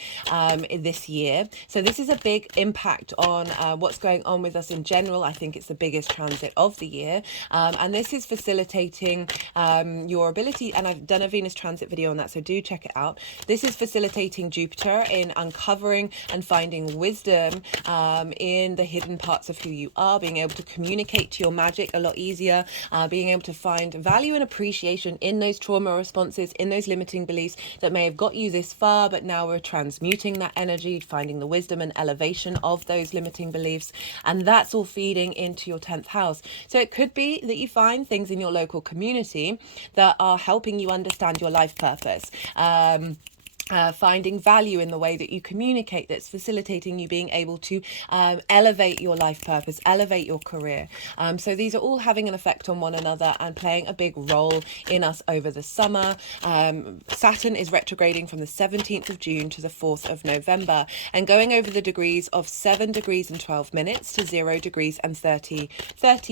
this year. So this is a big impact on what's going on with us in general. I think it's the biggest transit of the year, and this is facilitating your ability, and I've done a Venus transit video on that, so do check it out. This is facilitating Jupiter in uncovering and finding wisdom in the hidden parts of who you are, being able to communicate to your magic a lot easier, being able to find value and appreciation in those trauma responses, in those limiting beliefs that may have got you this far, but now we're transmuting that energy, finding the wisdom and elevation of those limiting beliefs, and that's all feeding into your 10th house. So it could be that you find things in your local community that are helping you understand your life purpose. Finding value in the way that you communicate, that's facilitating you being able to elevate your life purpose, elevate your career. So these are all having an effect on one another and playing a big role in us over the summer. Saturn is retrograding from the 17th of June to the 4th of November and going over the degrees of 7 degrees and 12 minutes to 0 degrees and 30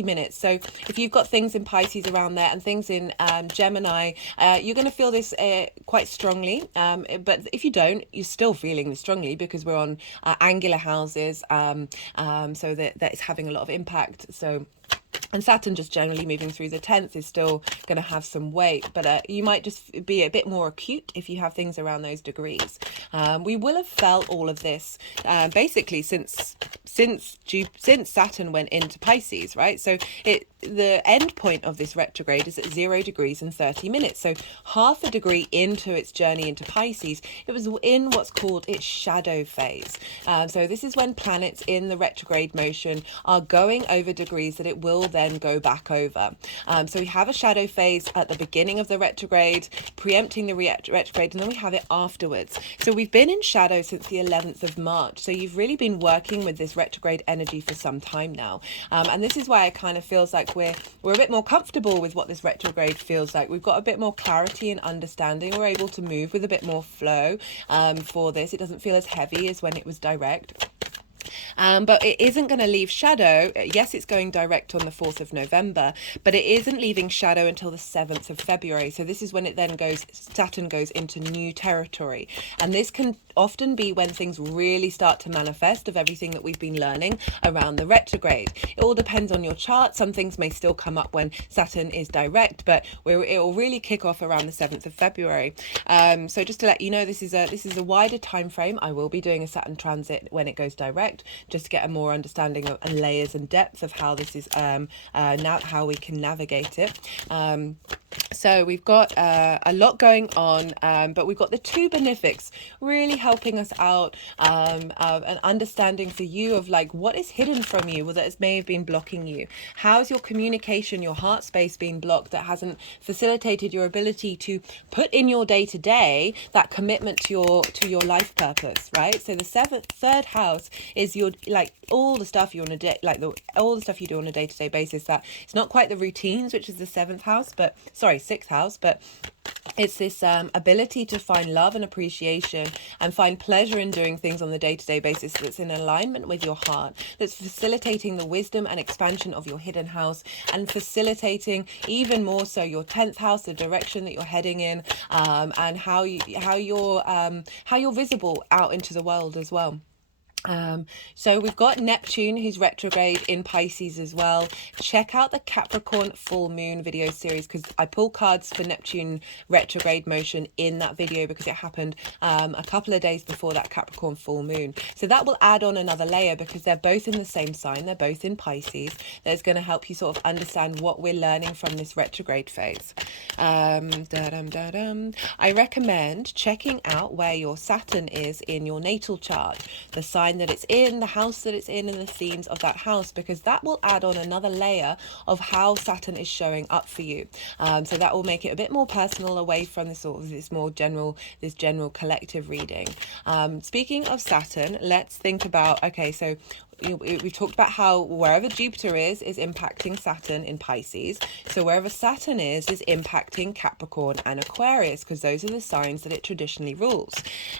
minutes. So if you've got things in Pisces around there and things in Gemini, you're going to feel this quite strongly. But if you don't, you're still feeling this strongly because we're on angular houses, so that it's having a lot of impact. So And Saturn just generally moving through the 10th is still going to have some weight, but you might just be a bit more acute if you have things around those degrees. We will have felt all of this basically since Saturn went into Pisces, right? So the end point of this retrograde is at 0 degrees and 30 minutes. So half a degree into its journey into Pisces, it was in what's called its shadow phase. So this is when planets in the retrograde motion are going over degrees that it will then go back over. So we have a shadow phase at the beginning of the retrograde, preempting the retrograde, and then we have it afterwards. So we've been in shadow since the 11th of March. So you've really been working with this retrograde energy for some time now. And this is why it kind of feels like we're a bit more comfortable with what this retrograde feels like. We've got a bit more clarity and understanding. We're able to move with a bit more flow for this. It doesn't feel as heavy as when it was direct. But it isn't going to leave shadow. Yes, it's going direct on the 4th of November, but it isn't leaving shadow until the 7th of February. So this is when it then Saturn goes into new territory. And this can often be when things really start to manifest of everything that we've been learning around the retrograde. It all depends on your chart. Some things may still come up when Saturn is direct, but it will really kick off around the 7th of February. So just to let you know, this is a wider time frame. I will be doing a Saturn transit when it goes direct, just to get a more understanding of and layers and depth of how this is now how we can navigate it. So we've got a lot going on, but we've got the two benefics really helping us out, an understanding for you of like what is hidden from you, or that may have been blocking you. How's your communication, your heart space being blocked that hasn't facilitated your ability to put in your day-to-day that commitment to your life purpose, right? So the third house is your like all the stuff you want to all the stuff you do on a day-to-day basis. That it's not quite the routines, which is the sixth house, but it's this ability to find love and appreciation and find pleasure in doing things on the day-to-day basis that's in alignment with your heart, that's facilitating the wisdom and expansion of your hidden house, and facilitating even more so your 10th house, the direction that you're heading in, and how you're visible out into the world as well. So we've got Neptune, who's retrograde in Pisces as well. Check out the Capricorn full moon video series, because I pull cards for Neptune retrograde motion in that video because it happened a couple of days before that Capricorn full moon. So that will add on another layer because they're both in the same sign. They're both in Pisces. That's going to help you sort of understand what we're learning from this retrograde phase. I recommend checking out where your Saturn is in your natal chart, the sign that it's in, the house that it's in, and the themes of that house, because that will add on another layer of how Saturn is showing up for you. So that will make it a bit more personal, away from this general collective reading. Speaking of Saturn, let's think about, okay, so we've talked about how wherever Jupiter is impacting Saturn in Pisces. So wherever Saturn is impacting Capricorn and Aquarius, because those are the signs that it traditionally rules.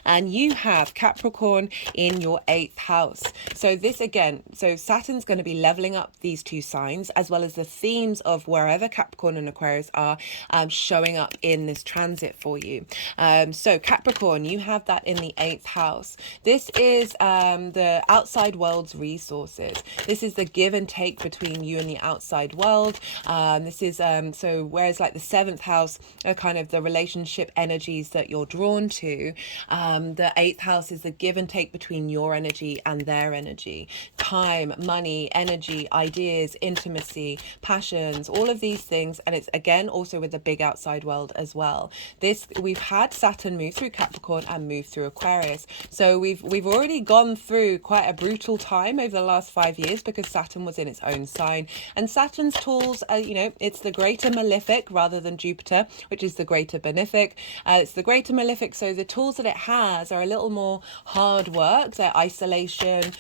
And you have Capricorn in your 8th house. So this again, so Saturn's going to be leveling up these two signs, as well as the themes of wherever Capricorn and Aquarius are showing up in this transit for you. So Capricorn, you have that in the 8th house. This is the outside world's resources. This is the give and take between you and the outside world. This is so whereas like the 7th house are kind of the relationship energies that you're drawn to, the 8th house is the give and take between your energy and their energy. Time, money, energy, ideas, intimacy, passions, all of these things. And it's again also with the big outside world as well. We've had Saturn move through Capricorn and move through Aquarius. So we've already gone through quite a brutal time over the last 5 years because Saturn was in its own sign. And Saturn's tools, it's the greater malefic rather than Jupiter, which is the greater benefic. It's the greater malefic, so the tools that it has are a little more hard work. They're isolation,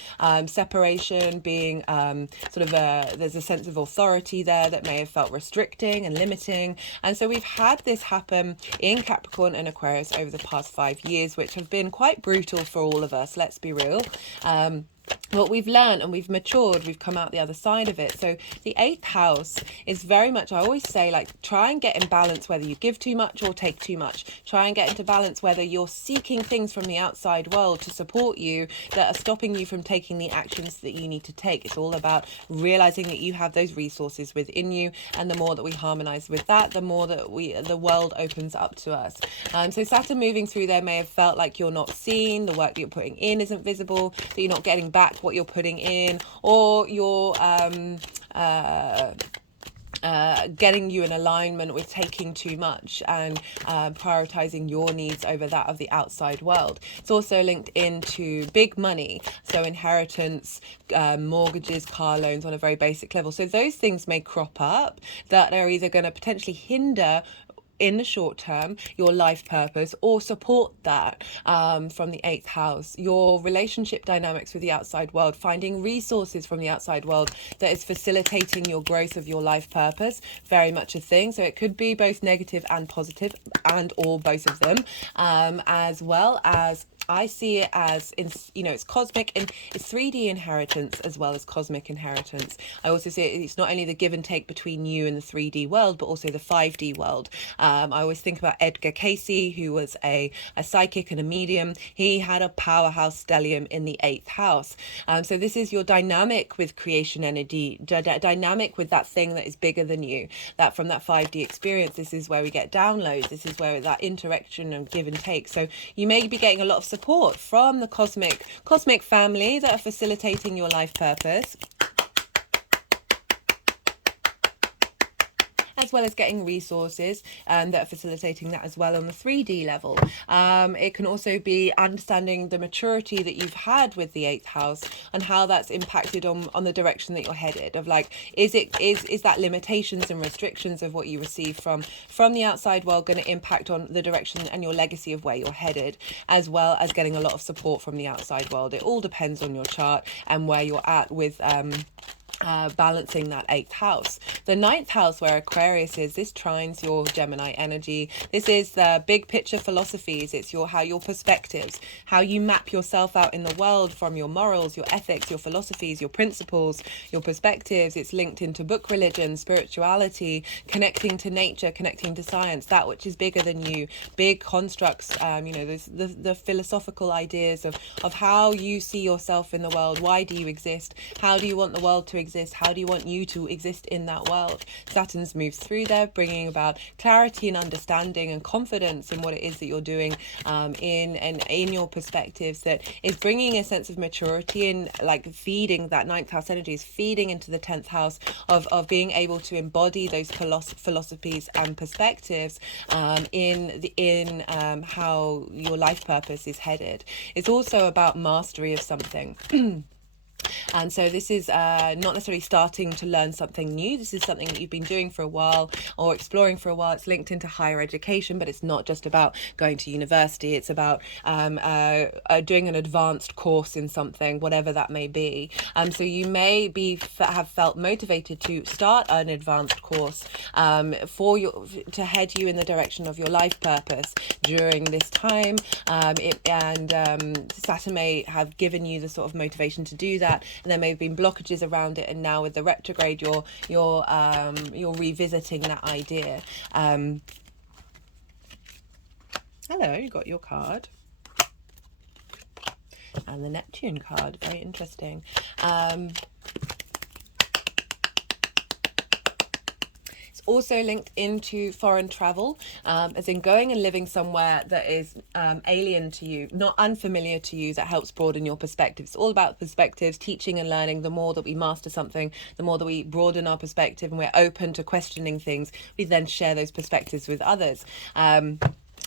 separation, being there's a sense of authority there that may have felt restricting and limiting. And so we've had this happen in Capricorn and Aquarius over the past 5 years, which have been quite brutal for all of us, let's be real. what we've learned and we've matured, we've come out the other side of it. So the 8th house is very much, I always say, like, try and get in balance whether you give too much or take too much. Try and get into balance whether you're seeking things from the outside world to support you that are stopping you from taking the actions that you need to take. It's all about realizing that you have those resources within you, and the more that we harmonize with that, the more that the world opens up to us. So Saturn moving through there may have felt like you're not seen, the work that you're putting in isn't visible, that you're not getting back what you're putting in, or you're getting you in alignment with taking too much and prioritizing your needs over that of the outside world. It's also linked into big money, so inheritance, mortgages, car loans on a very basic level. So those things may crop up that are either going to potentially hinder in the short term your life purpose, or support that from the 8th house, your relationship dynamics with the outside world, finding resources from the outside world that is facilitating your growth of your life purpose. Very much a thing. So it could be both negative and positive, and or both of them, as well as I see it as, it's cosmic, and it's 3D inheritance as well as cosmic inheritance. I also see it's not only the give and take between you and the 3D world, but also the 5D world. I always think about Edgar Cayce, who was a psychic and a medium. He had a powerhouse stellium in the 8th house. So this is your dynamic with creation energy, dynamic with that thing that is bigger than you. That from that 5D experience, this is where we get downloads. This is where that interaction and give and take. So you may be getting a lot of support from the cosmic family that are facilitating your life purpose, as well as getting resources that are facilitating that as well on the 3D level. It can also be understanding the maturity that you've had with the 8th house and how that's impacted on the direction that you're headed, of like, is that limitations and restrictions of what you receive from the outside world going to impact on the direction and your legacy of where you're headed, as well as getting a lot of support from the outside world. It all depends on your chart and where you're at with balancing that 8th house. The 9th house, where Aquarius is, this trines your Gemini energy. This is the big picture philosophies. It's your perspectives, how you map yourself out in the world from your morals, your ethics, your philosophies, your principles, your perspectives. It's linked into book religion, spirituality, connecting to nature, connecting to science, that which is bigger than you, big constructs, the philosophical ideas of how you see yourself in the world. Why do you exist? How do you want the world to exist? How do you want you to exist in that world? Saturn's moves through there, bringing about clarity and understanding and confidence in what it is that you're doing, in your perspectives, that is bringing a sense of maturity, and like feeding that 9th house energy is feeding into the 10th house of being able to embody those philosophies and perspectives in how your life purpose is headed. It's also about mastery of something. And so this is not necessarily starting to learn something new. This is something that you've been doing for a while or exploring for a while. It's linked into higher education, but it's not just about going to university. It's about doing an advanced course in something, whatever that may be. So you may have felt motivated to start an advanced course to head you in the direction of your life purpose during this time. Saturn may have given you the sort of motivation to do that, and there may have been blockages around it, and now with the retrograde you're revisiting that idea. Hello, you got your card and the Neptune card, very interesting. Also linked into foreign travel, as in going and living somewhere that is alien to you, not unfamiliar to you, that helps broaden your perspectives. It's all about perspectives, teaching and learning. The more that we master something, the more that we broaden our perspective and we're open to questioning things, we then share those perspectives with others.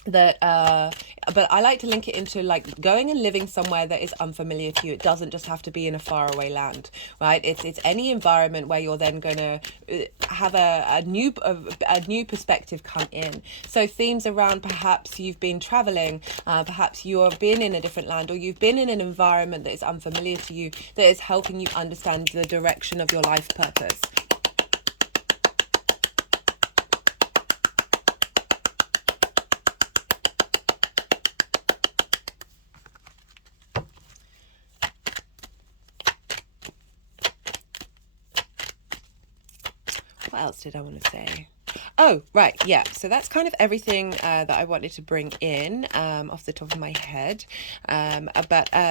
But I like to link it into like going and living somewhere that is unfamiliar to you. It doesn't just have to be in a faraway land, right? It's any environment where you're then going to have a new perspective come in. So themes around, perhaps you've been traveling, perhaps you have been in a different land, or you've been in an environment that is unfamiliar to you, that is helping you understand the direction of your life purpose. What else did I want to say? Oh, right. Yeah. So that's kind of everything that I wanted to bring in off the top of my head.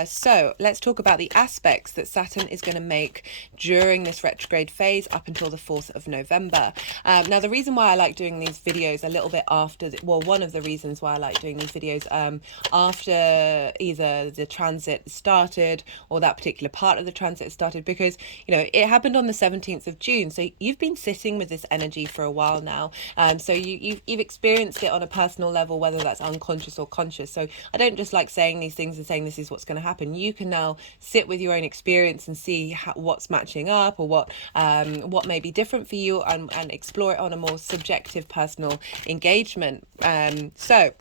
So let's talk about the aspects that Saturn is going to make during this retrograde phase up until the 4th of November. Now, the reason why I like doing these videos a little bit after, one of the reasons why I like doing these videos after either the transit started or that particular part of the transit started, because, you know, it happened on the 17th of June. So you've been sitting with this energy for a while now. So you've experienced it on a personal level, whether that's unconscious or conscious. So I don't just like saying these things and saying this is what's going to happen. You can now sit with your own experience and see what's matching up, or what may be different for you, and explore it on a more subjective personal engagement. So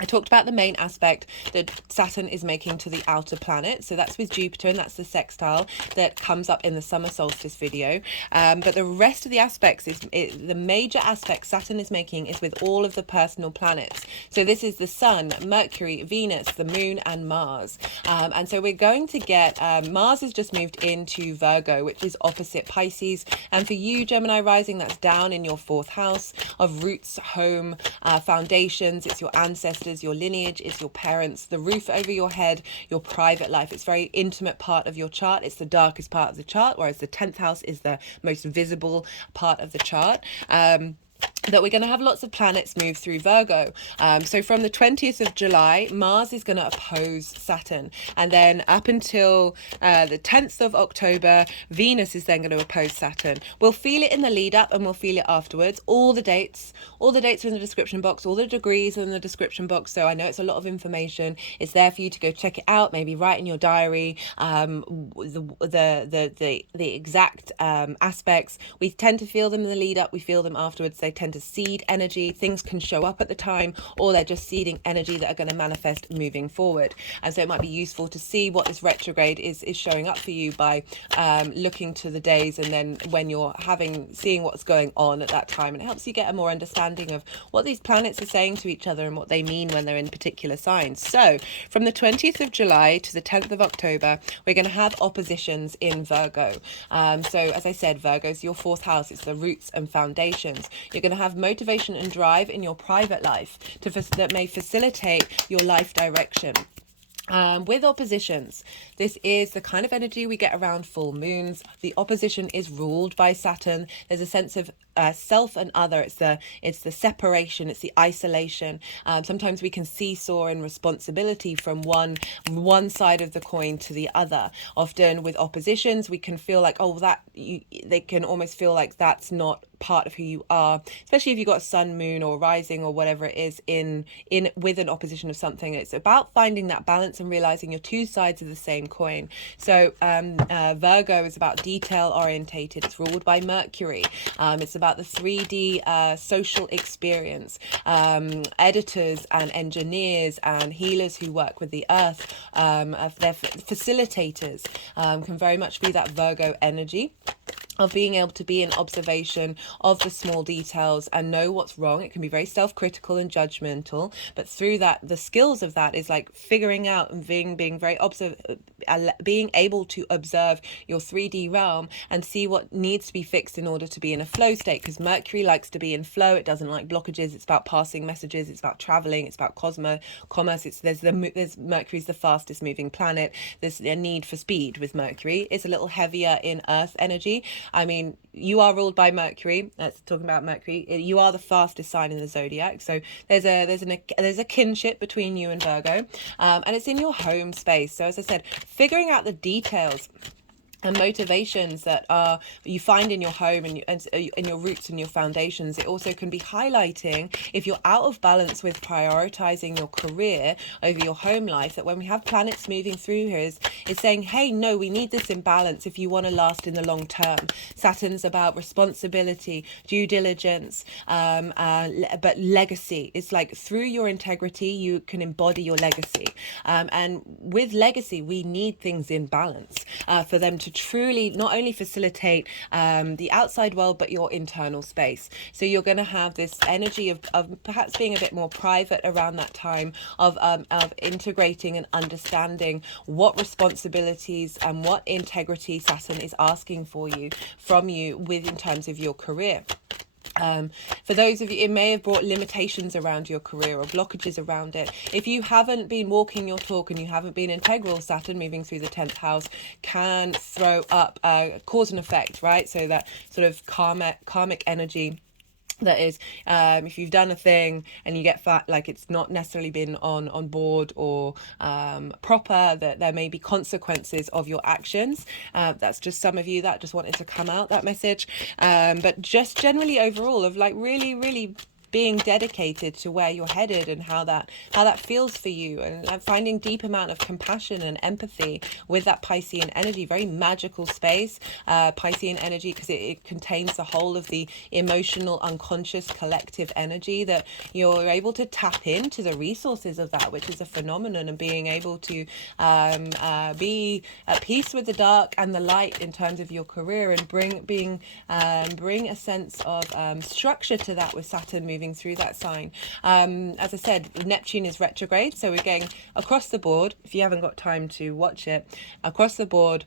I talked about the main aspect that Saturn is making to the outer planet. So that's with Jupiter, and that's the sextile that comes up in the summer solstice video. But the rest of the aspects the major aspect Saturn is making is with all of the personal planets. So this is the Sun, Mercury, Venus, the Moon, and Mars. And so we're going to get Mars has just moved into Virgo, which is opposite Pisces. And for you, Gemini rising, that's down in your 4th house of roots, home, foundations. It's your ancestors, your lineage, it's your parents, the roof over your head, your private life. It's a very intimate part of your chart. It's the darkest part of the chart, whereas the 10th house is the most visible part of the chart. That we're going to have lots of planets move through Virgo. So from the 20th of July, Mars is going to oppose Saturn. And then up until the 10th of October, Venus is then going to oppose Saturn. We'll feel it in the lead up and we'll feel it afterwards. All the dates are in the description box. All the degrees are in the description box. So I know it's a lot of information. It's there for you to go check it out. Maybe write in your diary the exact aspects. We tend to feel them in the lead up. We feel them afterwards. They tend to seed energy. Things can show up at the time, or they're just seeding energy that are going to manifest moving forward. And so it might be useful to see what this retrograde is showing up for you by looking to the days, and then when you're seeing what's going on at that time, and it helps you get a more understanding of what these planets are saying to each other and what they mean when they're in particular signs. So from the 20th of July to the 10th of October, we're going to have oppositions in Virgo. So as I said, Virgo's your 4th house. It's the roots and foundations. You're going to have motivation and drive in your private life that may facilitate your life direction. With oppositions, this is the kind of energy we get around full moons. The opposition is ruled by Saturn. There's a sense of self and other. It's the separation. It's the isolation. Sometimes we can seesaw in responsibility from one side of the coin to the other. Often with oppositions, we can feel like, they can almost feel like that's not part of who you are, especially if you've got sun, moon, or rising, or whatever it is in with an opposition of something. It's about finding that balance and realizing you're two sides of the same coin. So Virgo is about detail orientated. It's ruled by Mercury. It's about the 3D social experience. Editors and engineers and healers who work with the earth, they're facilitators, can very much be that Virgo energy of being able to be in observation of the small details and know what's wrong. It can be very self-critical and judgmental, but through that, the skills of that is like figuring out and being very being able to observe your 3D realm and see what needs to be fixed in order to be in a flow state, because Mercury likes to be in flow. It doesn't like blockages. It's about passing messages. It's about traveling. It's about commerce. There's Mercury's the fastest moving planet. There's a need for speed with Mercury. It's a little heavier in Earth energy. I mean, you are ruled by Mercury. That's talking about Mercury. You are the fastest sign in the zodiac. So there's a kinship between you and Virgo, and it's in your home space. So as I said, figuring out the details and motivations that you find in your home and in your roots and your foundations. It also can be highlighting if you're out of balance with prioritizing your career over your home life, that when we have planets moving through here is saying, hey, no, we need this in balance if you want to last in the long term. Saturn's about responsibility, due diligence, but legacy. It's like through your integrity, you can embody your legacy. And with legacy, we need things in balance for them to truly not only facilitate the outside world, but your internal space. So you're going to have this energy of perhaps being a bit more private around that time, of integrating and understanding what responsibilities and what integrity Saturn is asking from you with in terms of your career. For those of you, it may have brought limitations around your career or blockages around it. If you haven't been walking your talk and you haven't been integral, Saturn moving through the 10th house can throw up cause and effect, right? So that sort of karmic energy. That is, if you've done a thing and you get fat, like it's not necessarily been on board or proper, that there may be consequences of your actions. That's just some of you that just wanted to come out, that message. But just generally overall of like really being dedicated to where you're headed and how that feels for you, and finding deep amount of compassion and empathy with that Piscean energy. Very magical space, Piscean energy, because it contains the whole of the emotional, unconscious, collective energy that you're able to tap into the resources of that, which is a phenomenon, and being able to be at peace with the dark and the light in terms of your career, and bring a sense of structure to that with Saturn moving through that sign. As I said, Neptune is retrograde, so we're going across the board. If you haven't got time to watch it, across the board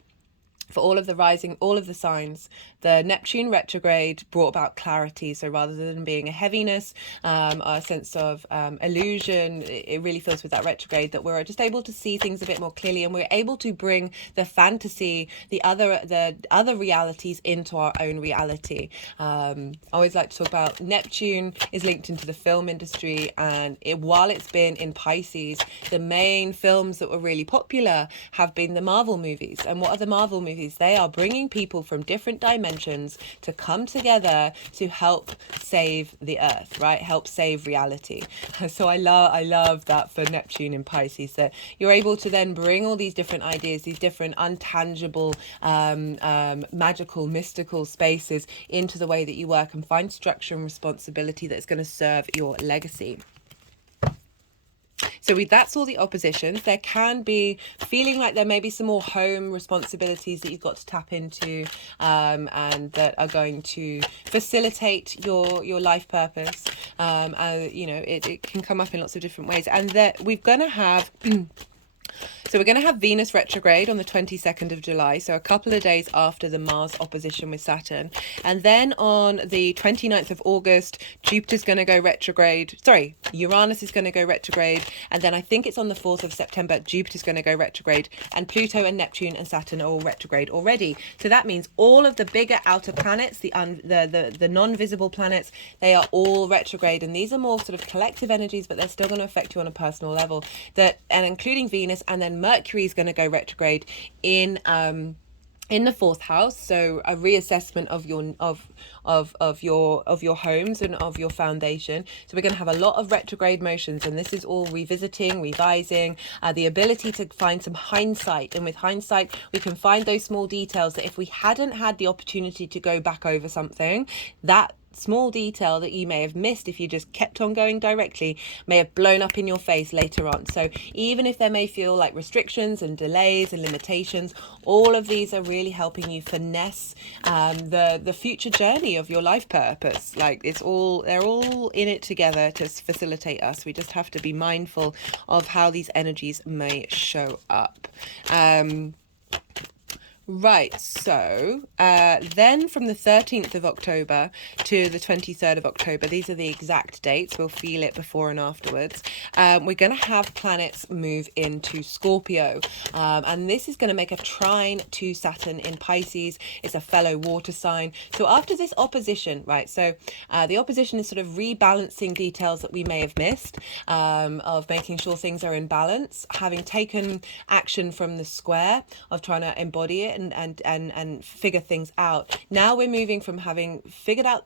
for all of the rising, all of the signs, the Neptune retrograde brought about clarity. So rather than being a heaviness, a sense of illusion, it really feels with that retrograde that we're just able to see things a bit more clearly, and we're able to bring the fantasy, the other realities into our own reality. I always like to talk about Neptune is linked into the film industry, and while it's been in Pisces, the main films that were really popular have been the Marvel movies. And what are the Marvel movies? They are bringing people from different dimensions to come together to help save the earth, right? Help save reality. So I love that for Neptune in Pisces, that you're able to then bring all these different ideas, these different untangible, magical, mystical spaces into the way that you work, and find structure and responsibility that's going to serve your legacy. So that's all the oppositions. There can be feeling like there may be some more home responsibilities that you've got to tap into, and that are going to facilitate your life purpose. It can come up in lots of different ways, and that we're going to have So we're going to have Venus retrograde on the 22nd of July, so a couple of days after the Mars opposition with Saturn. And then on the 29th of August, Jupiter's going to go retrograde. Sorry, Uranus is going to go retrograde. And then I think it's on the 4th of September, Jupiter's going to go retrograde. And Pluto and Neptune and Saturn are all retrograde already. So that means all of the bigger outer planets, the non-visible planets, they are all retrograde. And these are more sort of collective energies, but they're still going to affect you on a personal level. And including Venus, and then Mercury is going to go retrograde in the fourth house, so a reassessment of your homes and of your foundation. So we're going to have a lot of retrograde motions, and this is all revisiting, revising, the ability to find some hindsight. And with hindsight, we can find those small details that if we hadn't had the opportunity to go back over something, that small detail that you may have missed if you just kept on going directly may have blown up in your face later on. So even if there may feel like restrictions and delays and limitations, all of these are really helping you finesse the future journey of your life purpose. Like they're all in it together to facilitate us. We just have to be mindful of how these energies may show up. Right, so then from the 13th of October to the 23rd of October, these are the exact dates, we'll feel it before and afterwards, we're going to have planets move into Scorpio, and this is going to make a trine to Saturn in Pisces. It's a fellow water sign. So after this opposition, right, so the opposition is sort of rebalancing details that we may have missed, of making sure things are in balance, having taken action from the square of trying to embody it and figure things out. Now we're moving from having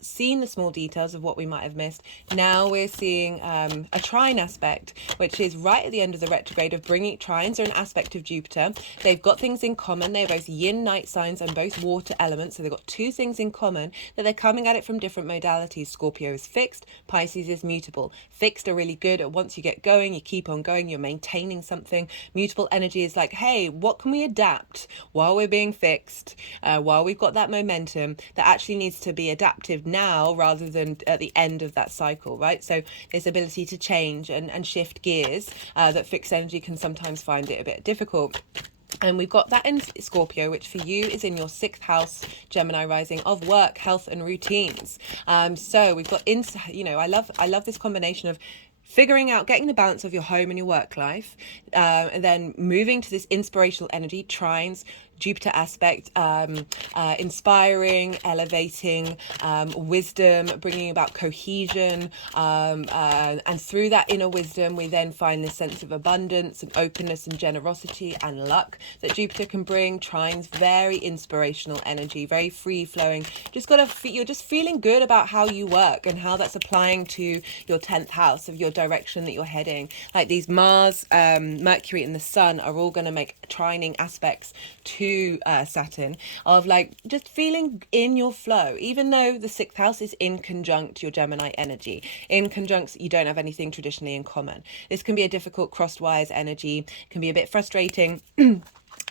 seen the small details of what we might have missed. Now we're seeing a trine aspect, which is right at the end of the retrograde of bringing trines are an aspect of Jupiter. They've got things in common. They're both yin night signs and both water elements. So they've got two things in common, that they're coming at it from different modalities. Scorpio is fixed, Pisces is mutable. Fixed are really good at once you get going, you keep on going, you're maintaining something. Mutable energy is like, hey, what can we adapt while we're being being fixed, while we've got that momentum, that actually needs to be adaptive now rather than at the end of that cycle, right? So this ability to change and shift gears, that fixed energy can sometimes find it a bit difficult. And we've got that in Scorpio, which for you is in your 6th house, Gemini rising, of work, health and routines. So we've got, I love this combination of figuring out, getting the balance of your home and your work life, and then moving to this inspirational energy, trines, Jupiter aspect, inspiring, elevating, wisdom, bringing about cohesion, and through that inner wisdom we then find this sense of abundance and openness and generosity and luck that Jupiter can bring. Trines, very inspirational energy, very free flowing. You're just feeling good about how you work and how that's applying to your 10th house of your direction that you're heading. Like these Mars, Mercury and the Sun are all going to make trining aspects to Saturn, of like just feeling in your flow, even though the 6th house is in conjunct your Gemini energy, in conjunct you don't have anything traditionally in common. This can be a difficult crosswise energy, can be a bit frustrating.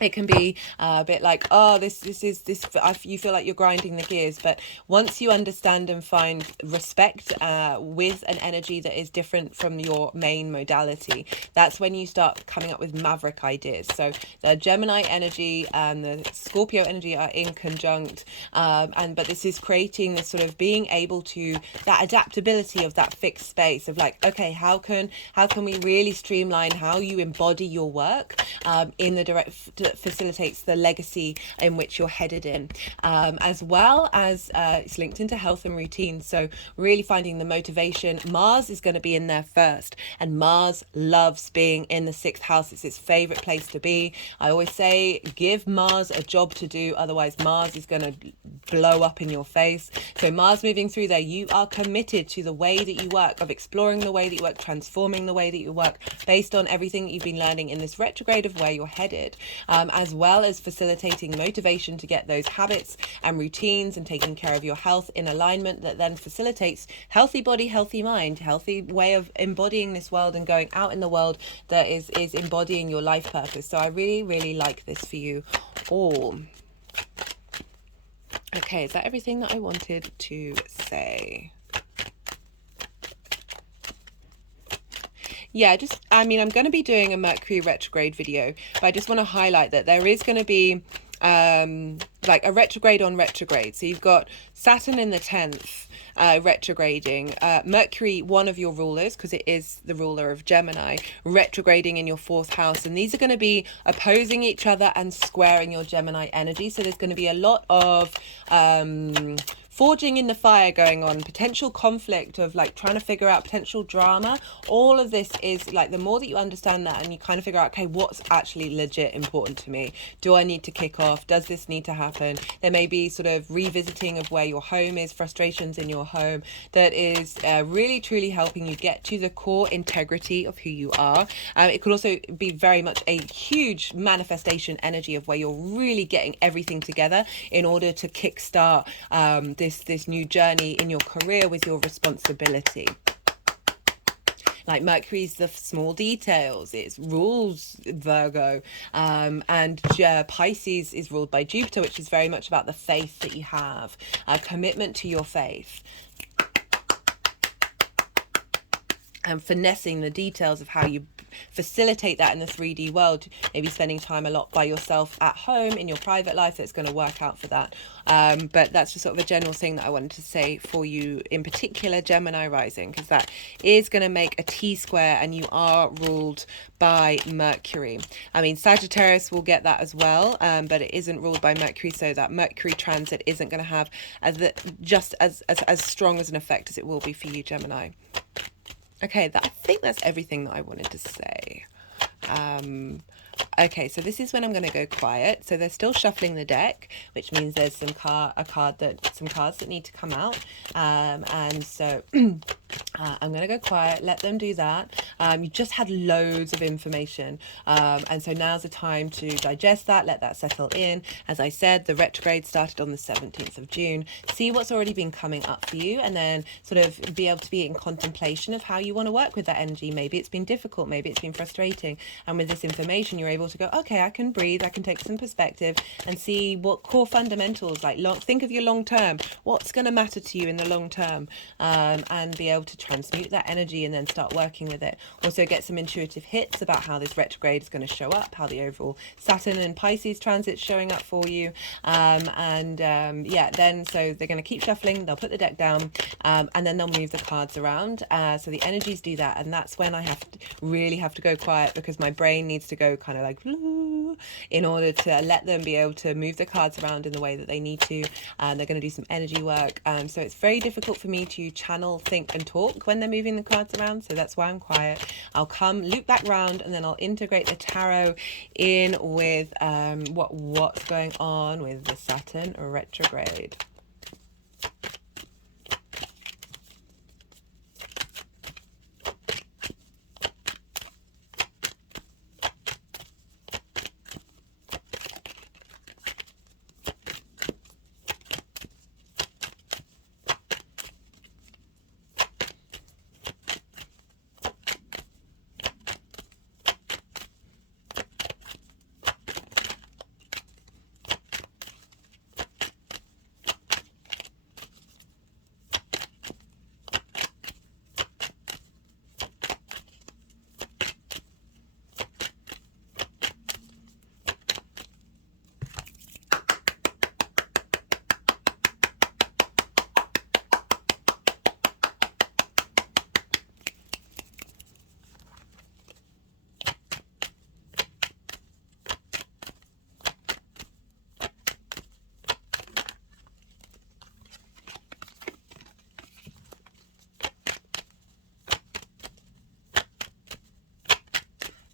It can be a bit like, oh, you feel like you're grinding the gears. But once you understand and find respect with an energy that is different from your main modality, that's when you start coming up with maverick ideas. So the Gemini energy and the Scorpio energy are in conjunct, but this is creating this sort of being able to, that adaptability of that fixed space of like, okay, how can we really streamline how you embody your work in the direct that facilitates the legacy in which you're headed in, as well as it's linked into health and routine. So really finding the motivation. Mars is going to be in there first, and Mars loves being in the 6th house. It's its favorite place to be. I always say give Mars a job to do, otherwise Mars is going to blow up in your face. So Mars moving through there, you are committed to the way that you work, of exploring the way that you work, transforming the way that you work based on everything that you've been learning in this retrograde of where you're headed, as well as facilitating motivation to get those habits and routines and taking care of your health in alignment, that then facilitates healthy body, healthy mind, healthy way of embodying this world and going out in the world that is embodying your life purpose. So I really, really like this for you all. Okay, is that everything that I wanted to say? Yeah, I'm going to be doing a Mercury retrograde video, but I just want to highlight that there is going to be like a retrograde on retrograde. So you've got Saturn in the 10th retrograding, Mercury, one of your rulers, because it is the ruler of Gemini, retrograding in your 4th house, and these are going to be opposing each other and squaring your Gemini energy. So there's going to be a lot of forging in the fire going on, potential conflict of like trying to figure out potential drama. All of this is like, the more that you understand that and you kind of figure out, okay, what's actually legit important to me? Do I need to kick off? Does this need to happen? There may be sort of revisiting of where your home is, frustrations in your home, that is really truly helping you get to the core integrity of who you are. It could also be very much a huge manifestation energy of where you're really getting everything together in order to kickstart this new journey in your career with your responsibility. Like Mercury's the small details, it rules Virgo, and Pisces is ruled by Jupiter, which is very much about the faith that you have, commitment to your faith, and finessing the details of how you facilitate that in the 3D world. Maybe spending time a lot by yourself at home in your private life, that's going to work out for that. But that's just sort of a general thing that I wanted to say for you, in particular Gemini rising, because that is going to make a T-square and you are ruled by Mercury. I mean, Sagittarius will get that as well, but it isn't ruled by Mercury, so that Mercury transit isn't going to have just as strong as an effect as it will be for you, Gemini. Okay, I think that's everything that I wanted to say. Okay, so this is when I'm going to go quiet. So they're still shuffling the deck, which means there's some cards that need to come out. And so I'm going to go quiet, let them do that. You just had loads of information. And so now's the time to digest that, let that settle in. As I said, the retrograde started on the 17th of June. See what's already been coming up for you, and then sort of be able to be in contemplation of how you want to work with that energy. Maybe it's been difficult, maybe it's been frustrating. And with this information, you're able to go, okay, I can breathe, I can take some perspective and see what core fundamentals, like think of your long term, what's going to matter to you in the long term, and be able to transmute that energy and then start working with it. Also get some intuitive hits about how this retrograde is going to show up, how the overall Saturn and Pisces transit's showing up for you. Yeah, then so they're going to keep shuffling, they'll put the deck down, and then they'll move the cards around. So the energies do that, and that's when I really have to go quiet, because my brain needs to go kind of like in order to let them be able to move the cards around in the way that they need to. And they're going to do some energy work. So it's very difficult for me to channel, think and talk when they're moving the cards around, so that's why I'm quiet. I'll come loop back round, and then I'll integrate the tarot in with what's going on with the Saturn retrograde.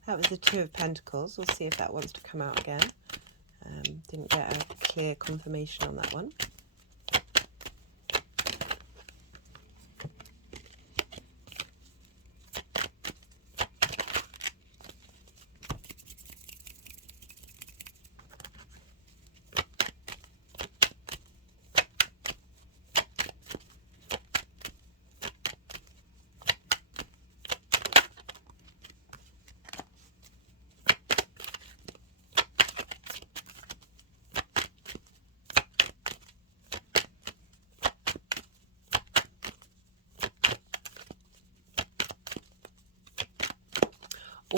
That was the Two of Pentacles. We'll see if that wants to come out again. Didn't get a clear confirmation on that one.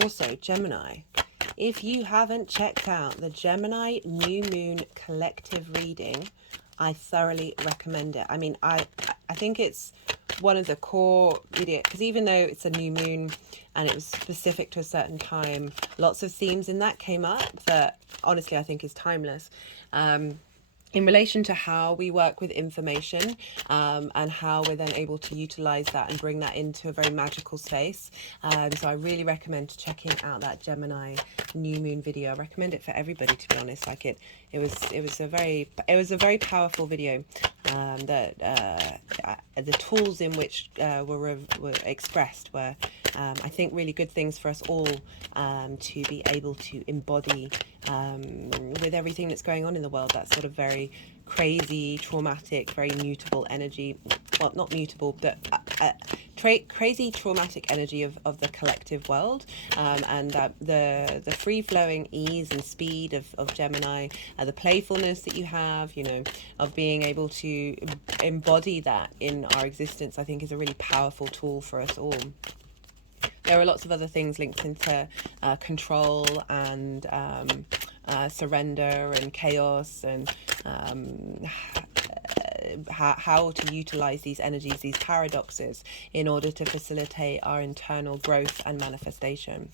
Also, Gemini, if you haven't checked out the Gemini New Moon collective reading, I thoroughly recommend it. I mean, I think it's one of the core videos, because even though it's a new moon and it was specific to a certain time, lots of themes in that came up that honestly I think is timeless. In relation to how we work with information, and how we're then able to utilize that and bring that into a very magical space. So I really recommend checking out that Gemini new moon video. I recommend it for everybody, to be honest. Like it was a very powerful video. The tools in which were expressed were, I think, really good things for us all to be able to embody with everything that's going on in the world. That sort of very crazy, traumatic, very mutable energy. Well, not mutable, but crazy, traumatic energy of the collective world, and the free-flowing ease and speed of Gemini, the playfulness that you have, you know, of being able to embody that in our existence, I think is a really powerful tool for us all. There are lots of other things linked into control and surrender and chaos, and how to utilize these energies, these paradoxes, in order to facilitate our internal growth and manifestation.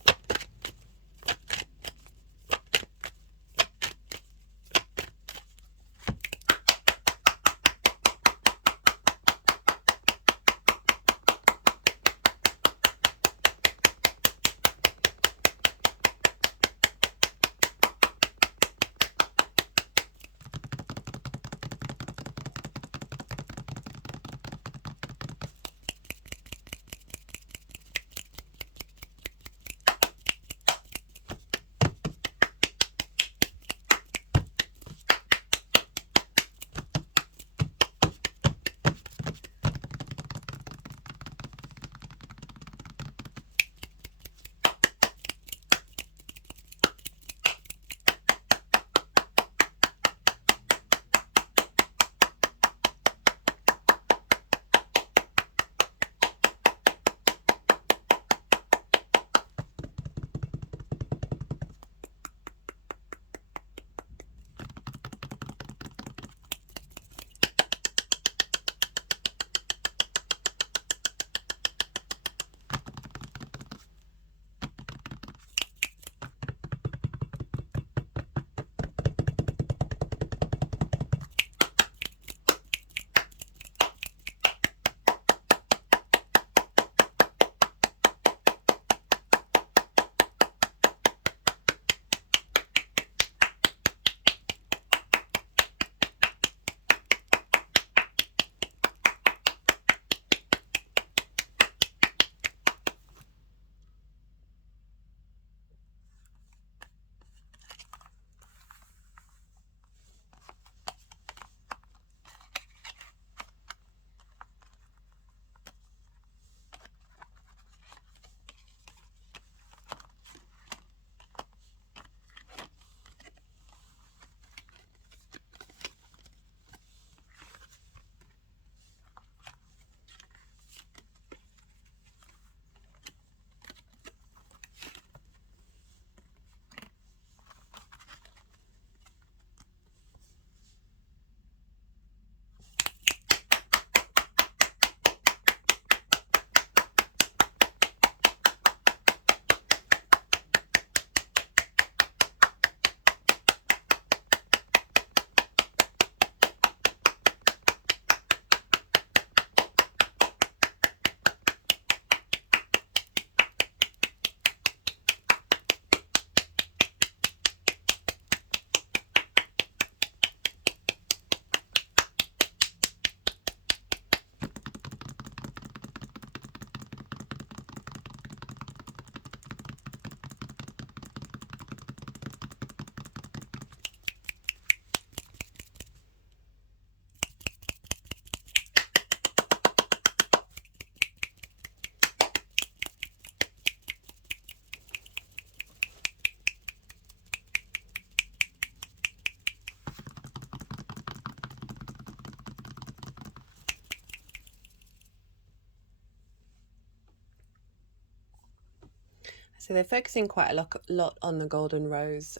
So they're focusing quite a lot on the golden rose,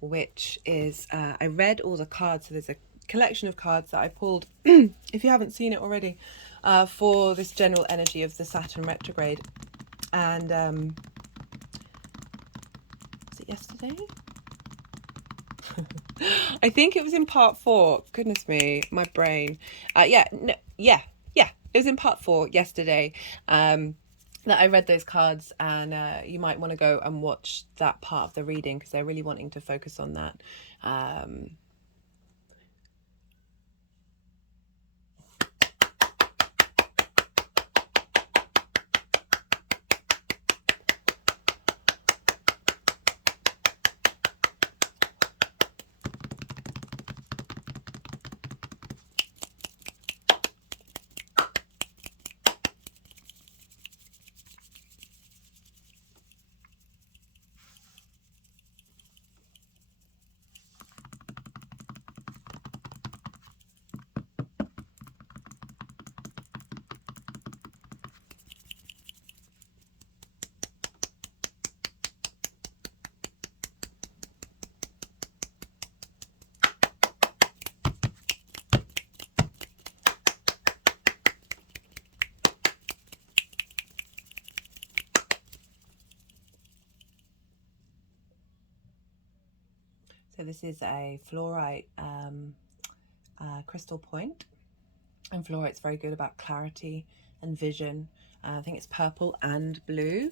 which is, I read all the cards. So there's a collection of cards that I pulled, if you haven't seen it already, for this general energy of the Saturn retrograde. And was it yesterday? I think it was in part 4. Goodness me, my brain. Yeah. It was in part 4 yesterday. That I read those cards, and you might want to go and watch that part of the reading because they're really wanting to focus on that. So this is a fluorite crystal point, and fluorite's very good about clarity and vision. I think it's purple and blue,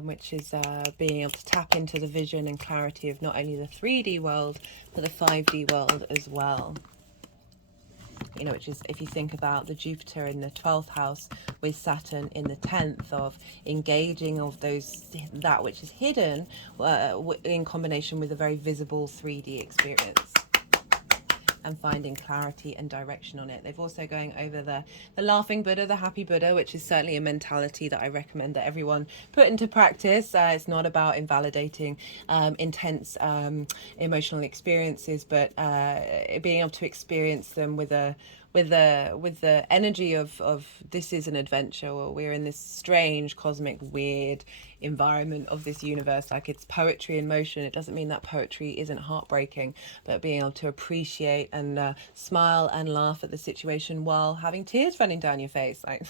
which is being able to tap into the vision and clarity of not only the 3D world, but the 5D world as well. You know, which is, if you think about the Jupiter in the 12th house with Saturn in the 10th, of engaging of that which is hidden in combination with a very visible 3D experience, and finding clarity and direction on it. They've also going over the laughing Buddha, the happy Buddha, which is certainly a mentality that I recommend that everyone put into practice. It's not about invalidating intense emotional experiences, but being able to experience them with the energy of this is an adventure, or we're in this strange cosmic weird environment of this universe. Like, it's poetry in motion. It doesn't mean that poetry isn't heartbreaking, but being able to appreciate and smile and laugh at the situation while having tears running down your face, like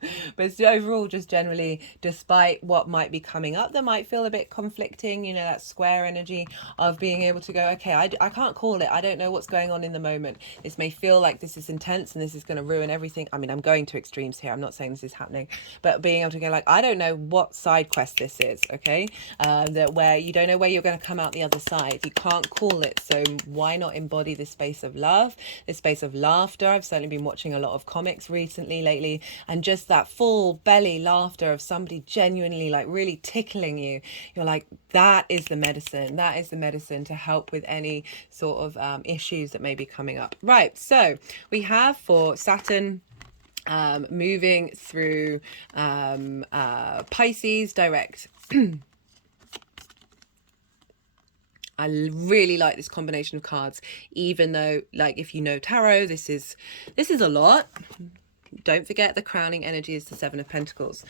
but it's overall just generally, despite what might be coming up that might feel a bit conflicting, you know, that square energy of being able to go, okay, I can't call it, I don't know what's going on in the moment, this may feel like this is intense and this is going to ruin everything. I mean, I'm going to extremes here, I'm not saying this is happening, but being able to go like, I don't know what side quest this is, okay, that where you don't know where you're going to come out the other side, you can't call it, so why not embody this space of love, this space of laughter. I've certainly been watching a lot of comics lately, and just that full belly laughter of somebody genuinely like really tickling you, you're like, that is the medicine to help with any sort of issues that may be coming up. Right, so we have for Saturn moving through Pisces direct. I really like this combination of cards, even though, like, if you know tarot, this is a lot. Don't forget the crowning energy is the 7 of Pentacles.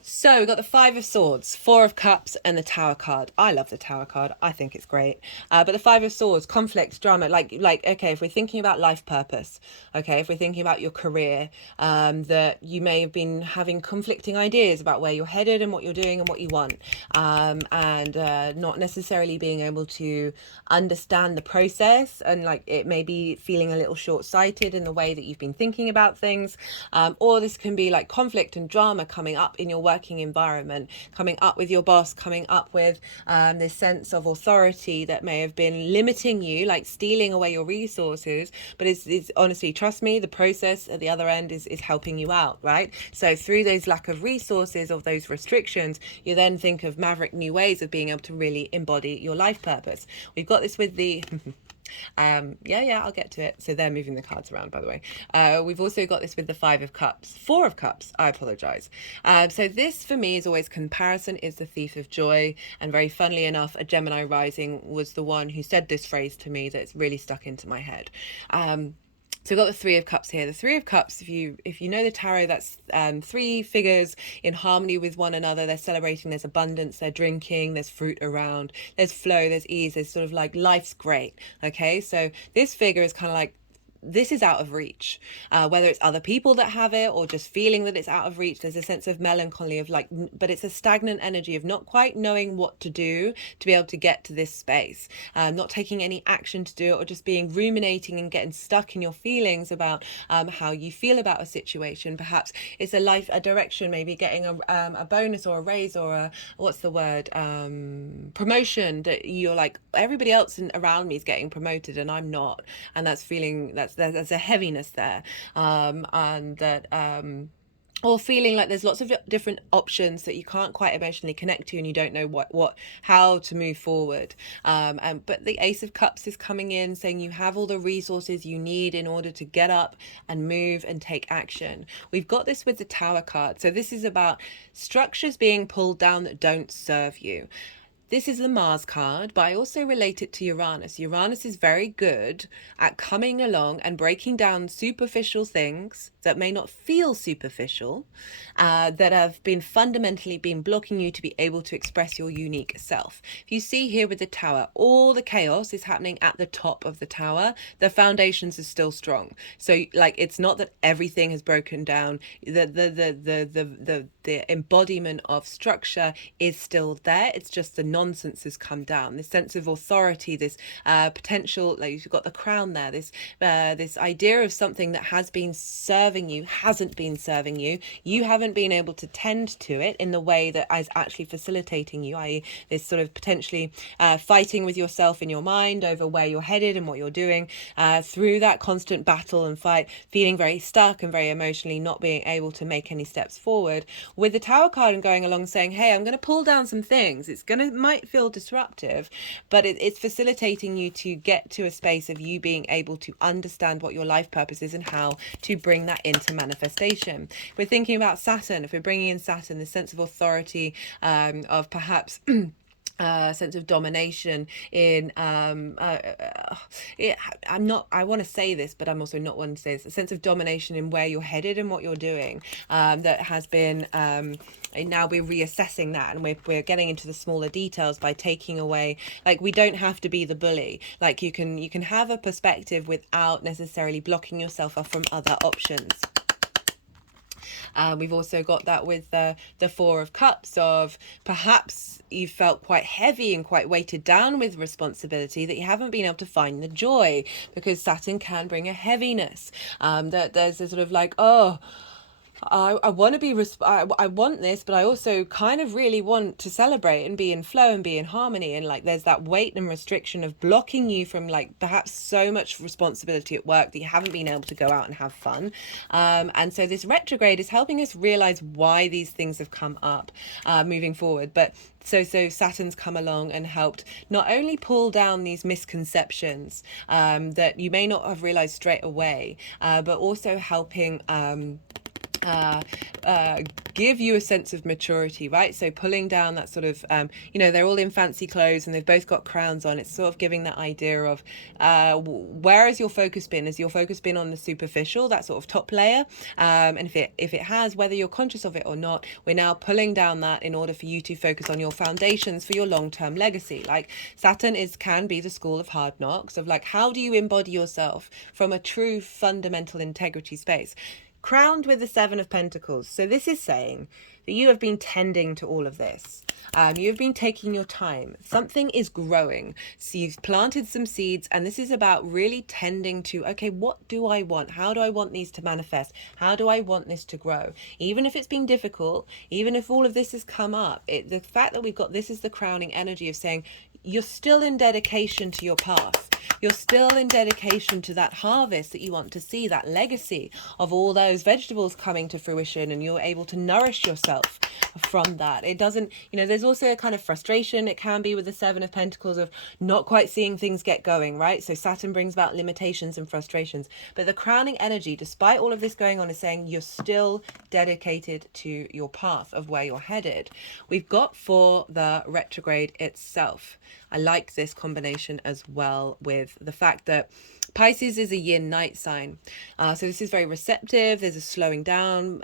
So we've got the 5 of Swords, 4 of Cups, and the Tower card. I love the Tower card. I think it's great. But the 5 of Swords, conflict, drama, like, okay, if we're thinking about life purpose, okay, if we're thinking about your career, that you may have been having conflicting ideas about where you're headed and what you're doing and what you want, and not necessarily being able to understand the process, and like it may be feeling a little short-sighted in the way that you've been thinking about things, or this can be like conflict and drama coming up in your working environment, coming up with your boss, coming up with this sense of authority that may have been limiting you, like stealing away your resources, but it's honestly, trust me, the process at the other end is helping you out, right? So through those lack of resources, of those restrictions, you then think of maverick new ways of being able to really embody your life purpose. We've got this with the I'll get to it. So they're moving the cards around, by the way. We've also got this with the 4 of Cups, I apologize. So this for me is always comparison is the thief of joy, and very funnily enough, a Gemini rising was the one who said this phrase to me that's really stuck into my head. So we've got the Three of Cups here. The Three of Cups, if you know the tarot, that's three figures in harmony with one another. They're celebrating, there's abundance, they're drinking, there's fruit around, there's flow, there's ease, there's sort of like life's great. Okay, so this figure is kind of like, this is out of reach, whether it's other people that have it or just feeling that it's out of reach. There's a sense of melancholy of like, but it's a stagnant energy of not quite knowing what to do to be able to get to this space, not taking any action to do it, or just being ruminating and getting stuck in your feelings about how you feel about a situation. Perhaps it's a direction, maybe getting a bonus or a raise or a, what's the word, promotion, that you're like, everybody else around me is getting promoted and I'm not, and that's feeling, there's a heaviness there, and that or feeling like there's lots of different options that you can't quite emotionally connect to, and you don't know how to move forward. But the Ace of Cups is coming in saying you have all the resources you need in order to get up and move and take action. We've got this with the Tower card. So this is about structures being pulled down that don't serve you. This is the Mars card, but I also relate it to Uranus. Uranus is very good at coming along and breaking down superficial things that may not feel superficial, that have been fundamentally been blocking you to be able to express your unique self. If you see here with the Tower, all the chaos is happening at the top of the tower. The foundations are still strong. So like, it's not that everything has broken down. The embodiment of structure is still there. It's just the nonsense has come down. This sense of authority, this potential, like you've got the crown there, this idea of something that has been serving you hasn't been serving you. You haven't been able to tend to it in the way that is actually facilitating you, i.e. this sort of potentially fighting with yourself in your mind over where you're headed and what you're doing, through that constant battle and fight, feeling very stuck and very emotionally not being able to make any steps forward. With the Tower card and going along saying, hey, I'm going to pull down some things. Might feel disruptive, but it's facilitating you to get to a space of you being able to understand what your life purpose is and how to bring that into manifestation. We're thinking about Saturn. If we're bringing in Saturn, the sense of authority, of perhaps sense of domination in I want to say this, but I'm also not one to say this, a sense of domination in where you're headed and what you're doing, that has been and now we're reassessing that, and we're getting into the smaller details by taking away, like, we don't have to be the bully. Like, you can have a perspective without necessarily blocking yourself off from other options. We've also got that with the Four of Cups, of perhaps you felt quite heavy and quite weighted down with responsibility, that you haven't been able to find the joy, because Saturn can bring a heaviness, that there's a sort of like, oh, I want to be, I want this, but I also kind of really want to celebrate and be in flow and be in harmony. And like, there's that weight and restriction of blocking you from like perhaps so much responsibility at work that you haven't been able to go out and have fun. And so this retrograde is helping us realize why these things have come up, moving forward. But so Saturn's come along and helped not only pull down these misconceptions that you may not have realized straight away, but also helping give you a sense of maturity, right? So pulling down that sort of, they're all in fancy clothes and they've both got crowns on. It's sort of giving that idea of where has your focus been? Has your focus been on the superficial, that sort of top layer? And if it has, whether you're conscious of it or not, we're now pulling down that in order for you to focus on your foundations for your long-term legacy. Like, Saturn can be the school of hard knocks, of like, how do you embody yourself from a true fundamental integrity space? Crowned with the Seven of Pentacles. So this is saying that you have been tending to all of this. You have been taking your time. Something is growing. So you've planted some seeds, and this is about really tending to, okay, what do I want? How do I want these to manifest? How do I want this to grow? Even if it's been difficult, even if all of this has come up, the fact that we've got this is the crowning energy of saying you're still in dedication to your path. You're still in dedication to that harvest that you want to see, that legacy of all those vegetables coming to fruition, and you're able to nourish yourself from that. It doesn't, there's also a kind of frustration. It can be with the Seven of Pentacles of not quite seeing things get going, right? So Saturn brings about limitations and frustrations. But the crowning energy, despite all of this going on, is saying you're still dedicated to your path of where you're headed. We've got for the retrograde itself, I like this combination as well with the fact that Pisces is a yin night sign. So this is very receptive. There's a slowing down.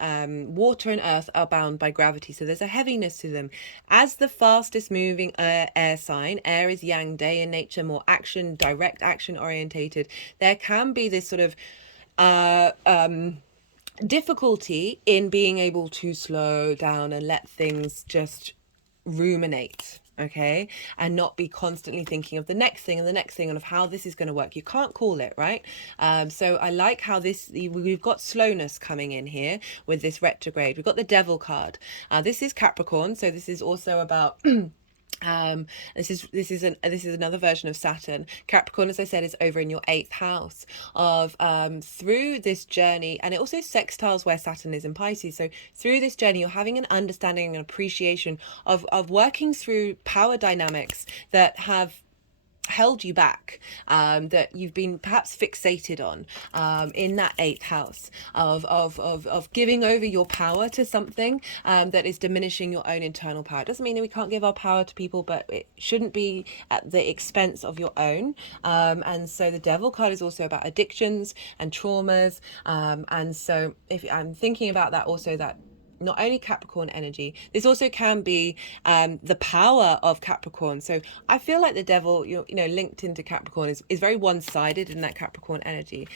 Water and earth are bound by gravity. So there's a heaviness to them. As the fastest moving air sign, air is yang, day in nature, more action, direct action orientated. There can be this sort of difficulty in being able to slow down and let things just ruminate, okay, and not be constantly thinking of the next thing and the next thing and of how this is going to work. You can't call it, right? So I like how we've got slowness coming in here with this retrograde. We've got the devil card. This is Capricorn, so this is also about this is another version of Saturn. Capricorn, as I said, is over in your 8th house of through this journey, and it also sextiles where Saturn is in Pisces. So through this journey, you're having an understanding and appreciation of working through power dynamics that have held you back, that you've been perhaps fixated on, in that 8th house of giving over your power to something that is diminishing your own internal power. It doesn't mean that we can't give our power to people, but it shouldn't be at the expense of your own. And so the devil card is also about addictions and traumas, and so if I'm thinking about that, also that not only Capricorn energy, this also can be the power of Capricorn. So I feel like the devil, you know, linked into Capricorn is very one-sided in that Capricorn energy.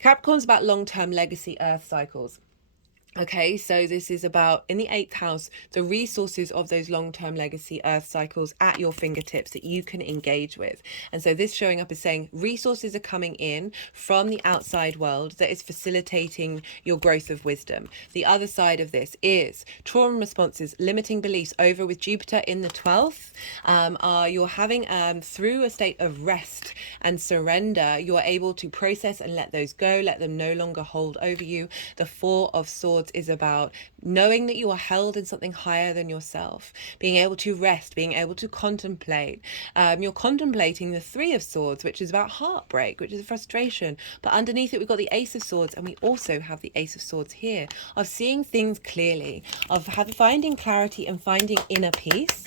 Capricorn's about long-term legacy earth cycles. Okay, so this is about, in the 8th house, the resources of those long-term legacy earth cycles at your fingertips that you can engage with. And so this showing up is saying resources are coming in from the outside world that is facilitating your growth of wisdom. The other side of this is trauma responses, limiting beliefs over with Jupiter in the 12th. You're having, through a state of rest and surrender, you're able to process and let those go, let them no longer hold over you. The 4 of Swords is about knowing that you are held in something higher than yourself, being able to rest, being able to contemplate. You're contemplating the 3 of Swords, which is about heartbreak, which is a frustration, but underneath it we've got the Ace of Swords, and we also have the Ace of Swords here, of seeing things clearly, of finding clarity and finding inner peace.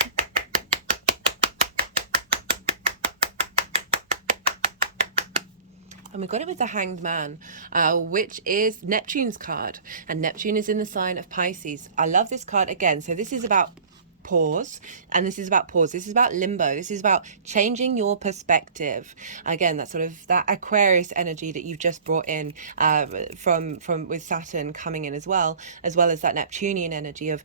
And we got it with the Hanged Man, which is Neptune's card. And Neptune is in the sign of Pisces. I love this card again. So this is about pause, and this is about pause. This is about limbo. This is about changing your perspective. Again, that sort of that Aquarius energy that you've just brought in from with Saturn coming in as well as that Neptunian energy of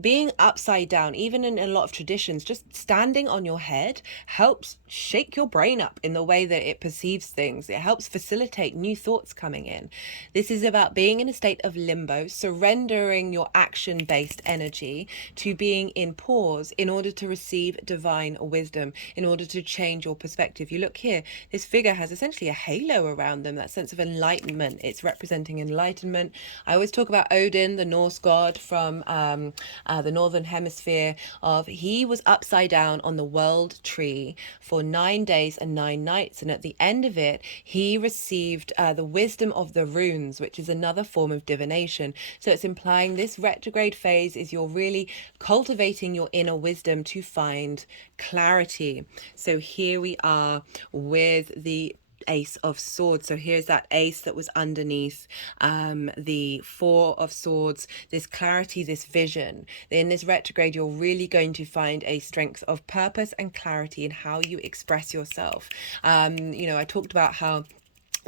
being upside down. Even in a lot of traditions, just standing on your head helps shake your brain up in the way that it perceives things. It helps facilitate new thoughts coming in. This is about being in a state of limbo, surrendering your action-based energy to being in pause in order to receive divine wisdom, in order to change your perspective. You look here, this figure has essentially a halo around them, that sense of enlightenment. It's representing enlightenment. I always talk about Odin, the Norse god from the northern hemisphere, of he was upside down on the world tree for 9 days and 9 nights, and at the end of it he received the wisdom of the runes, which is another form of divination. So it's implying this retrograde phase is you're really cultivating your inner wisdom to find clarity. So here we are with the Ace of Swords. So here's that ace that was underneath the 4 of Swords, this clarity, this vision. In this retrograde, you're really going to find a strength of purpose and clarity in how you express yourself. You know, I talked about how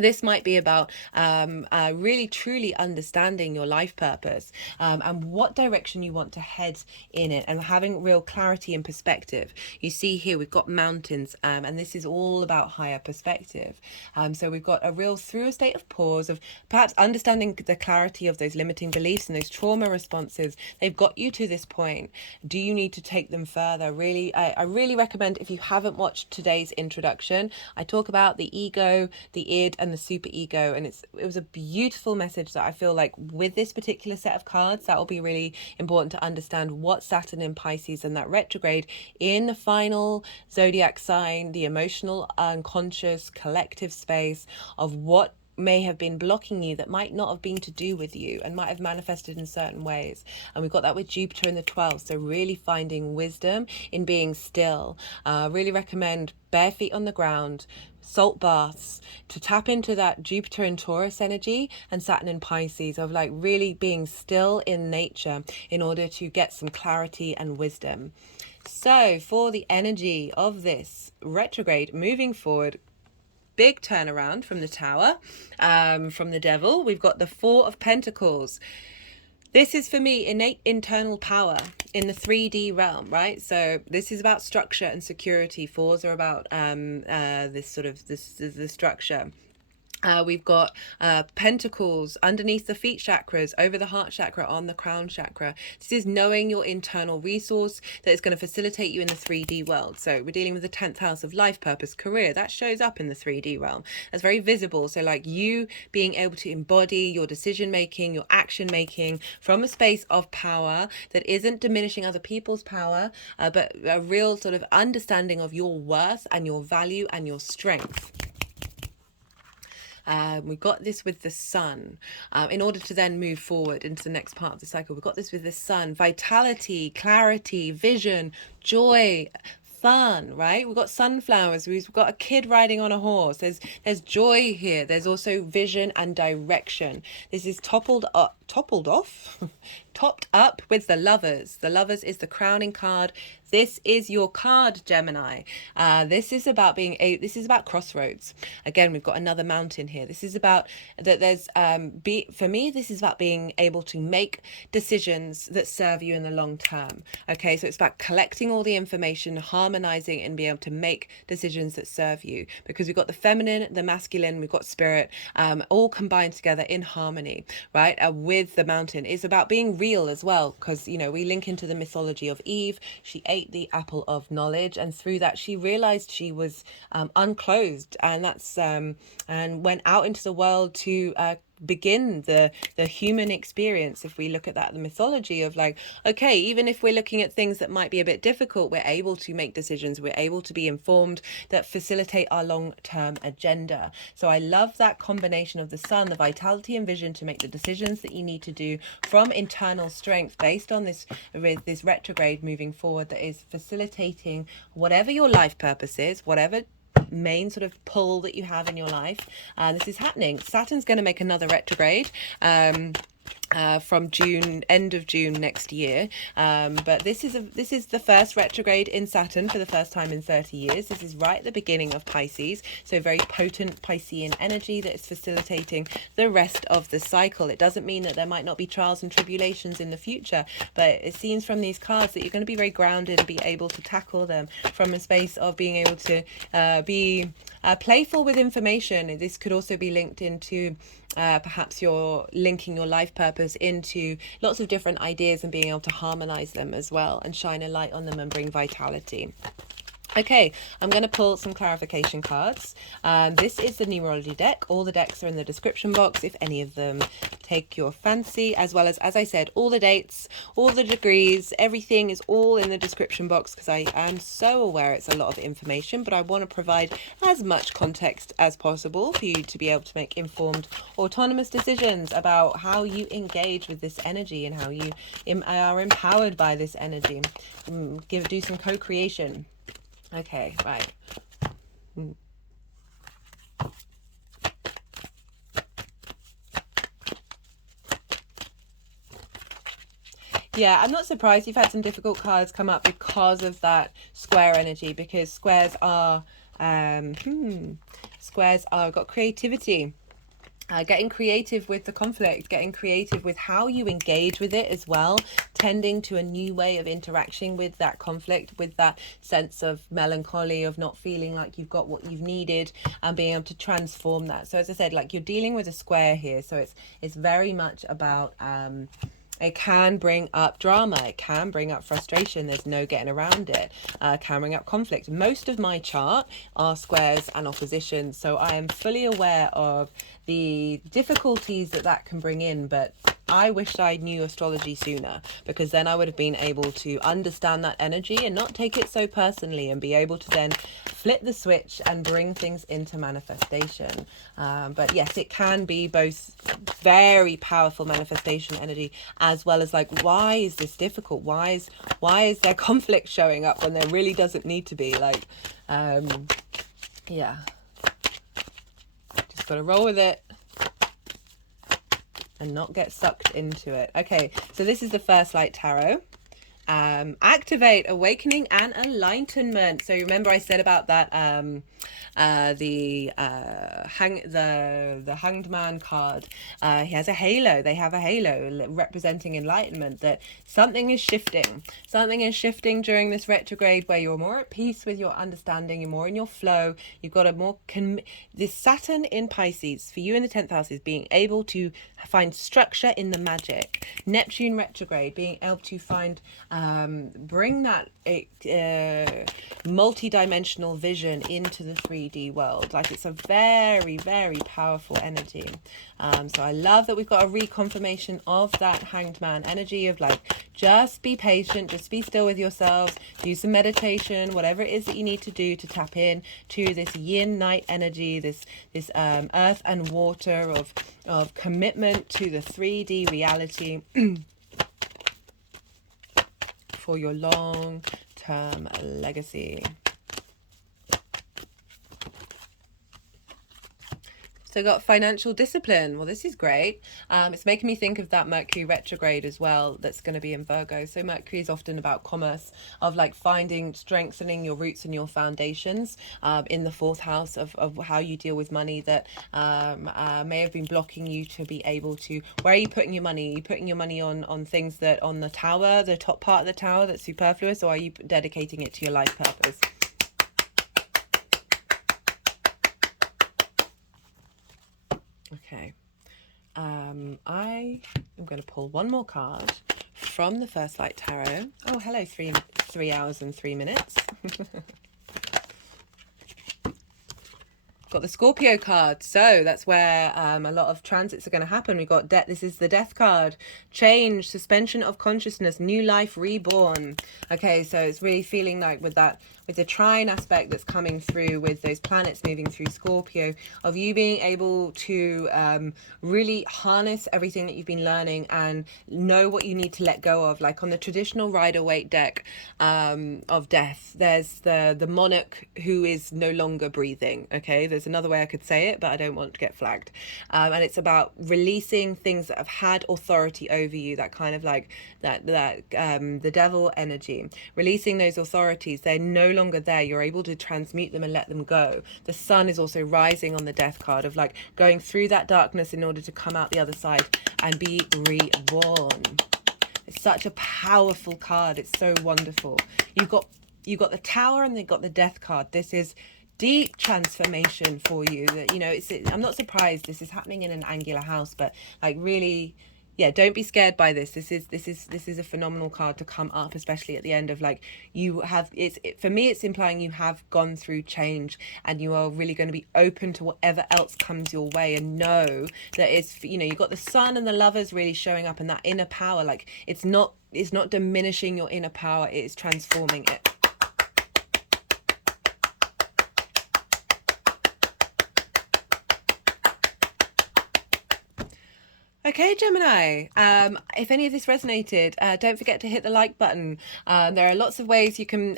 this might be about really truly understanding your life purpose, and what direction you want to head in it, and having real clarity and perspective. You see here we've got mountains, and this is all about higher perspective. So we've got a real, through a state of pause, of perhaps understanding the clarity of those limiting beliefs and those trauma responses. They've got you to this point. Do you need to take them further? Really, I really recommend, if you haven't watched today's introduction, I talk about the ego, the id, and the super ego, and it was a beautiful message that I feel like with this particular set of cards, that will be really important to understand what Saturn in Pisces and that retrograde in the final zodiac sign, the emotional, unconscious, collective space of what may have been blocking you that might not have been to do with you and might have manifested in certain ways. And we've got that with Jupiter in the 12th. So really finding wisdom in being still. Really recommend bare feet on the ground, salt baths, to tap into that Jupiter in Taurus energy and Saturn in Pisces, of like really being still in nature in order to get some clarity and wisdom. So for the energy of this retrograde moving forward, big turnaround from the Tower, from the Devil. We've got the Four of Pentacles. This is for me innate internal power in the 3D realm, right? So this is about structure and security. Fours are about this is the structure. We've got pentacles underneath the feet chakras, over the heart chakra, on the crown chakra. This is knowing your internal resource that is going to facilitate you in the 3D world. So we're dealing with the 10th house of life, purpose, career. That shows up in the 3D realm. That's very visible. So like you being able to embody your decision making, your action making from a space of power that isn't diminishing other people's power, but a real sort of understanding of your worth and your value and your strength. We got this with the sun. In order to then move forward into the next part of the cycle, we've got this with the sun. Vitality, clarity, vision, joy, fun, right? We've got sunflowers. We've got a kid riding on a horse. There's joy here. There's also vision and direction. This is topped up with the Lovers. The Lovers is the crowning card. This is your card, Gemini. This is about this is about crossroads. Again, we've got another mountain here. This is about that there's for me, this is about being able to make decisions that serve you in the long term. Okay, so it's about collecting all the information, harmonizing, and being able to make decisions that serve you, because we've got the feminine, the masculine, we've got spirit, all combined together in harmony, right? With the mountain. It's about being real as well, because we link into the mythology of Eve. She ate the apple of knowledge, and through that she realized she was unclothed, and that's and went out into the world to begin the human experience. If we look at that, the mythology of like, okay, even if we're looking at things that might be a bit difficult, we're able to make decisions, we're able to be informed, that facilitate our long-term agenda. So I love that combination of the sun, the vitality and vision to make the decisions that you need to do from internal strength based on this retrograde moving forward, that is facilitating whatever your life purpose is, whatever main sort of pull that you have in your life. This is happening. Saturn's going to make another retrograde from end of June next year, but this is the first retrograde in Saturn for the first time in 30 years. This is right at the beginning of Pisces, so very potent Piscean energy that is facilitating the rest of the cycle. It doesn't mean that there might not be trials and tribulations in the future, but it seems from these cards that you're going to be very grounded and be able to tackle them from a space of being able to be playful with information. This could also be linked into perhaps you're linking your life purpose into lots of different ideas and being able to harmonize them as well and shine a light on them and bring vitality. Okay, I'm going to pull some clarification cards. This is the numerology deck. All the decks are in the description box if any of them take your fancy, as well as I said, all the dates, all the degrees, everything is all in the description box, because I am so aware it's a lot of information, but I want to provide as much context as possible for you to be able to make informed, autonomous decisions about how you engage with this energy and how you are empowered by this energy. Do some co-creation. Okay, right. Yeah, I'm not surprised you've had some difficult cards come up because of that square energy, because squares are got creativity. Getting creative with the conflict, getting creative with how you engage with it as well, tending to a new way of interacting with that conflict, with that sense of melancholy, of not feeling like you've got what you've needed, and being able to transform that. So as I said, like, you're dealing with a square here, so it's very much about it can bring up drama, it can bring up frustration, there's no getting around it, can bring up conflict. Most of my chart are squares and oppositions, so I am fully aware of the difficulties that can bring in, but I wish I knew astrology sooner, because then I would have been able to understand that energy and not take it so personally, and be able to then flip the switch and bring things into manifestation. But yes, it can be both very powerful manifestation energy, as well as like, why is this difficult? Why is there conflict showing up when there really doesn't need to be? Like, yeah, just gotta roll with it and not get sucked into it. Okay, so this is the First Light Tarot. Activate, awakening, and enlightenment. So remember I said about that the Hanged Man card. He has a halo. They have a halo representing enlightenment, that something is shifting. Something is shifting during this retrograde, where you're more at peace with your understanding, you're more in your flow, you've got a more this Saturn in Pisces for you in the 10th house is being able to find structure in the magic. Neptune retrograde, being able to find bring that multi-dimensional vision into the 3D world. Like, it's a very, very powerful energy. So I love that we've got a reconfirmation of that Hanged Man energy of like, just be patient, just be still with yourselves, do some meditation, whatever it is that you need to do to tap in to this yin night energy, this earth and water of commitment to the 3D reality for your long-term legacy. So got financial discipline. Well, this is great. It's making me think of that Mercury retrograde as well, that's going to be in Virgo. So Mercury is often about commerce, of like strengthening your roots and your foundations in the 4th house of how you deal with money, that may have been blocking you to be able to. Where are you putting your money? Are you putting your money on things that on the tower, the top part of the tower, that's superfluous, or are you dedicating it to your life purpose? Okay, I am going to pull one more card from the First Light Tarot. Oh, hello, 3 hours and 3 minutes. Got the Scorpio card, so that's where a lot of transits are going to happen. We've got this is the Death card, change, suspension of consciousness, new life reborn. Okay, so it's really feeling like with the trine aspect that's coming through, with those planets moving through Scorpio, of you being able to really harness everything that you've been learning and know what you need to let go of. Like on the traditional Rider-Waite deck of death, there's the monarch who is no longer breathing. Okay, there's another way I could say it, but I don't want to get flagged. And it's about releasing things that have had authority over you, that kind of like the devil energy, releasing those authorities. They're no longer there. You're able to transmute them and let them go. The sun is also rising on the Death card, of like going through that darkness in order to come out the other side and be reborn. It's such a powerful card. It's so wonderful. You've got the Tower and they've got the Death card. This is deep transformation for you. That, you know, I'm not surprised this is happening in an angular house, but like really, yeah, don't be scared by this. This is a phenomenal card to come up, especially at the end of like, you have, for me it's implying you have gone through change and you are really going to be open to whatever else comes your way, and know that it's, you know, you've got the Sun and the Lovers really showing up, and that inner power, like it's not diminishing your inner power, it is transforming it. Okay, Gemini, if any of this resonated, don't forget to hit the like button. There are lots of ways you can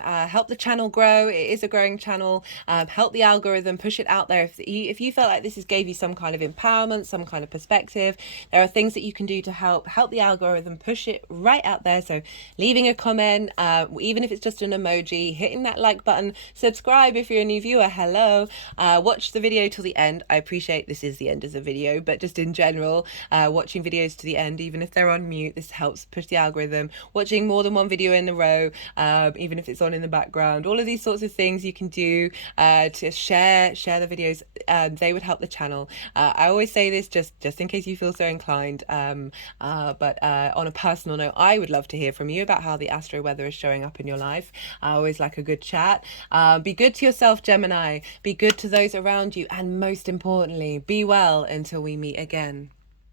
help the channel grow. It is a growing channel. Help the algorithm, push it out there. If you felt like this gave you some kind of empowerment, some kind of perspective, there are things that you can do to help the algorithm push it right out there. So leaving a comment, even if it's just an emoji, hitting that like button, subscribe if you're a new viewer, hello. Watch the video till the end. I appreciate this is the end of the video, but just in general, watching videos to the end, even if they're on mute, this helps push the algorithm. Watching more than one video in a row, even if it's on in the background, all of these sorts of things you can do to share the videos, they would help the channel. I always say this just in case you feel so inclined, but on a personal note, I would love to hear from you about how the astro weather is showing up in your life. I always like a good chat. Be good to yourself, Gemini, be good to those around you, and most importantly, be well until we meet again.